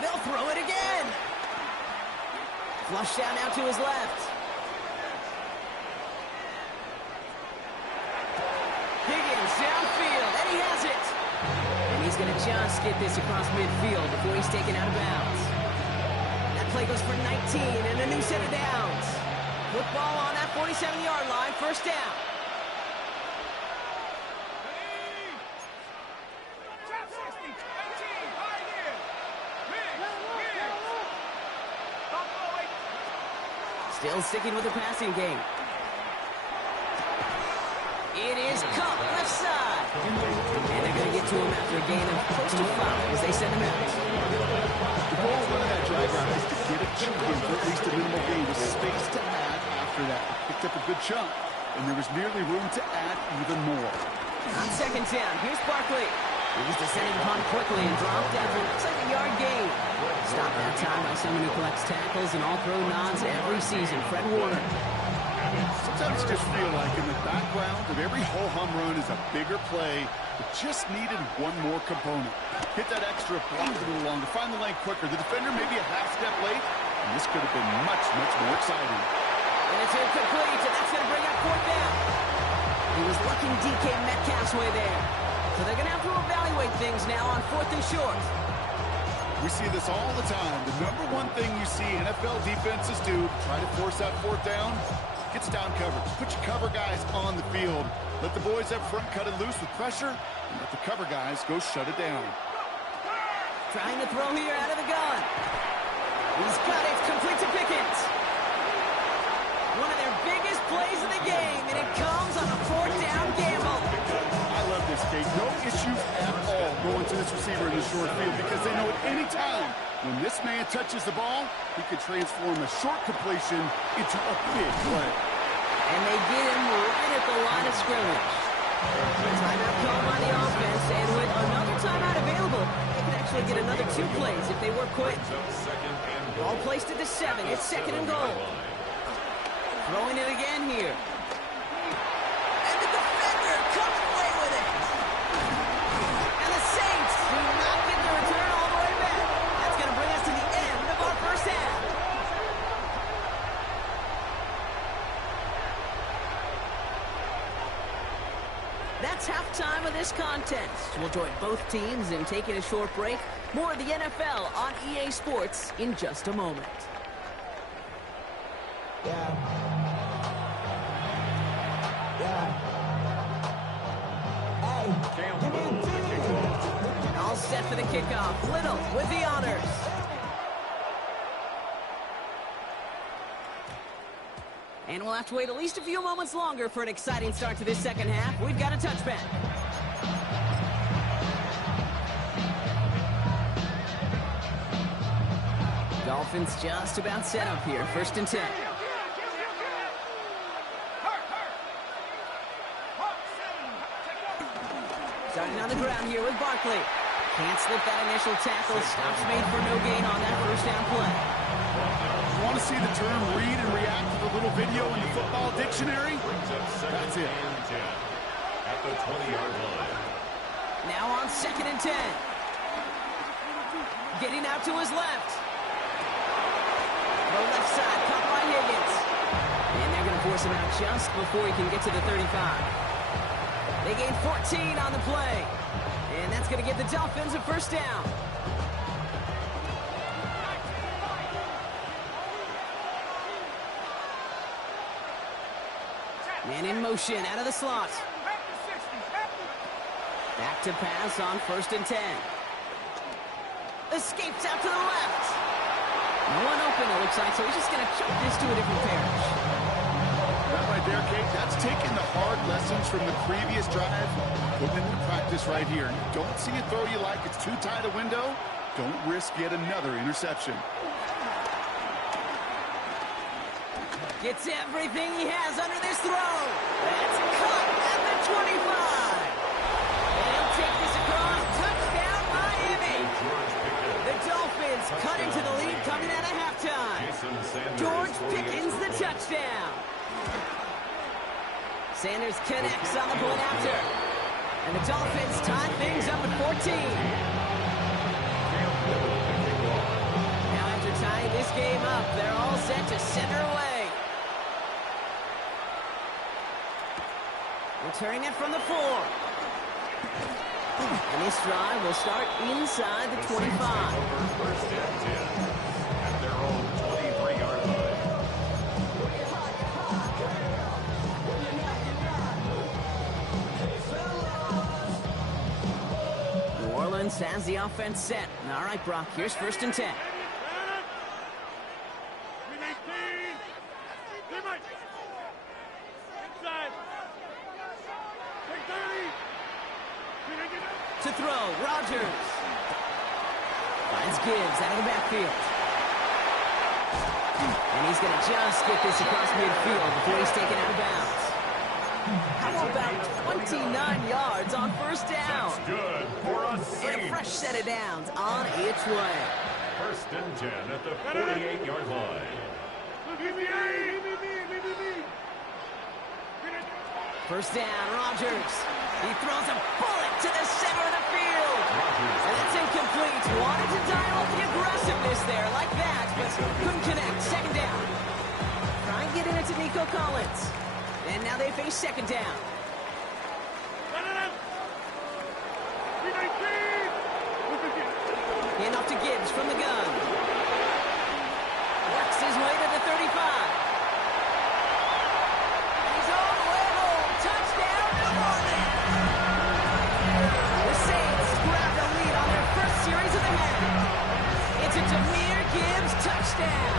They'll throw it again. Flushed out now to his left. Higgins downfield, and he has it. And he's going to just get this across midfield before he's taken out of bounds. That play goes for 19 and a new set of downs. Football on that 47-yard line, first down. Still sticking with the passing game. It is Cup left side. And they're going to get to him after a gain of close to 5 as they send him out. The goal of running that drive route is to get a chunk in for at least a minimal gain with space to add after that. Picked up a good chunk, and there was nearly room to add even more. On second down, here's Barkley. He's descending upon quickly and dropped after looks like a yard gain. Stopped that time by someone who collects tackles and all-pro nods every season, Fred Warner. Sometimes you just feel like in the background of every ho-hum run is a bigger play that just needed one more component. Hit that extra, block it a little longer, find the lane quicker. The defender may be a half step late, and this could have been much, much more exciting. And it's incomplete, and that's going to bring up fourth down. He was looking DK Metcalf's way there. So they're going to have to evaluate things now on fourth and short. We see this all the time. The number one thing you see NFL defenses do to try to force that fourth down, gets down coverage. Put your cover guys on the field. Let the boys up front cut it loose with pressure, and let the cover guys go shut it down. Trying to throw here out of the gun. He's got it. It's complete to Pickens. One of their biggest plays of the game, and it comes on a fourth down gamble. I love this, Kate. No issues at all going to this receiver in the short field because they know at any time when this man touches the ball, he can transform a short completion into a big play. And they get him right at the line of scrimmage. Timeout called by the offense, and with another timeout available, they can actually get another 2 plays if they work quick. Ball placed at the 7. It's second and goal. Throwing it again here. And the defender comes away with it. And the Saints do not get the return all the way back. That's going to bring us to the end of our first half. That's halftime of this contest. We'll join both teams in taking a short break. More of the NFL on EA Sports in just a moment. All set for the kickoff. Little with the honors. And we'll have to wait at least a few moments longer for an exciting start to this second half. We've got a touchback. Dolphins just about set up here. First and 10. Starting on the ground here with Barkley. Can't slip that initial tackle. Stops made for no gain on that first down play. You want to see the term read and react to the little video in the football dictionary? That's it. At the 20-yard line. Now on second and 10. Getting out to his left. The left side, caught by Higgins. And they're going to force him out just before he can get to the 35. They gain 14 on the play. And that's going to give the Dolphins a first down. Man in motion out of the slot. Back to pass on first and 10. Escapes out to the left. No one open, it looks like, so he's just going to chuck this to a different parish. That right there, Kate. That's taking the hard lessons from the previous drive, putting it into practice right here. You don't see a throw you like, it's too tight a window. Don't risk yet another interception. Gets everything he has under this throw. That's caught at the 25. And he'll take this across. Touchdown, Miami. The Dolphins cut into the lead coming out of halftime. George Pickens the touchdown. Sanders connects on the point after. And the Dolphins tie things up at 14. Now after tying this game up, they're all set to center away. Returning it from the 4. And this drive will start inside the 25. First and 10 at their own 23-yard line. New Orleans has the offense set. All right, Brock, here's 1st and 10. To throw, Rodgers. Finds Gibbs out of the backfield. And he's going to just get this across midfield before he's taken out of bounds. How about 29 yards on 1st down? That's good for a And a fresh set of downs on its way. 1st and 10 at the 48-yard line. 1st down, Rodgers. He throws a bullet to the center of the field. And it's incomplete. Wanted to dial up the aggressiveness there like that, but couldn't connect. 2nd down. Try and get it into Nico Collins. And now they face 2nd down. Hand off to Gibbs from the gun. Works his way to the 35. He's all the way home. Touchdown, New Orleans. The Saints grab the lead on their first series of the half. It's a Jahmyr Gibbs touchdown.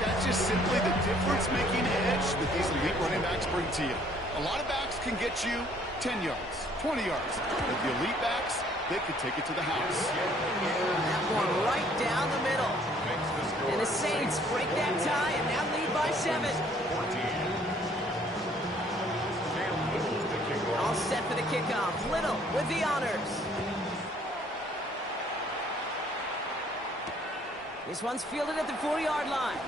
That's just simply the difference-making edge that these elite running backs bring to you. A lot of backs can get you 10 yards, 20 yards. But the elite backs, they could take it to the house. That one right down the middle. And the Saints break that tie and now lead by 7. All set for the kickoff. Little with the honors. This one's fielded at the 4-yard line.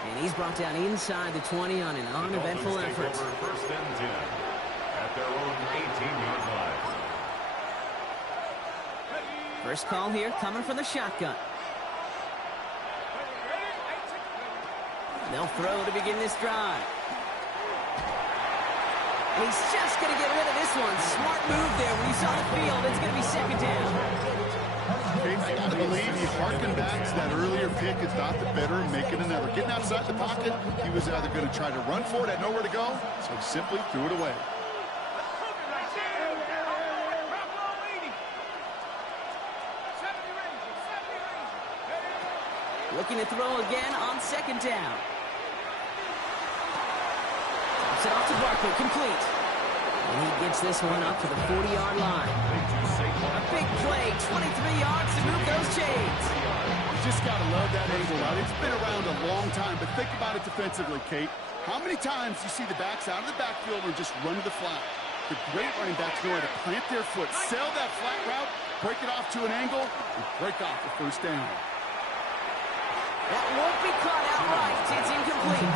And he's brought down inside the 20 on an uneventful effort. 1st and 10 at their own 18-yard line. First call here coming from the shotgun. They'll throw to begin this drive. And he's just going to get rid of this one. Smart move there when he saw the field. It's going to be 2nd down. I believe he harkened back to that earlier pick and thought the better and make it another. Getting outside the pocket, he was either going to try to run for it, had nowhere to go, so he simply threw it away. Looking to throw again on 2nd down. Drops it off to Barkley, complete. And he gets this one up to the 40-yard line. A big play, 23 yards to move those chains. You just got to love that angle out. It's been around a long time, but think about it defensively, Kate. How many times do you see the backs out of the backfield or just run to the flat? The great running backs know how to plant their foot, sell that flat route, break it off to an angle, and break off the 1st down. That won't be caught outright. It's incomplete.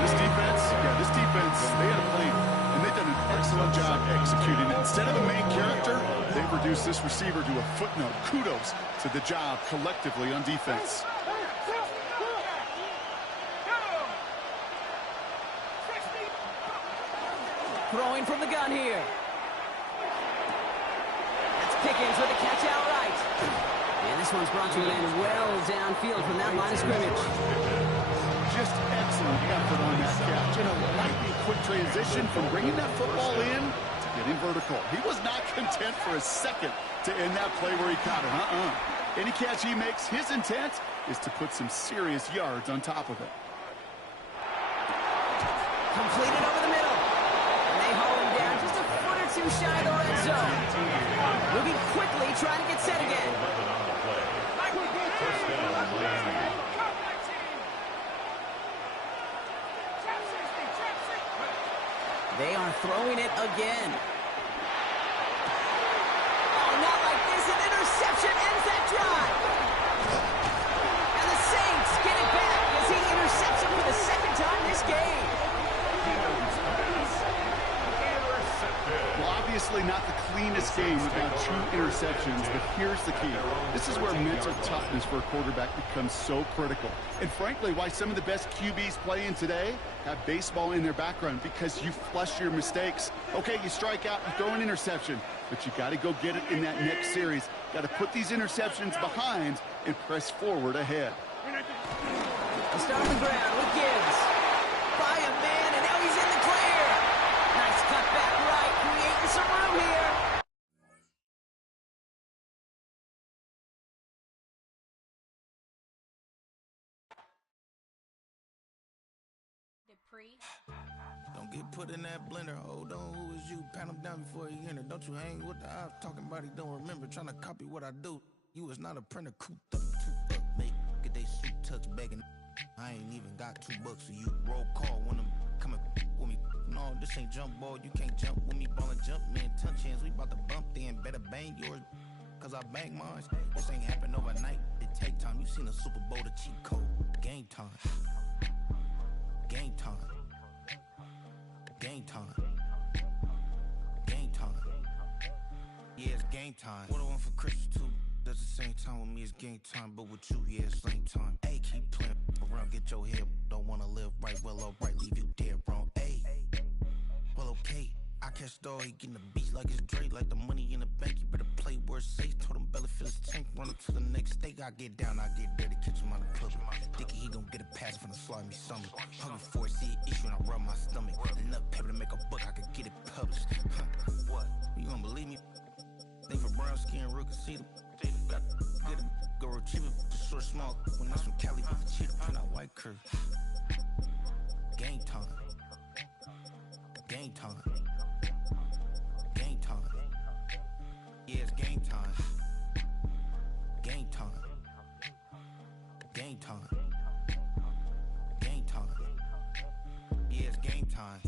This defense, they had a plan, and they've done an excellent job executing it. Instead of a main character, they've reduced this receiver to a footnote. Kudos to the job collectively on defense. Throwing from the gun here. That's Pickens with a catch outright. And this one's brought to an end well downfield from that line of scrimmage. Just excellent effort on that catch. And a lightning quick transition from bringing that football in to getting vertical. He was not content for a second to end that play where he caught it. Any catch he makes, his intent is to put some serious yards on top of it. Completed over the middle. And they haul him down just a foot or two shy of the red zone. Moving quickly, trying to get set again. They are throwing it again. Oh, not like this. An interception ends that drive. And the Saints get it back as he intercepts him for the second time this game. Well, obviously not the cleanest game without 2 interceptions, but here's the key. This is where mental toughness for a quarterback becomes so critical. And frankly, why some of the best QBs playing today have baseball in their background, because you flush your mistakes. Okay, you strike out, you throw an interception, but you got to go get it in that next series. Got to put these interceptions behind and press forward ahead. They'll start on the ground with Gibbs. By a man, and now he's in the clear. Nice cut back right, creating some room here. Don't get put in that blender. Hold on, who is you? Pat him down before he enter. Don't you hang with the ops talking about he don't remember. Trying to copy what I do. You is not a printer. Cooped up, make get they suit touch begging. I ain't even got $2, so you roll call when I'm coming with me. No, this ain't jump ball. You can't jump with me. Ballin' jump, man. Touch hands. We about to bump then. Better bang yours, cause I bang mine. This ain't happen overnight. It take time. You seen a Super Bowl, the cheat code. Game time. Game time. Game time. Game time. Yeah, it's game time. What I want for Christmas too. Does the same time with me, it's game time. But with you, yeah, it's same time. Hey, keep playing around, get your head. Don't wanna live right, well, alright, leave you dead wrong. Hey, well, okay. I catch the dog, he getting the beats like it's Dre, like the money in the bank. You better play where it's safe. Told him belly fill his tank, running to the next stake. I get down, I get dirty, catch him on the club. Thinking he gon' get a pass from the slimy summer. Hungry for it, see an issue and I rub my stomach. Enough paper to make a book, I could get it published. What? You gon' believe me? Think for brown skin, real can see them. Got get him, go retrieve it, just short small. When that's from Cali, with the cheetah, print out white curve. Game time. Game time. Game time. Yeah, it's game time. Game time. Game time. Game time. Yeah, it's game time.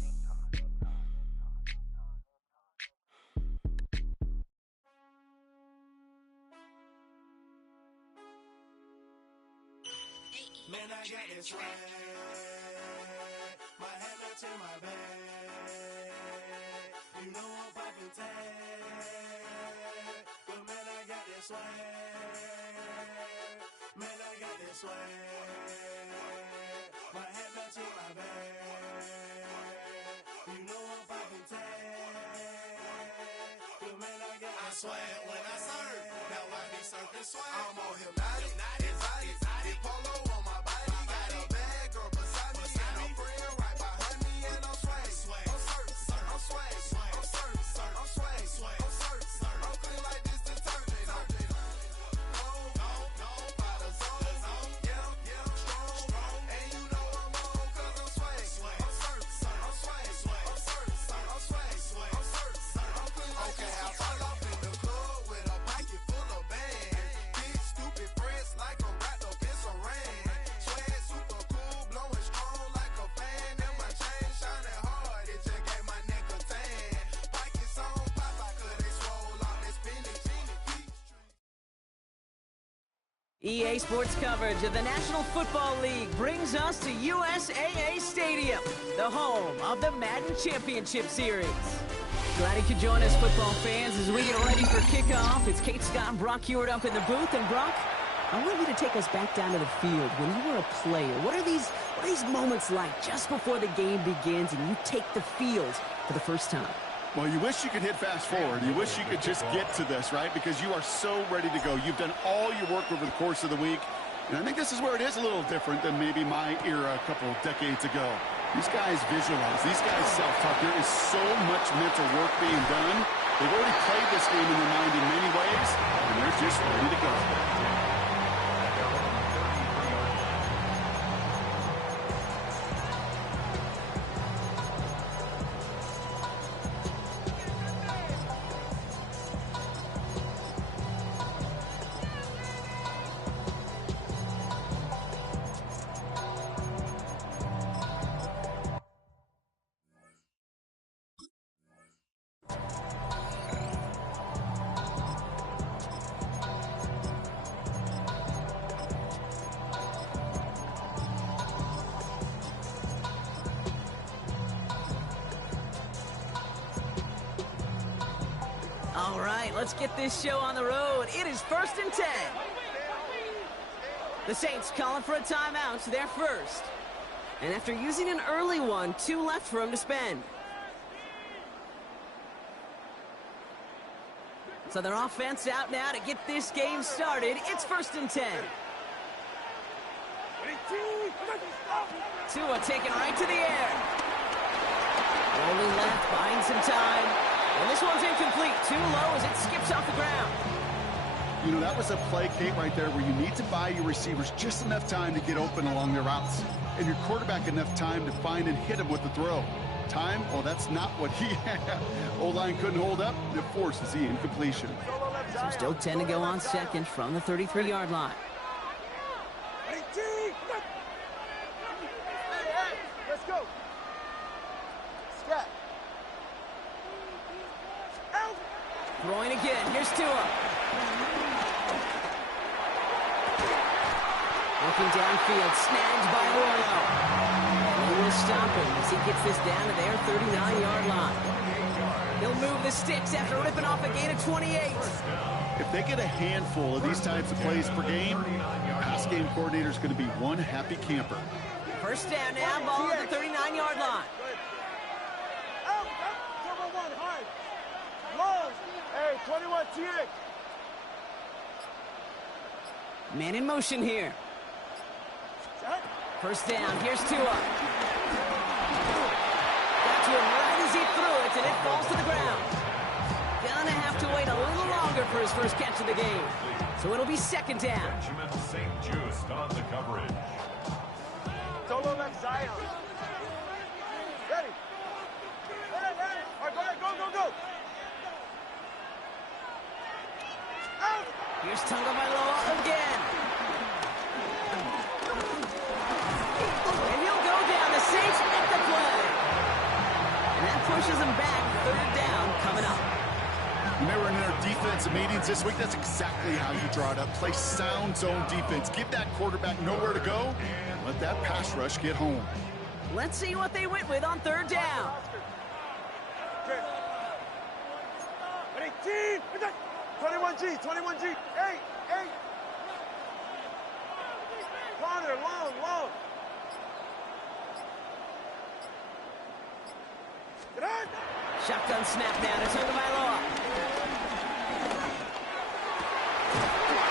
Man, I got this swag. My head up to my bag. You know I'm poppin' tag. But man, I got this swag. Man, I got this swag. My head up to my bag. You know I'm poppin' tag. But man, I got this swag. When I serve, now I be surfing swag. I'm on hypnotic, exotic, polo on my body. Got a bad girl beside me, and a friend right behind me, and I'm swag. I'm surf, I'm swag, I'm surf, I'm swag, I'm surf, I'm clean like this detergent. No, by the zone, yeah, strong, and you know I'm on 'cause I'm swag. I'm surf, I'm swag, I'm surf, I'm swag, I'm surf, I'm clean like this. Okay, I fall off in the club with a pocket full of bands. Big stupid friends like I'm wrapped up in some rain. Swag super cool, blowing strong like a fan. And my chain shining hard, it just gave my neck a tan. Pockets on pop, I could they swole all this spinach. EA Sports coverage of the National Football League brings us to USAA Stadium, the home of the Madden Championship Series. Glad you could join us, football fans, as we get ready for kickoff. It's Kate Scott and Brock Hewitt up in the booth. And Brock, I want you to take us back down to the field. When you were a player, what are these moments like just before the game begins and you take the field for the first time? Well, you wish you could hit fast forward. You wish you could just get to this, right? Because you are so ready to go. You've done all your work over the course of the week. And I think this is where it is a little different than maybe my era a couple decades ago. These guys visualize. These guys self-talk. There is so much mental work being done. They've already played this game in their mind in many ways, and they're just ready to go. All right, let's get this show on the road. It is 1st and 10. The Saints calling for a timeout. They're first. And after using an early one, 2 left for him to spend. So their offense out now to get this game started. It's 1st and 10. Tua taken right to the air. Rolling left, buying some time. And this one's incomplete. Too low as it skips off the ground. You know, that was a play, Kate, right there where you need to buy your receivers just enough time to get open along their routes. And your quarterback enough time to find and hit him with the throw. Time? Well, that's not what he had. O-line couldn't hold up. It forces the incompletion. So still 10 to go on second from the 33-yard line. Let's go. Scat. Throwing again. Here's Tua. Looking downfield. Snagged by Arroyo. And he will stop him as he gets this down to their 39-yard line. He'll move the sticks after ripping off a gain of 28. If they get a handful of these types of plays per game, pass game coordinator is going to be one happy camper. First down now, ball at the 39-yard line. Out, double one, hard. Long. Hey, 21 TX. Man in motion here. First down, here's Tua. Got to him right as he threw it, and it falls to the ground. Gonna have to wait a little longer for his first catch of the game. So it'll be second down. Benjamin St. Just on the coverage. Solo left Zion. Ready. All right, go ahead, go. Out. Here's Tagovailoa again. And he'll go down. The Saints make the play. And that pushes them back. Third down coming up. Remember in our defensive meetings this week, that's exactly how you draw it up. Play sound zone defense. Give that quarterback nowhere to go. Let that pass rush get home. Let's see what they went with on third down. Ready, team. 21G. Hey. Corner, long. Get on. Shotgun snap now to Tagovailoa.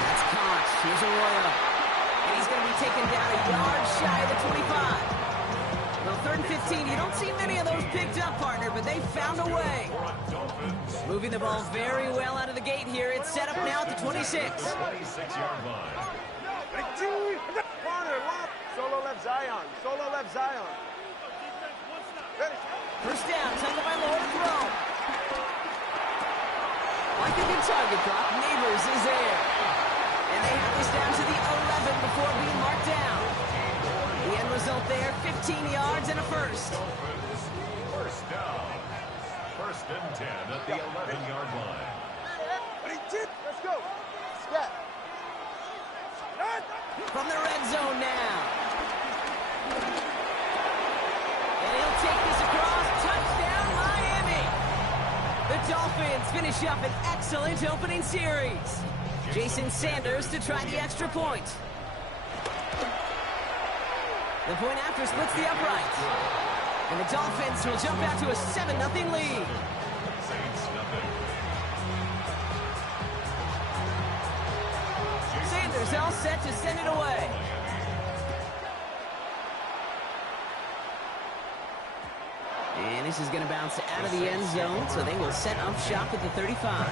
That's caught. Here's Arroyo. And he's going to be taken down a yard shy of the 25. Well, 3rd and 15, you don't see many of those picked up, partner, but they found a way. Moving the ball very well out of the gate here. It's set up now at the 26. 26-yard line. Corner, long. Solo left Zion. Ready. First down, Tagovailoa to throw. Like a good target drop, Neighbors is there. And they have this down to the 11 before being marked down. The end result there, 15 yards and a first. First down. 1st and 10 at the 11-yard line. Let's go. Scat. From the red zone now. And he'll take this across. Touchdown, Miami. The Dolphins finish up an excellent opening series. Jason Sanders to try the extra point. The point after splits the upright. And the Dolphins will jump out to a 7-0 lead. Saints nothing. Sanders all set to send it away. And this is going to bounce out of the end zone, so they will set up shop at the 35.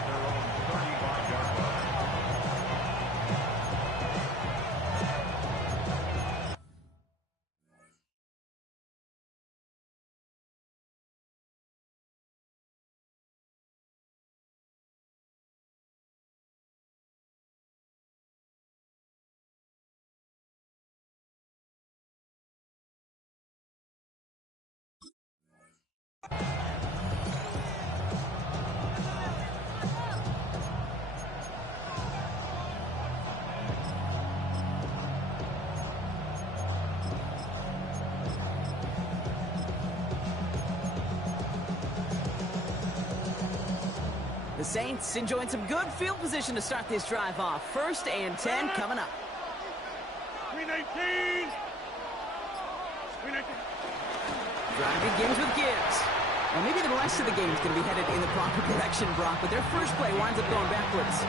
The Saints enjoying some good field position to start this drive off. 1st and 10 coming up. Screen 18. Screen 18. Drive begins with Gibbs. Well, maybe the rest of the game is going to be headed in the proper direction, Brock, but their first play winds up going backwards.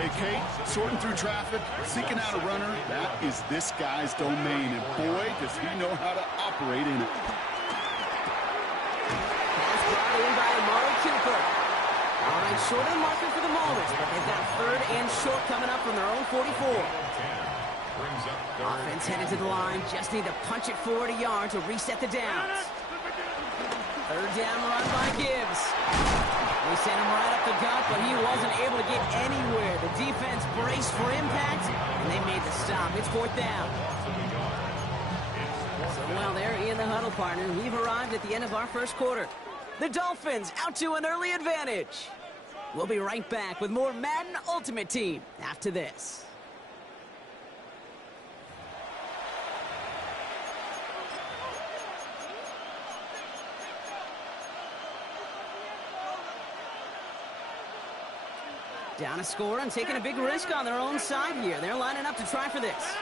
Hey, Kate, sorting through traffic, seeking out a runner, that is this guy's domain, and boy, does he know how to operate in it. Cooper. All right, short of the marker for the moment, but they've got 3rd and short coming up from their own 44. Offense headed to the line, just need to punch it forward a yard to reset the downs. 3rd down run by Gibbs. They sent him right up the gut, but he wasn't able to get anywhere. The defense braced for impact, and they made the stop. It's 4th down. So while they're in the huddle, partner, we've arrived at the end of our first quarter. The Dolphins out to an early advantage. We'll be right back with more Madden Ultimate Team after this. Down a score and taking a big risk on their own side here. They're lining up to try for this.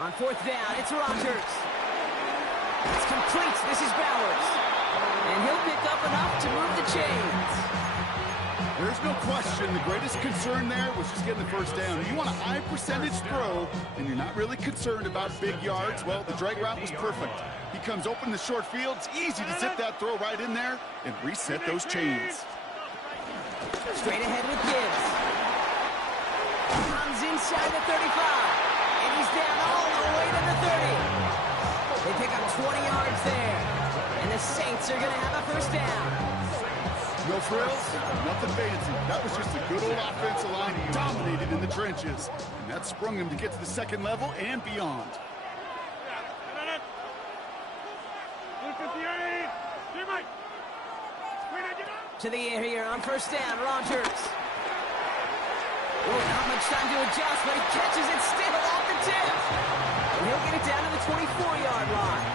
On 4th down, it's Rodgers. It's complete. This is Bowers. And he'll pick up enough to move the chains. There's no question the greatest concern there was just getting the first down. You want a high percentage throw, and you're not really concerned about big yards. Well, the drag route was perfect. He comes open the short field. It's easy to zip that throw right in there and reset those chains. Straight ahead with Gibbs. Runs inside the 35. And he's down all the way to the 30. They pick up 20 yards there. And the Saints are going to have a first down. No frills, nothing fancy. That was just a good old offensive line dominated in the trenches. And that sprung him to get to the second level and beyond. To the air here on first down, Rodgers. Oh, not much time to adjust, but he catches it still off the tip. And he'll get it down to the 24-yard line.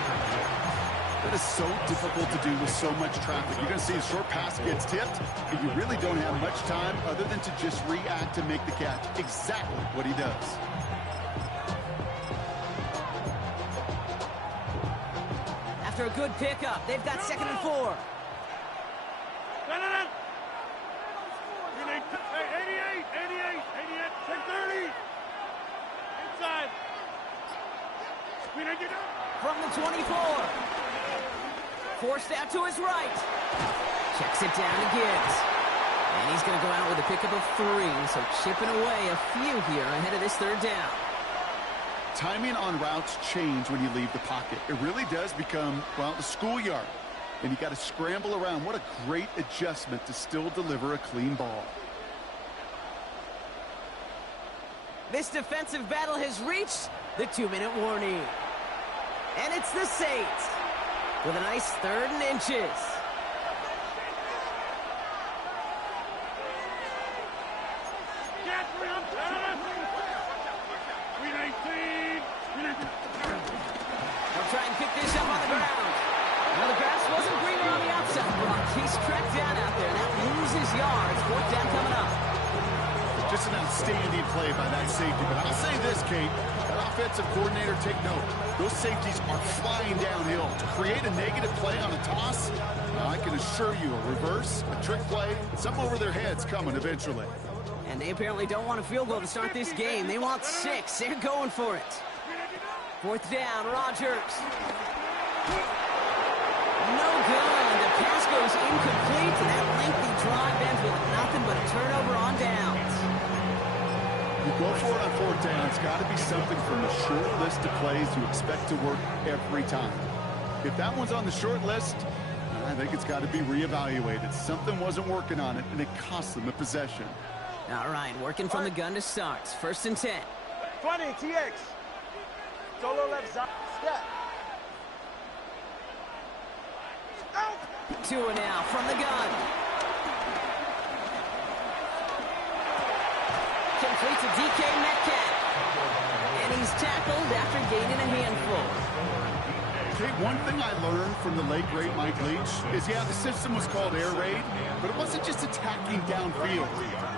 That is so difficult to do with so much traffic. You're going to see a short pass gets tipped, and you really don't have much time other than to just react and make the catch. Exactly what he does. After a good pickup, they've got 2nd and 4. From the 24. Forced out to his right. Checks it down to Gibbs. And he's going to go out with a pickup of 3. So chipping away a few here ahead of this 3rd down. Timing on routes change when you leave the pocket. It really does become, well, the schoolyard. And you got to scramble around. What a great adjustment to still deliver a clean ball. This defensive battle has reached the 2-minute warning. And it's the Saints with a nice 3rd and inches. They'll try and pick this up on the ground. Well, the grass wasn't greener on the outside, Brock. He's tracked down out there. That loses yards. 4th down coming up. Just an outstanding play by that safety. But I'll say this, Kate. That offensive coordinator, take note. Those safeties are flying downhill. To create a negative play on a toss, I can assure you a reverse, a trick play, something over their heads coming eventually. And they apparently don't want a field goal to start this game. They want 6. They're going for it. 4th down, Rodgers. No good. The pass goes incomplete, and that lengthy drive ends with nothing but a turnover on downs. You go for it on fourth down. It's got to be something from the short list of plays you expect to work every time. If that one's on the short list, I think it's got to be reevaluated. Something wasn't working on it, and it cost them the possession. All right, working from the gun to start. 1st and 10. 20, TX. Solo left side. Step. 2 and out from the gun. Complete to DK Metcalf. And he's tackled after gaining a handful. Okay, one thing I learned from the late, great Mike Leach is, yeah, the system was called air raid, but it wasn't just attacking downfield.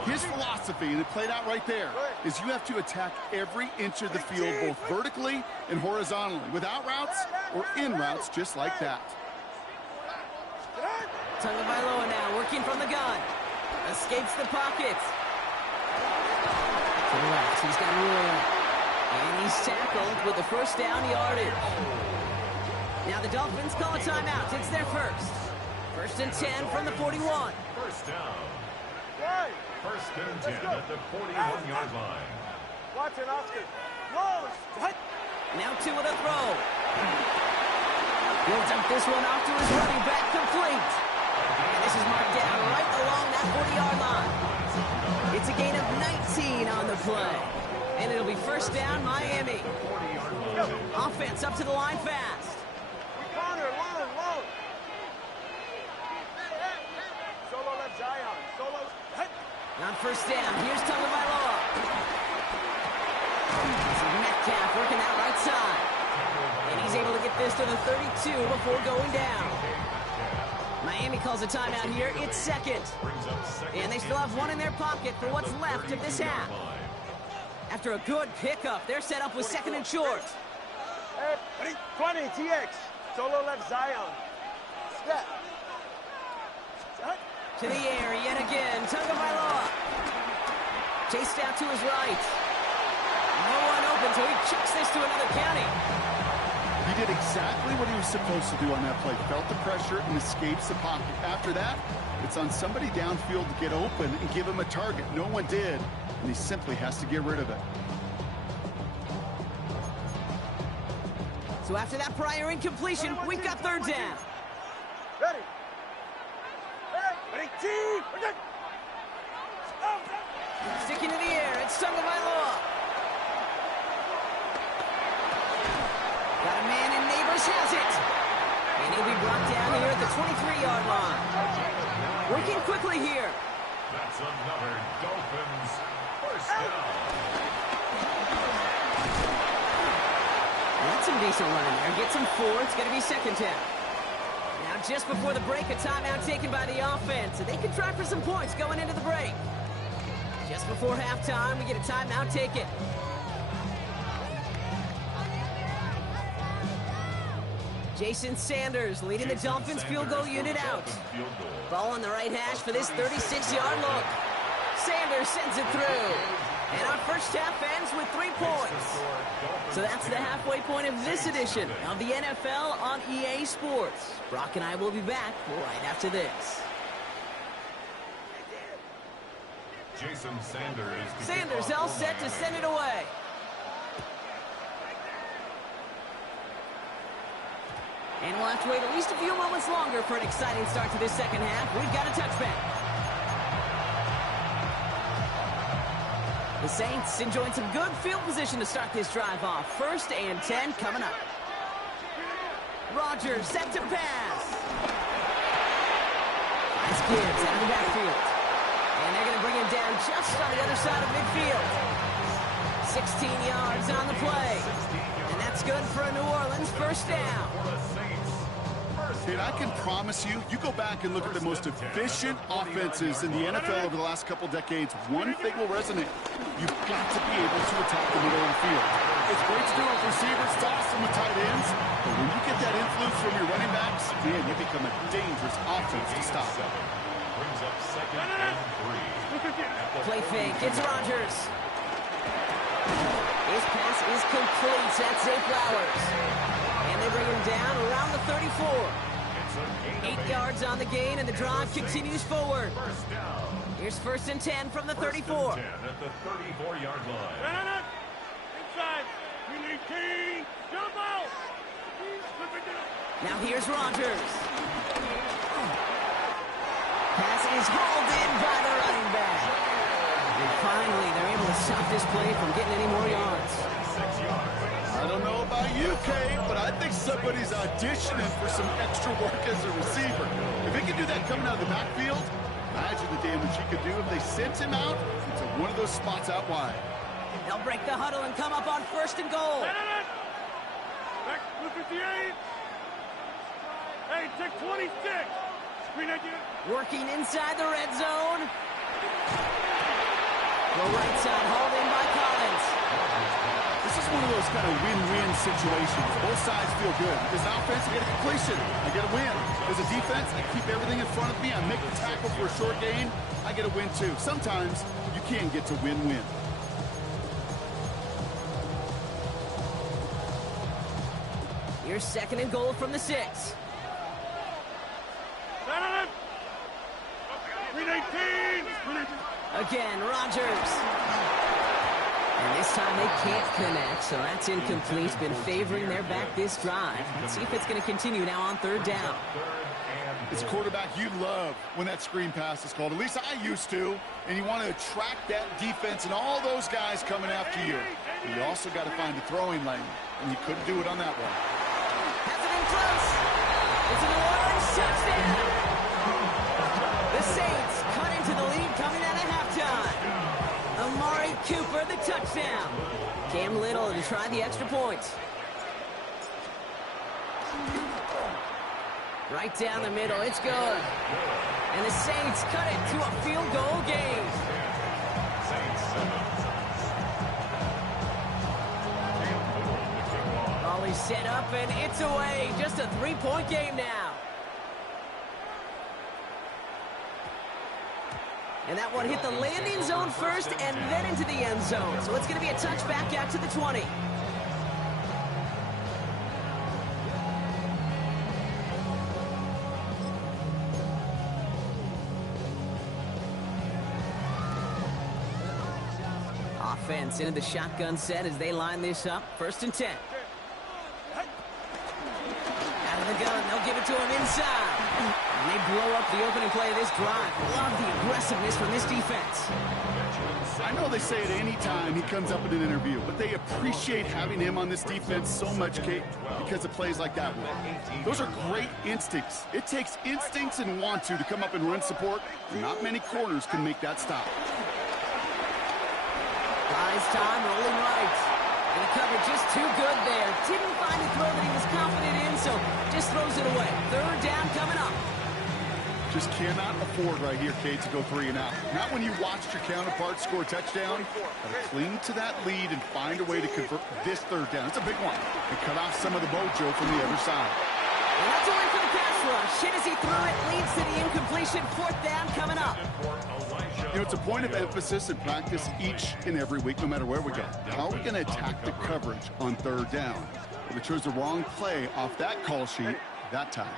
His philosophy, and it played out right there, is you have to attack every inch of the field, both vertically and horizontally, without routes or in routes, just like that. Tagovailoa now working from the gun. Escapes the pocket. To the left, he's got room. And he's tackled with the 1st down yardage. Now the Dolphins call a timeout. It's their first. 1st and 10 from the 41. 1st down. 1st and 10 at the 41-yard line. Watch it, Oscar. Now 2 with a throw. He'll dump this one off to his running back, complete. And this is marked down right along that 40-yard line. It's a gain of 19 on the play. And it'll be 1st down, Miami. Offense up to the line fast. Long. Solo left Zion. Solo. On 1st down, here's Tagovailoa. Metcalf working that right side. And he's able to get this to the 32 before going down. Miami calls a timeout here. It's 2nd. And they still have one in their pocket for what's left of this half. After a good pickup, they're set up with 2nd and short. 20, TX. Solo left Zion. Step. To the air yet again. Tagovailoa. Chased out to his right. No one open, so he chucks this to another county. He did exactly what he was supposed to do on that play. Felt the pressure and escapes the pocket. After that, it's on somebody downfield to get open and give him a target. No one did, and he simply has to get rid of it. So after that prior incompletion, we've got 3rd down. Ready. Team. Sticking in the air, it's Tagovailoa. Got a man and Neighbors has it. And he'll be brought down here at the 23-yard line. Working quickly here. That's another Dolphins 1st down. That's some decent running there. Gets him 4. It's going to be 2nd down. Now, just before the break, a timeout taken by the offense. So they can try for some points going into the break. Just before halftime, we get a timeout taken. Jason Sanders leading the Dolphins field goal unit out. Ball on the right hash for this 36-yard look. Sanders sends it through. And our first half ends with 3 points. So that's the halfway point of this edition of the NFL on EA Sports. Brock and I will be back right after this. Jason Sanders. Sanders all set to send it away. And we'll have to wait at least a few moments longer for an exciting start to this 2nd half. We've got a touchback. The Saints enjoying some good field position to start this drive off. 1st and 10 coming up. Rodgers set to pass. Finds Gibbs out of the backfield. And they're going to bring him down just on the other side of midfield. 16 yards on the play. And that's good for a New Orleans 1st down. And I can promise you, you go back and look at the most efficient offenses in the NFL over the last couple decades, one thing will resonate. You've got to be able to attack the middle of the field. It's great to do it with receivers, toss them with tight ends, but when you get that influence from your running backs, man, you become a dangerous offense to stop. Brings up 2nd and 3. Play fake, it's Rodgers. His pass is complete. That's Zay Flowers. And they bring him down around the 34. 8 yards on the gain, and the drive continues forward. Here's 1st and 10 from the 34. 10 at the 34-yard line. Inside. We need King. Jump out. Now here's Rogers. Pass is hauled in by the running back. And finally, they're able to stop this play from getting any more yards. I don't know about you, Kate, but I think somebody's auditioning for some extra work as a receiver. If he can do that coming out of the backfield, imagine the damage he could do if they sent him out into one of those spots out wide. They'll break the huddle and come up on 1st and goal. Back to 58. Hey, take 26. Working inside the red zone. The right side hauled in by Collins. This is one of those kind of win-win situations. Both sides feel good. As an offense, I get a completion. I get a win. As a defense, I keep everything in front of me. I make the tackle for a short gain. I get a win, too. Sometimes you can get to win-win. Here's 2nd and goal from the 6. Again, Rogers. And this time they can't connect, so that's incomplete. Been favoring their back this drive. Let's see if it's going to continue now on 3rd down. As a quarterback, you love when that screen pass is called. At least I used to. And you want to attract that defense and all those guys coming after you. But you also got to find a throwing lane, and he couldn't do it on that one. Has it in close. It's a New Orleans touchdown. The Saints cut into the lead coming out of halftime. Amari Cooper, the touchdown. Cam Little to try the extra point. Right down the middle, it's good. And the Saints cut it to a field goal game. Volley set up and it's away. Just a 3-point game now. And that one hit the landing zone first and then into the end zone. So it's going to be a touchback out to the 20. Offense into the shotgun set as they line this up. 1st and 10. Out of the gun, they'll give it to him inside. And they blow up the opening play of this drive. Love the aggressiveness from this defense. I know they say it any time he comes up in an interview, but they appreciate having him on this defense so much, Kate, because of plays like that one. Those are great instincts. It takes instincts and want to come up and run support. Not many corners can make that stop. Buys time, rolling right. And the cover just too good there. Didn't find a throw that he was confident in, so just throws it away. 3rd down coming up. Just cannot afford right here, Kate, to go 3 and out. Not when you watched your counterpart score a touchdown. Gotta cling to that lead and find a way to convert this 3rd down. It's a big one. And cut off some of the mojo from the other side. And that's a win for the pass rush. Hit as he threw it, leads to the incompletion. 4th down coming up. You know, it's a point of emphasis in practice each and every week, no matter where we go. How are we going to attack the coverage on 3rd down? Well, they chose the wrong play off that call sheet that time.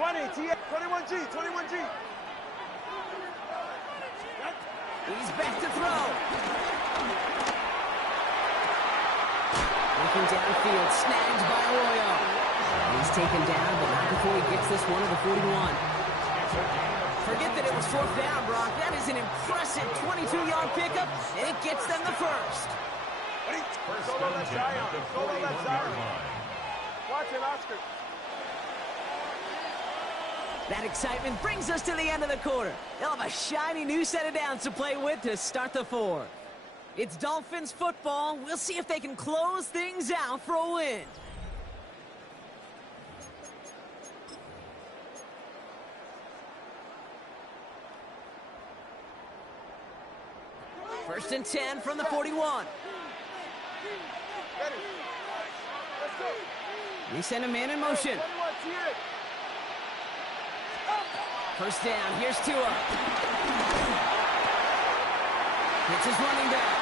21G. He's back to throw. Looking downfield, snagged by Arroyo. He's taken down, but not before he gets this one to the 41. Forget that it was 4th down, Brock. That is an impressive 22-yard pickup, and it gets them the first. Solo that Zion. Watch it, Oscar. That excitement brings us to the end of the quarter. They'll have a shiny new set of downs to play with to start the 4th. It's Dolphins football. We'll see if they can close things out for a win. First and 10 from the 41. They send a man in motion. First down, here's Tua. It's his running back.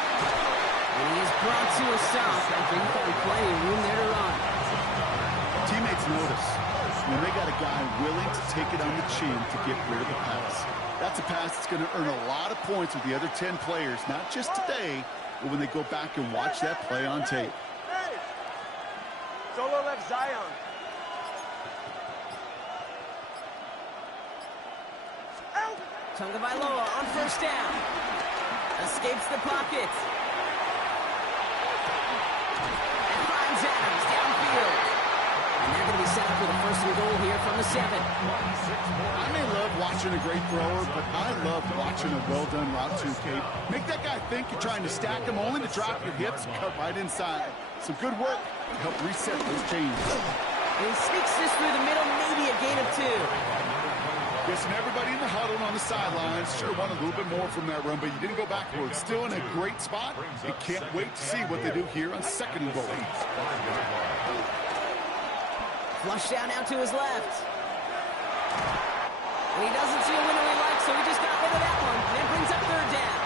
And he is brought to a stop after he found plenty of room there to run. Teammates notice when they got a guy willing to take it on the chin to get rid of the pass. That's a pass that's going to earn a lot of points with the other 10 players, not just today, but when they go back and watch that play on tape. Hey! Solo left Zion. Tagovailoa on first down. Escapes the pocket. And finds Adams downfield. And they're going to be set up with a first and goal here from the 7. I may love watching a great thrower, but I love watching a well-done route too, Kate. Make that guy think you're trying to stack him only to drop your hips and cut right inside. Some good work to help reset those chains. And he sneaks this through the middle, maybe a gain of 2. Guessing everybody in the huddle on the sidelines sure wanted a little bit more from that run, but you didn't go backwards. Still in a great spot, and can't wait to see what they do here on second and goal. Flush down now to his left. And he doesn't see a window he likes, so he just got rid of that one. And it brings up third down.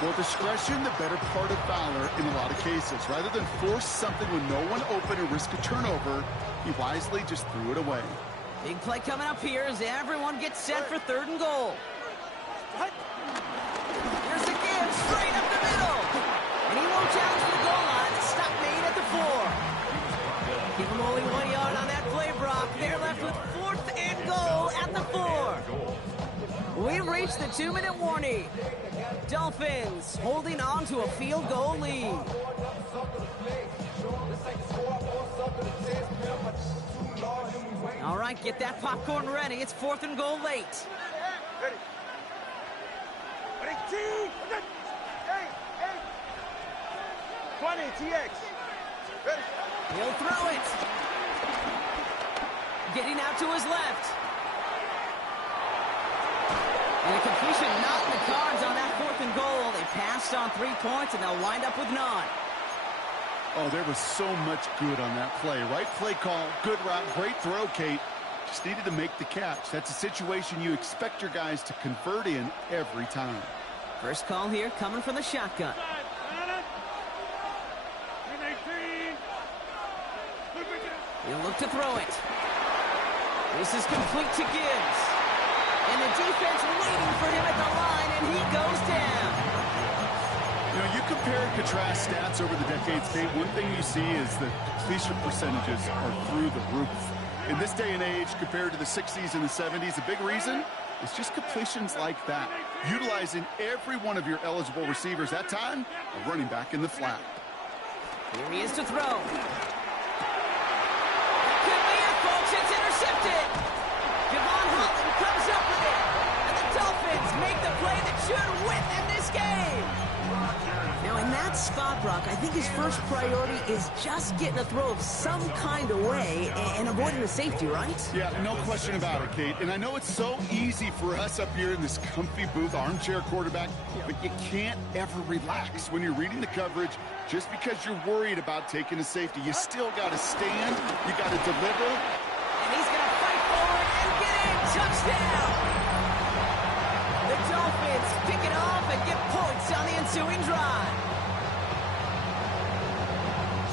Well, discretion, the better part of valor in a lot of cases. Rather than force something with no one open or risk a turnover, he wisely just threw it away. Big play coming up here as everyone gets set for third and goal. Here's the give, straight up the middle. And he won't challenge for the goal line. Stop made at the 4. Give him only 1 yard on that play, Brock. They're left with 4th and goal at the 4. We've reached the 2-minute warning. Dolphins holding on to a field goal lead. All right, get that popcorn ready. It's 4th and goal late. Ready. Ready, T. Hey. 20, TX. Ready. He'll throw it. Getting out to his left. And a completion not in the cards on that 4th and goal. They passed on 3 points, and they'll wind up with 9. Oh, there was so much good on that play. Right play call, good route, great throw, Kate. Just needed to make the catch. That's a situation you expect your guys to convert in every time. First call here coming from the shotgun. He'll look to throw it. This is complete to Gibbs. And the defense waiting for him at the line, and he goes down. You know, you compare and contrast stats over the decades, Kate. One thing you see is that completion percentages are through the roof. In this day and age, compared to the 60s and the 70s, a big reason is just completions like that. Utilizing every one of your eligible receivers. That time, a running back in the flat. Here he is to throw. Could be it, folks. It's intercepted. Javon Holland comes up with it. And the Dolphins make the play that should win them this game. Now, in that spot, Brock, I think his first priority is just getting a throw of some kind of way and avoiding the safety, right? Yeah, no question about it, Kate. And I know it's so easy for us up here in this comfy booth, armchair quarterback, but you can't ever relax when you're reading the coverage. Just because you're worried about taking a safety, you still got to stand, you got to deliver. And he's going to fight forward and get in. Touchdown! The Dolphins pick it off and get points on the ensuing drive.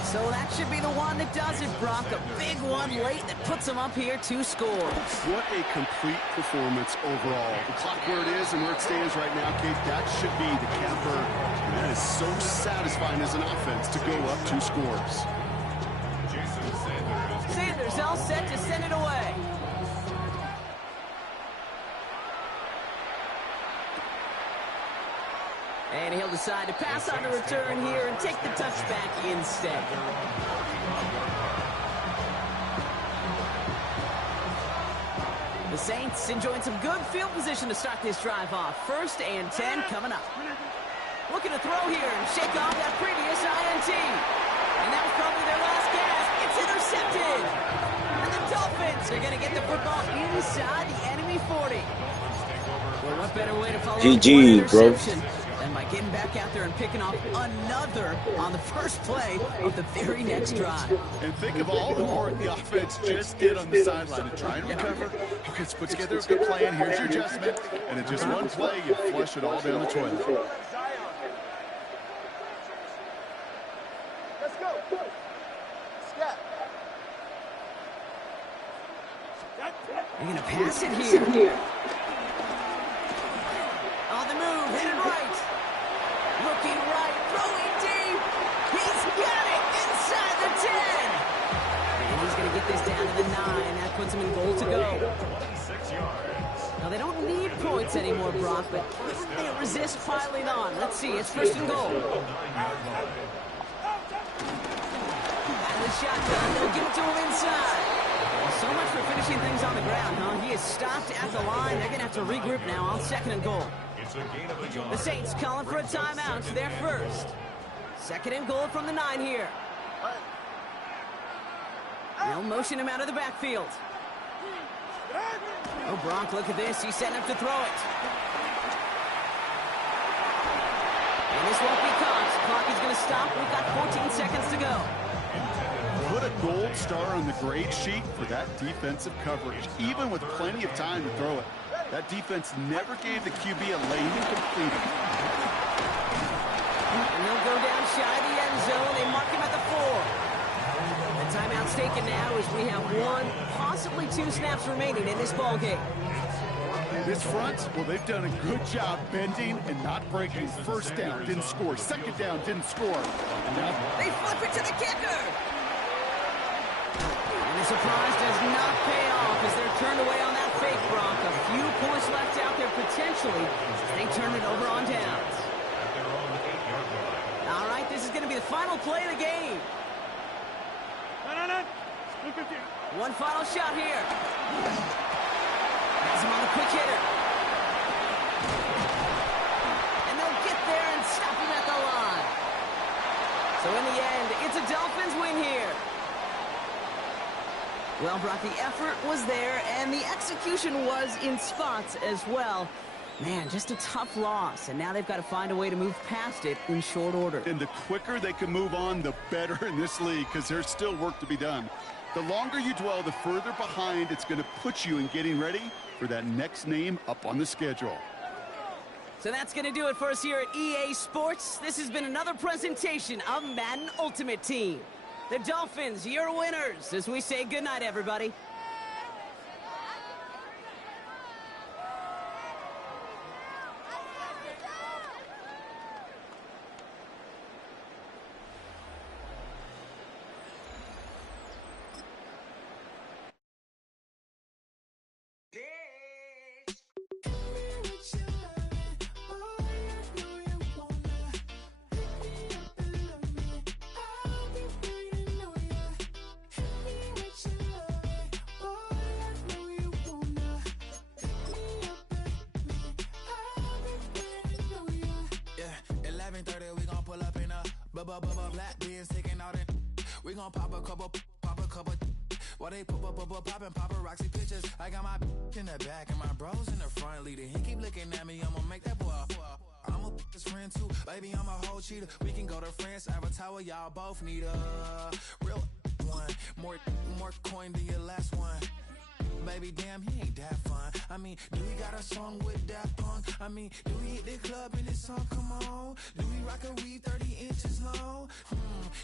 So that should be the one that does it, Brock. A big one late that puts them up here 2 scores. What a complete performance overall. The clock where it is and where it stands right now, Kate, that should be the capper. And that is so satisfying as an offense to go up 2 scores. Sanders all set to send it away. And he'll decide to pass on the return here and take the touchback instead. The Saints enjoying some good field position to start this drive off. 1st and 10 coming up. Looking to throw here and shake off that previous INT. And that was probably their last gasp. It's intercepted. And the Dolphins are going to get the football inside the enemy 40. Well, what better way to follow GG, up one interception than by getting back out there and picking off another on the first play of the very next drive. And think of all the work the offense just did on the sideline to try and recover. Okay, let's put together a good plan. Here's your adjustment. And in just one play, you flush it all down the toilet. Let's go. Scat. They're going to pass it here. On the move, hit it right. Looking right, throwing deep. He's got it inside the 10. And he's going to get this down to the 9. That puts him in goal to go. 6 yards. Now, they don't need points anymore, Brock, but they resist piling on. Let's see, it's first and goal. Out of the shotgun, they'll give it to him inside. Well, so much for finishing things on the ground, huh? He is stopped at the line. They're going to have to regroup now on second and goal. The Saints calling for a timeout. They're first. Second and goal from the 9 here. They'll motion him out of the backfield. Oh, Brock, look at this. He's setting up to throw it. And this won't be caught. Clock is going to stop. We've got 14 seconds to go. Put a gold star on the grade sheet for that defensive coverage, even with plenty of time to throw it. That defense never gave the QB a lane to complete it. And they'll go down shy of the end zone. They mark him at the 4. The timeout's taken now as we have 1, possibly 2 snaps remaining in this ball game. This front, well, they've done a good job bending and not breaking. First down, didn't score. Second down, didn't score. And now they flip it to the kicker. And the surprise does not pay off as they're turned away on that fake, Brock. A few points left out there potentially as they turn it over on downs. All right, this is going to be the final play of the game. One final shot here. Has him on the quick hitter. And they'll get there and stop him at the line. So in the end, it's a Dolphins win here. Well, Brock, the effort was there, and the execution was in spots as well. Man, just a tough loss, and now they've got to find a way to move past it in short order. And the quicker they can move on, the better in this league, because there's still work to be done. The longer you dwell, the further behind it's going to put you in getting ready for that next name up on the schedule. So that's going to do it for us here at EA Sports. This has been another presentation of Madden Ultimate Team. The Dolphins, your winners, as we say goodnight, everybody. Black beans taking out it. We gon' pop a couple. While they poppin' paparazzi pictures. I got my in the back and my bros in the front leading. He keep looking at me, I'ma make that boy. I'm a his friend too, baby, I'm a whole cheater. We can go to France, Avatar, y'all both need a real one. More coin than your last one. Baby, damn, he ain't that fun. I mean, do we got a song with that punk? I mean, do we hit the club in this song? Come on. Do we rock a weave 30 inches long?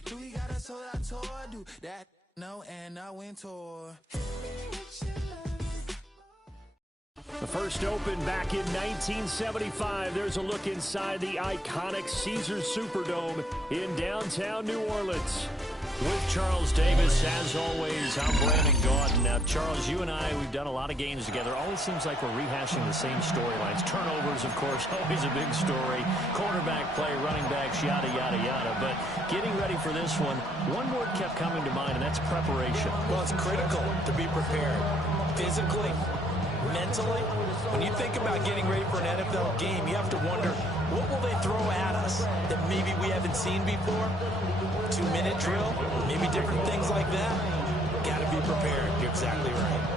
Do we got a sold out tour? Do that? No, and I went tour. The first open back in 1975. There's a look inside the iconic Caesars Superdome in downtown New Orleans. With Charles Davis, as always, I'm Brandon Gaudin. Now, Charles, you and I, we've done a lot of games together. Always seems like we're rehashing the same storylines. Turnovers, of course, always a big story. Quarterback play, running backs, yada, yada, yada. But getting ready for this one word kept coming to mind, and that's preparation. Well, it's critical to be prepared. Physically, mentally. When you think about getting ready for an NFL game, you have to wonder, what will they throw at us that maybe we haven't seen before? 2-minute drill, maybe different things like that. Got to be prepared. You're exactly right.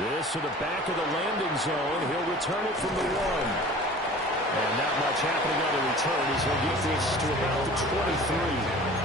This to the back of the landing zone. He'll return it from the 1. And not much happening on the return as he'll get this to about the 23.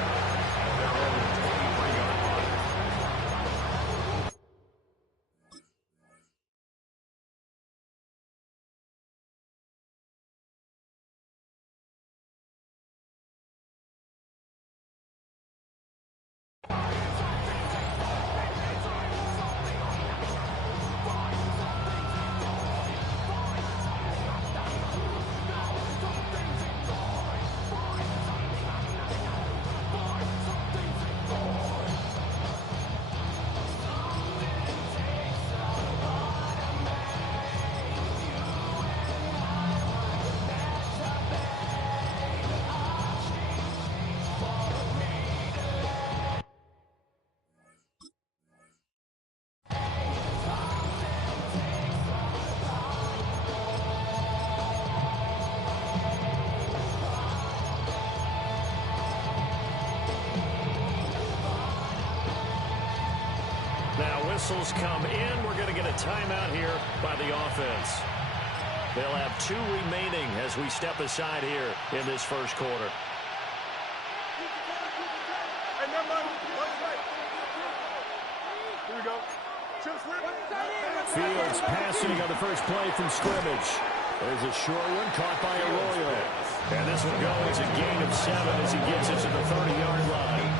Whistles come in. We're going to get a timeout here by the offense. They'll have 2 remaining as we step aside here in this first quarter. Here we go. Fields passing on the first play from scrimmage. There's a short one caught by Arroyo. And this one goes a gain of 7 as he gets it to the 30-yard line.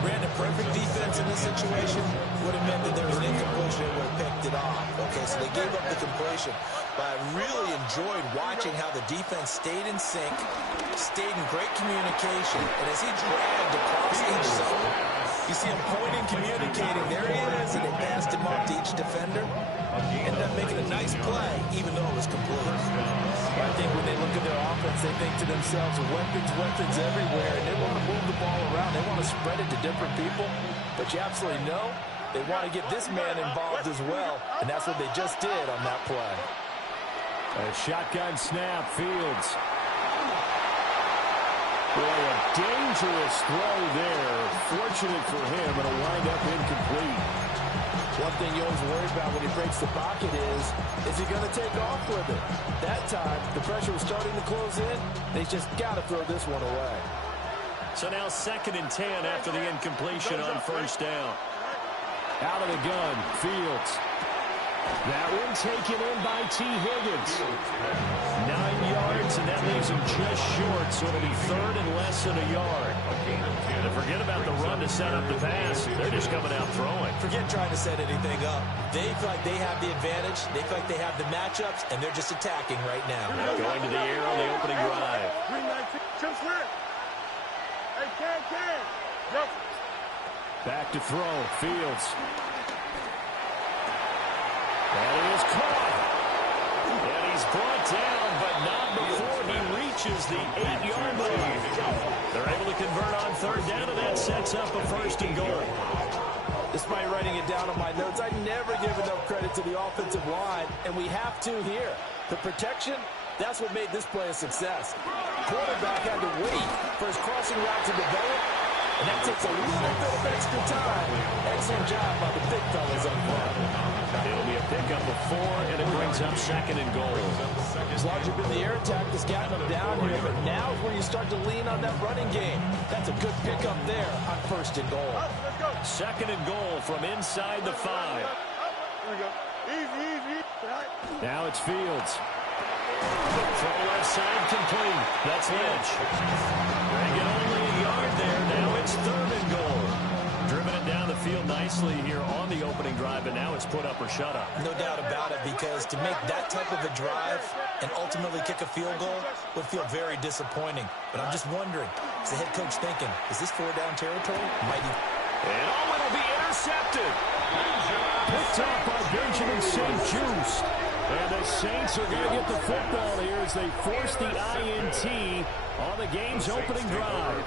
Brandon, perfect defense in this situation would have meant that there was an incompletion and would have picked it off. Okay, so they gave up the completion. But I really enjoyed watching how the defense stayed in sync, stayed in great communication, and as he dragged across each zone, you see him pointing, communicating. There he is, and they passed him off to each defender. Ended up making a nice play, even though it was complete. I think when they look at their offense, they think to themselves, weapons everywhere, and they want to move the ball around. They want to spread it to different people. But you absolutely know they want to get this man involved as well, and that's what they just did on that play. A shotgun snap, Fields. Boy, a dangerous throw there. Fortunate for him, it'll wind up incomplete. One thing you always worry about when he breaks the pocket is he going to take off with it? That time, the pressure was starting to close in. They just got to throw this one away. So now 2nd and 10 after the incompletion on first down. Out of the gun, Fields. That one taken in by T. Higgins. 9 yards, and that leaves him just short, so it'll be 3rd and less than a yard. And forget about the run to set up the pass. They're just coming out throwing. Forget trying to set anything up. They feel like they have the advantage. They feel like they have the matchups, and they're just attacking right now. Going to the air on the opening drive. Back to throw, Fields. And it is caught. And he's brought down, but not before he reaches the 8-yard line. They're able to convert on 3rd down, and that sets up a 1st and goal. Despite writing it down on my notes, I never give enough credit to the offensive line, and we have to here. The protection, that's what made this play a success. Quarterback had to wait for his crossing route to develop, and that takes a little bit of extra time. Excellent job by the big fellas up front. It'll be a pickup of 4, and it brings up 2nd and goal. As long as you've been the air attack that's gotten them down here, but now is where you start to lean on that running game. That's a good pickup there on 1st and goal. 2nd and goal from inside the 5. Here we go. Easy. Now it's Fields. Throw left side complete. That's Lynch. They get only a yard there. Now it's 3rd and goal. Driven it down the field nicely here on the opening drive, and now it's put up or shut up. No doubt about it, because to make that type of a drive and ultimately kick a field goal would feel very disappointing. But I'm just wondering, is the head coach thinking, is this 4-down territory? Might he? And it'll be intercepted. Picked up by Benjamin St. Just. And the Saints are going to get the football here as they force the INT on the game's opening drive.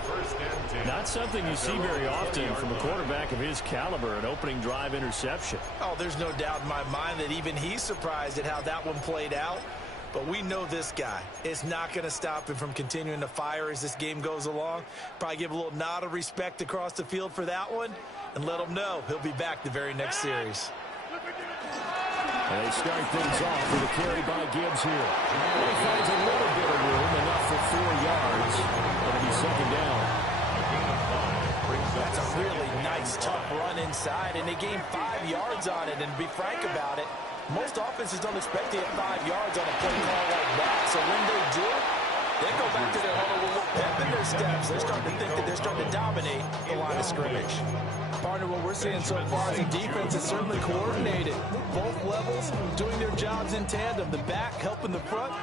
Not something you see very often from a quarterback of his caliber, an opening drive interception. Oh, there's no doubt in my mind that even he's surprised at how that one played out. But we know this guy is not going to stop him from continuing to fire as this game goes along. Probably give a little nod of respect across the field for that one and let him know he'll be back the very next series. And they start things off with a carry by Gibbs here. And he finds a little bit of room, enough for 4 yards. It'll be second down. That's a really nice, tough run inside, and they gained 5 yards on it. And to be frank about it, most offenses don't expect to get 5 yards on a play call like that. So when they do, they go back to their huddle with a little pep in their steps. They're starting to think that they're starting to dominate the line of scrimmage. Partner, what we're seeing so far is the defense is certainly coordinated. Both levels doing their jobs in tandem. The back helping the front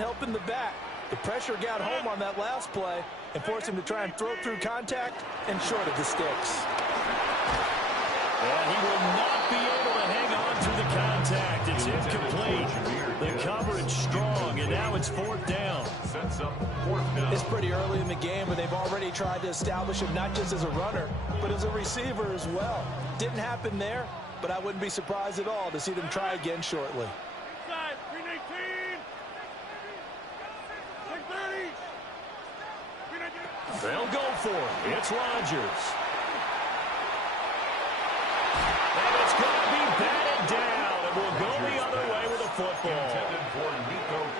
helping the back. The pressure got home on that last play and forced him to try and throw through contact and short of the sticks. And he will not be able to hang on through the contact. It's incomplete. The coverage strong, and now it's 4th down. It's pretty early in the game, but they've already tried to establish him not just as a runner, but as a receiver as well. Didn't happen there, but I wouldn't be surprised at all to see them try again shortly. Inside, 319. 630. They'll go for it. It's Rodgers. And it's going to be batted down, and we'll go the other way with a football.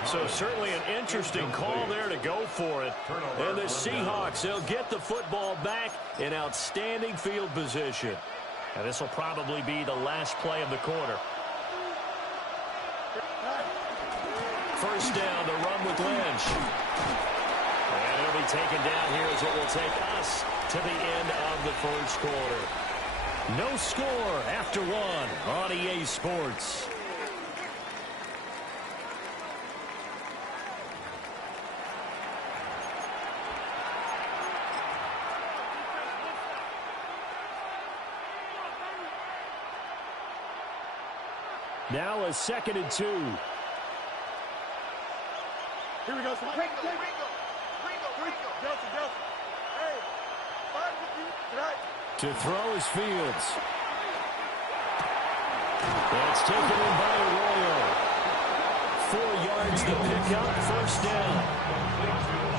So certainly an interesting call there to go for it. And the Seahawks, they'll get the football back in outstanding field position. And this will probably be the last play of the quarter. First down, the run with Lynch. And it'll be taken down here as it will take us to the end of the first quarter. No score after 1 on EA Sports. Now a 2nd and 2. Here we go. To throw is Fields. That's taken in by Arroyo. 4 yards to pick up, first down.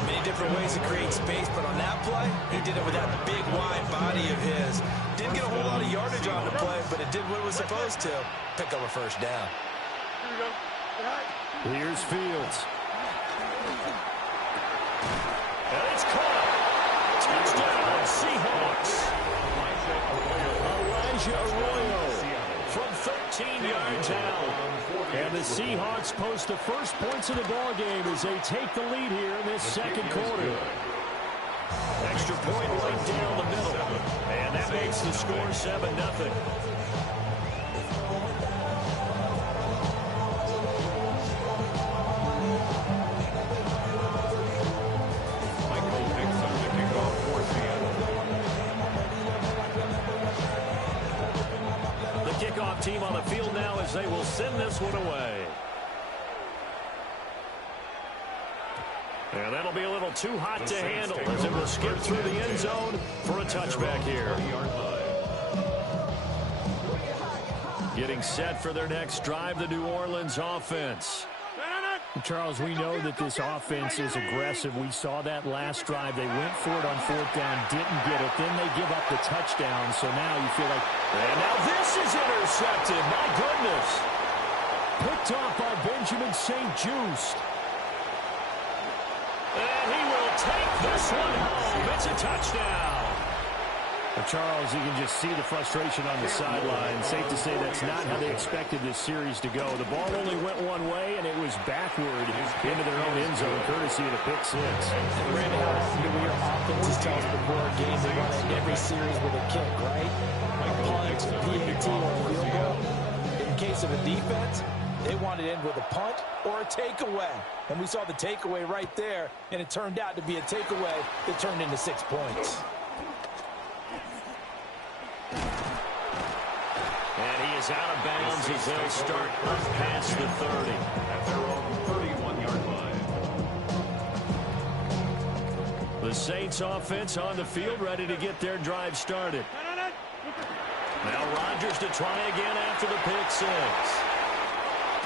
Many different ways to create space, but on that play, he did it with that big, wide body of his. Didn't get a whole lot of yardage on the play, but it did what it was supposed to. Pick up a first down. Here we go. Here's Fields. And it's caught. Touchdown, Seahawks. Elijah Arroyo from 13 yards out. And the Seahawks post the first points of the ballgame as they take the lead here in this second quarter. Extra point right down the middle. And that makes the score 7-0. Team on the field now as they will send this one away. And that'll be a little too hot to handle as it will skip through the end zone for a touchback here. Getting set for their next drive, the New Orleans offense. Charles, we know that this offense is aggressive. We saw that last drive. They went for it on 4th down, didn't get it. Then they give up the touchdown. So now you feel like... And now this is intercepted. My goodness. Picked off by Benjamin St. Just. And he will take this one home. It's a touchdown. Charles, you can just see the frustration on the sideline. Safe to say that's not how they expected this series to go. The ball only went one way, and it was backward into their own end zone, courtesy of the pick 6. And Randy, how often do we hear offenses tell us before a game they want to end every series with a kick, right? A punt, PAT, or a field goal. In case of a defense, they want to end with a punt or a takeaway. And we saw the takeaway right there, and it turned out to be a takeaway that turned into 6 points. And he is out of bounds as they'll start up past the 30. At their own 31-yard line. The Saints offense on the field, ready to get their drive started. Now Rodgers to try again after the pick 6.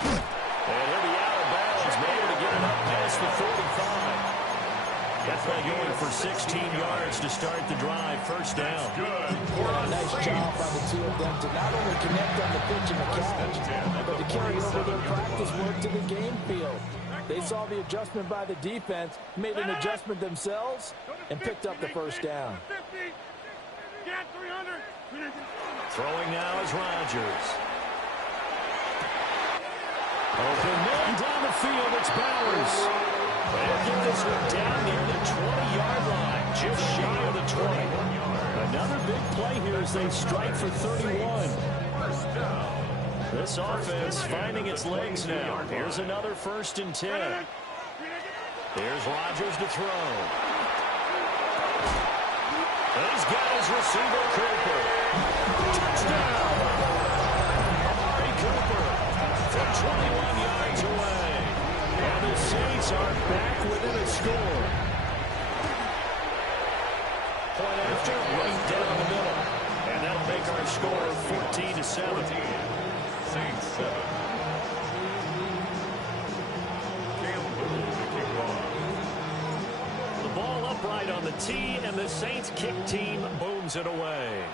And he'll be out of bounds, able to get it up past the 45. That play going for 16 yards to start the drive. First down. Nice job by the two of them to not only connect on the pitch and the catch, but to carry over their practice work to the game field. They saw the adjustment by the defense, made an adjustment themselves, and picked up the first down. Throwing now is Rodgers. Open man down the field. It's Bowers. They'll get this one down near the 20-yard line, just shy of the 20. Another big play here as they strike for 31. This offense finding its legs now. Here's another 1st and 10. Here's Rodgers to throw. He's got his receiver, Cooper. Touchdown! Amari Cooper from 21 yards away. And the Saints are back within a score. Point after, right down the middle. And that'll make our score 14-7. Saints 7. The ball upright on the tee, and the Saints kick team booms it away.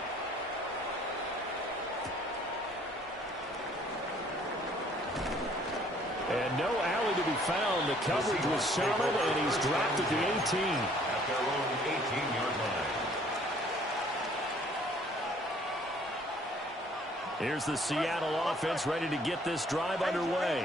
And no alley to be found. The coverage was solid, and he's dropped at the 18. At their own 18-yard line. Here's the Seattle offense ready to get this drive underway.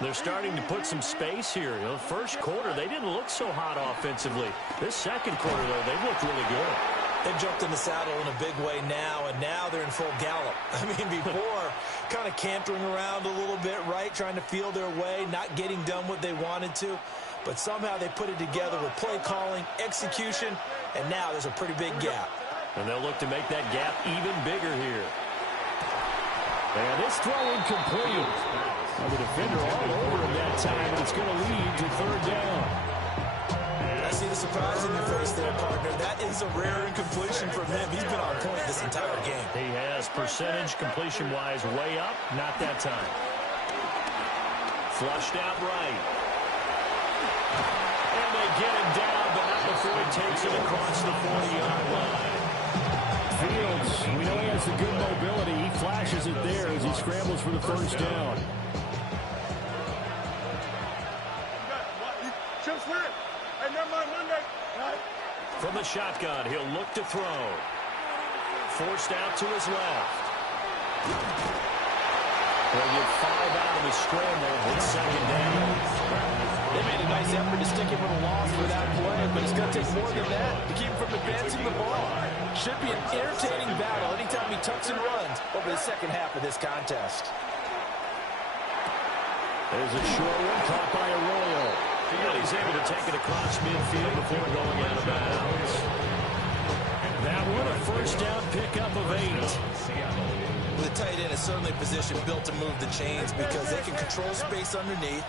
They're starting to put some space here. You know, first quarter, they didn't look so hot offensively. This second quarter, though, they've looked really good. They've jumped in the saddle in a big way now, and now they're in full gallop. I mean, before, kind of cantering around a little bit, right, trying to feel their way, not getting done what they wanted to. But somehow they put it together with play calling, execution, and now there's a pretty big gap. And they'll look to make that gap even bigger here. And this throw incomplete. Now the defender all over him that time, and it's going to lead to 3rd down. I see the surprise in your face there, partner. That is a rare incompletion from him. He's been on point this entire game. He has percentage completion-wise way up. Not that time. Flushed out right. And they get him down, but not before he takes it across the 40-yard line. Fields, we know he has the good mobility. He flashes it there as he scrambles for the first down. From the shotgun, he'll look to throw. Forced out to his left. They'll get 5 out of the scramble. It's 2nd down. They made a nice effort to stick him with a loss for that play, but it's going to take more than that to keep him from advancing the ball. Should be an entertaining battle anytime he tucks and runs over the second half of this contest. There's a short one caught by Arroyo. And he's able to take it across midfield before going out of bounds. That one, a first down pickup of 8. The tight end is certainly a position built to move the chains because they can control space underneath.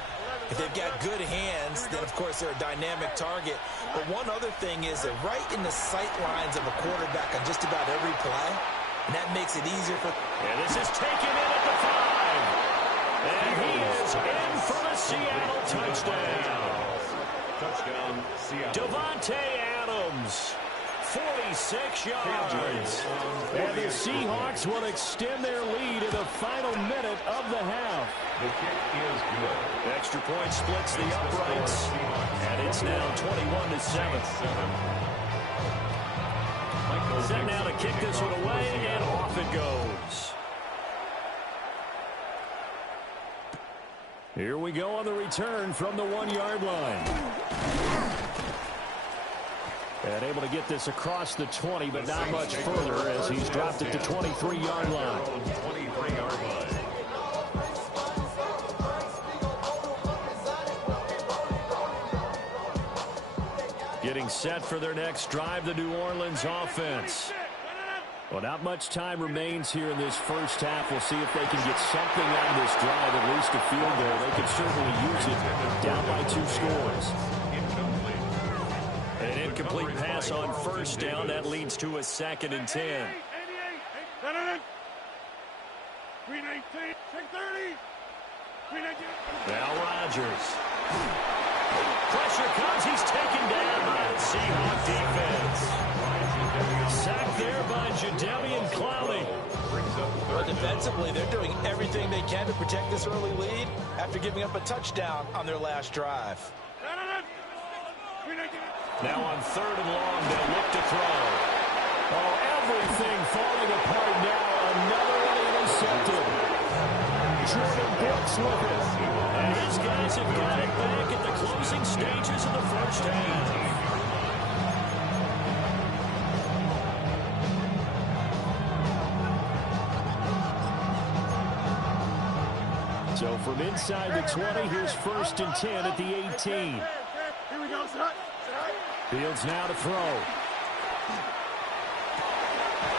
If they've got good hands, then, of course, they're a dynamic target. But one other thing is they're right in the sight lines of a quarterback on just about every play, and that makes it easier for... And this is taken in at the 5. And he is in for the Seattle touchdown. Touchdown, Seattle. Devontae Adams, 46 yards. And the Seahawks will extend their lead in the final minute of the half. The kick is good. Extra point splits the uprights, and it's now 21-7. Set now to kick this one away, and off it goes. Here we go on the return from the 1-yard line. And able to get this across the 20, but not much further as he's dropped it to 23-yard line. 23-yard line. Getting set for their next drive, the New Orleans offense. Well, not much time remains here in this first half. We'll see if they can get something out of this drive, at least a field goal. They can certainly use it down by 2 scores. An incomplete pass on first down. That leads to a 2nd and 10. Now Rodgers. Pressure comes. He's taken down by the Seahawk defense. Sacked there by Jadeveon Clowney. But defensively, they're doing everything they can to protect this early lead after giving up a touchdown on their last drive. Now on 3rd and long, they'll look to throw. Oh, everything falling apart now. Another one intercepted. Jordan Brooks with it. And his guys have got it back at the closing stages of the first half. So from inside the 20, here's 1st and 10 at the 18. Here we go, son. Fields now to throw.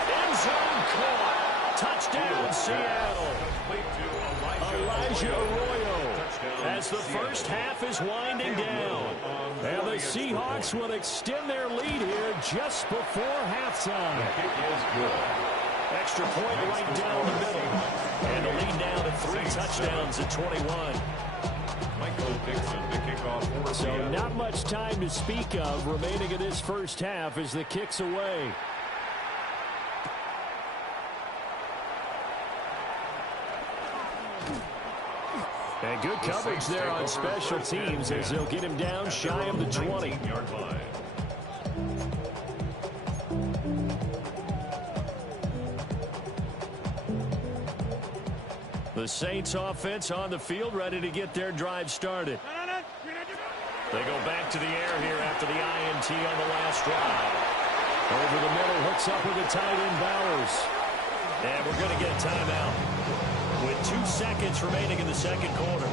End zone caught. Touchdown, Seattle. Elijah Arroyo as the first half is winding down. And the Seahawks will extend their lead here just before halftime. Extra point right down the middle. And the lead now to 3 touchdowns at 21. So not much time to speak of remaining in this first half as the kick's away. And good coverage there on special teams as they'll get him down shy of the 20. The Saints offense on the field, ready to get their drive started. They go back to the air here after the INT on the last drive. Over the middle, hooks up with the tight end Bowers. And we're going to get a timeout with 2 seconds remaining in the second quarter.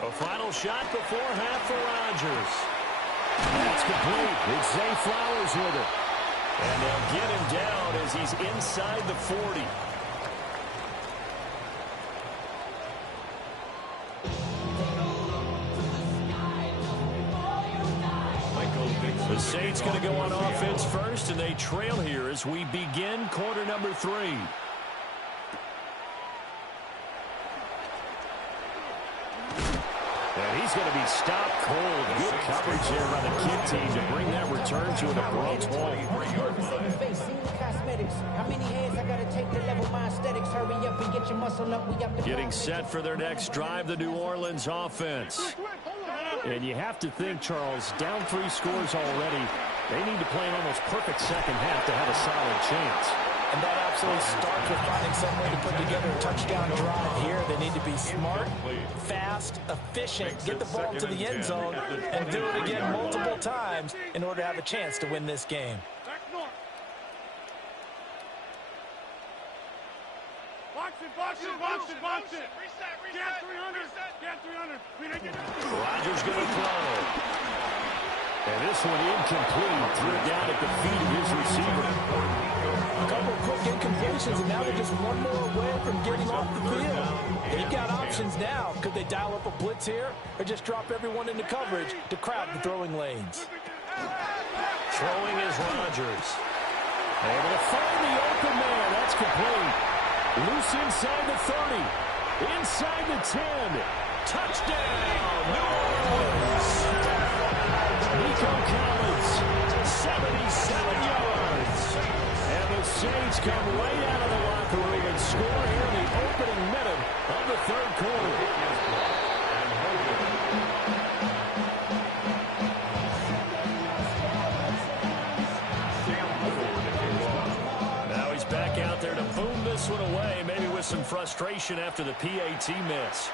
A final shot before half for Rodgers. That's complete. It's Zay Flowers with it. And they'll get him down as he's inside the 40. The Saints going to go on offense first, and they trail here as we begin quarter number 3. And he's going to be stopped cold. Good coverage there by the kick team to bring that return to an abrupt halt. Getting set for their next drive, the New Orleans offense. And you have to think, Charles, down 3 scores already. They need to play an almost perfect second half to have a solid chance. And that absolutely starts with finding some way to put together a touchdown drive here. They need to be smart, fast, efficient, get the ball to the end zone, and do it again multiple times in order to have a chance to win this game. Box it. Get 300. Rodgers going to throw. And this one incomplete. Threw it down at the feet of his receiver. A couple of quick incompletions, and now they're just one more away from getting off the field. They've got options now. Could they dial up a blitz here or just drop everyone into coverage to crowd the throwing lanes? Throwing is Rodgers. Able to find the open man. That's complete. Loose inside the 30. Inside the 10. Touchdown, New Orleans. Nico Collins, 77 yards. And the Saints come right out of the locker room and score here in the opening minute of the third quarter. Now he's back out there to boom this one away, maybe with some frustration after the PAT miss.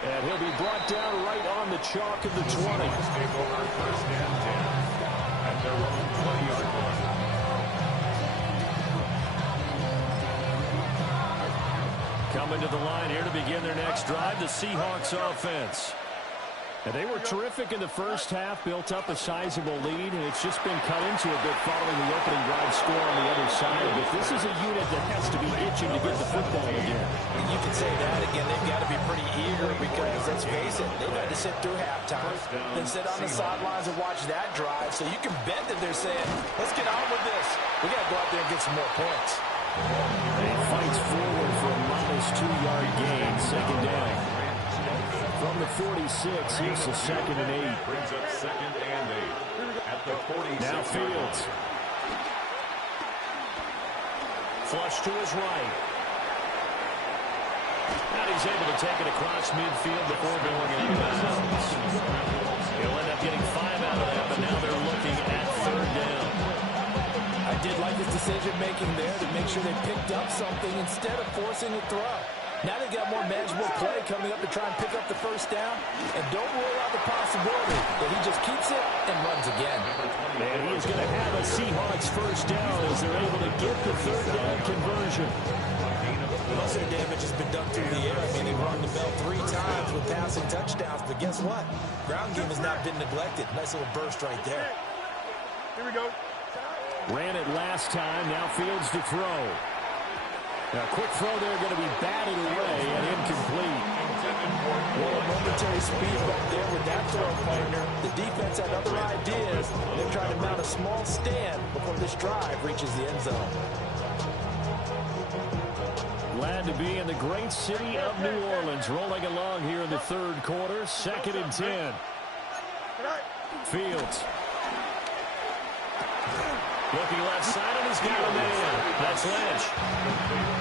And he'll be brought down right on the chalk of the 20. Coming to the line here to begin their next drive, the Seahawks offense. And they were terrific in the first half, built up a sizable lead, and it's just been cut into a bit following the opening drive score on the other side. But this is a unit that has to be itching to get the football again. You can say that again. They've got to be pretty eager because, let's face it, they've had to sit through halftime, then sit on the sidelines and watch that drive. So you can bet that they're saying, let's get on with this. We got to go out there and get some more points. He fights forward for a minus 2-yard gain, second down. From the 46, here's the 2nd and 8. Brings up 2nd and 8 at the 46. Now Fields. Flush to his right. And he's able to take it across midfield before going out of bounds. He'll end up getting 5 out of that, but now they're looking at 3rd down. I did like his decision-making there to make sure they picked up something instead of forcing a throw. Now they've got more manageable play coming up to try and pick up the 1st down. And don't rule out the possibility that he just keeps it and runs again. And he is going to have a Seahawks 1st down as they're able to get the 3rd down conversion. Most of the damage has been done through the air. I mean, they've rung the bell 3 times with passing touchdowns. But guess what? Ground game has not been neglected. Nice little burst right there. Here we go. Ran it last time. Now Fields to throw. Now, a quick throw there going to be batted away and incomplete. Well, a momentary speed bump there with that throw partner. The defense had other ideas. They're trying to mount a small stand before this drive reaches the end zone. Glad to be in the great city of New Orleans, rolling along here in the 3rd quarter. 2nd and 10. Fields. Looking left side, and he's got a man. That's Lynch.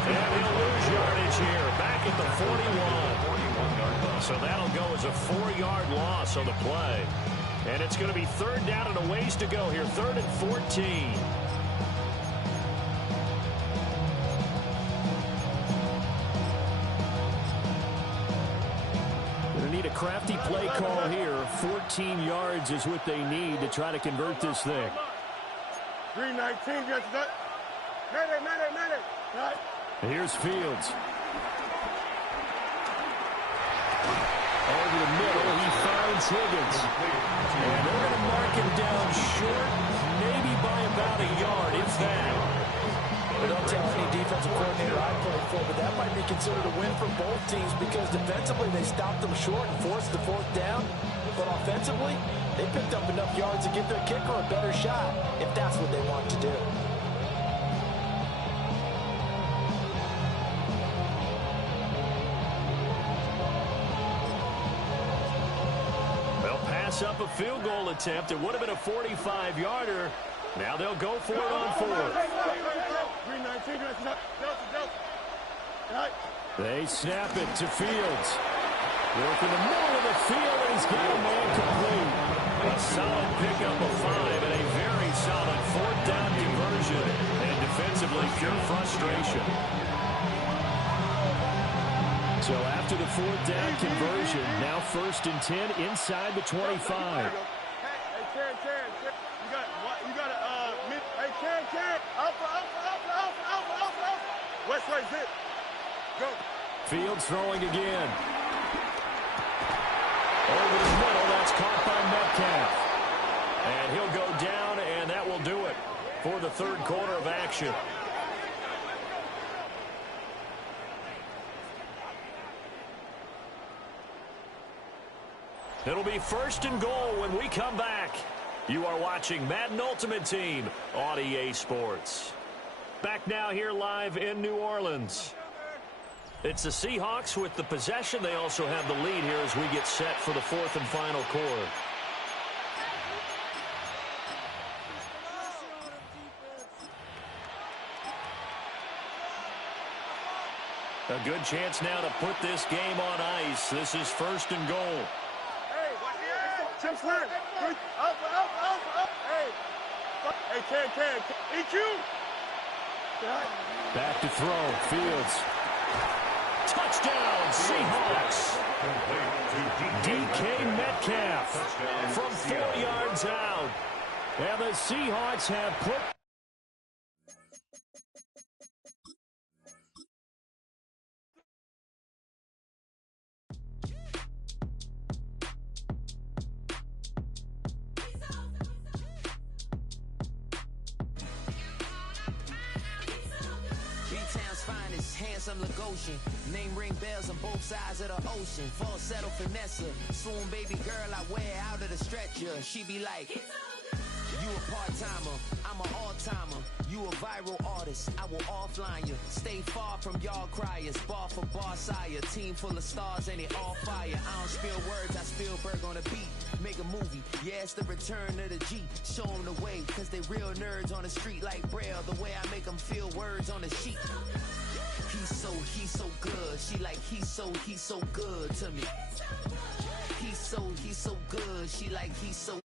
And he'll lose yardage here, back at the 41. So that'll go as a 4-yard loss on the play. And it's going to be 3rd down and a ways to go here, 3rd and 14. Going to need a crafty play call here. 14 yards is what they need to try to convert this thing. 319, yes, that. Right. Here's Fields. Over the middle, he finds Higgins. And they're going to mark him down short, maybe by about a yard, if that. But don't tell any defensive coordinator I played for, but that might be considered a win for both teams because defensively they stopped them short and forced the 4th down. But offensively, they picked up enough yards to give their kicker a better shot, if that's what they want to do. They'll pass up a field goal attempt. It would have been a 45-yarder. Now they'll go for it on 4th. 319, They snap it to Fields. Work in the middle of the field, and he's got a man complete. A solid pickup of 5 and a very solid 4th down conversion. And defensively, pure frustration. So after the 4th down conversion, now 1st and 10 inside the 25. Hey, Chan. You got to, hey, Chan. Alpha. West right, zip. Go. Fields throwing again. Over the middle, that's caught by Metcalf. And he'll go down, and that will do it for the 3rd quarter of action. It'll be 1st and goal when we come back. You are watching Madden Ultimate Team on EA Sports. Back now here live in New Orleans. It's the Seahawks with the possession. They also have the lead here as we get set for the 4th and final quarter. A good chance now to put this game on ice. This is 1st and goal. Hey, Chip Slant. Up. Hey, Can. EQ. Back to throw. Fields. Touchdown, Seahawks. DK Metcalf from 4 yards out. And the Seahawks have put... handsome Lagosian. Name ring bells on both sides of the ocean. Falsetto finesse. Swoon baby girl, I wear out of the stretcher. She be like, you a part-timer, I'm an all-timer. You a viral artist, I will offline you. Stay far from y'all criers, bar for bar sire. Team full of stars and it all fire. I don't spill words, I Spielberg on a beat. Make a movie, yeah, it's the return of the G. Show them the way, cause they real nerds on the street like Braille. The way I make them feel words on the sheet. He's so good. She like, he's so good to me. He's so good. She like, he's so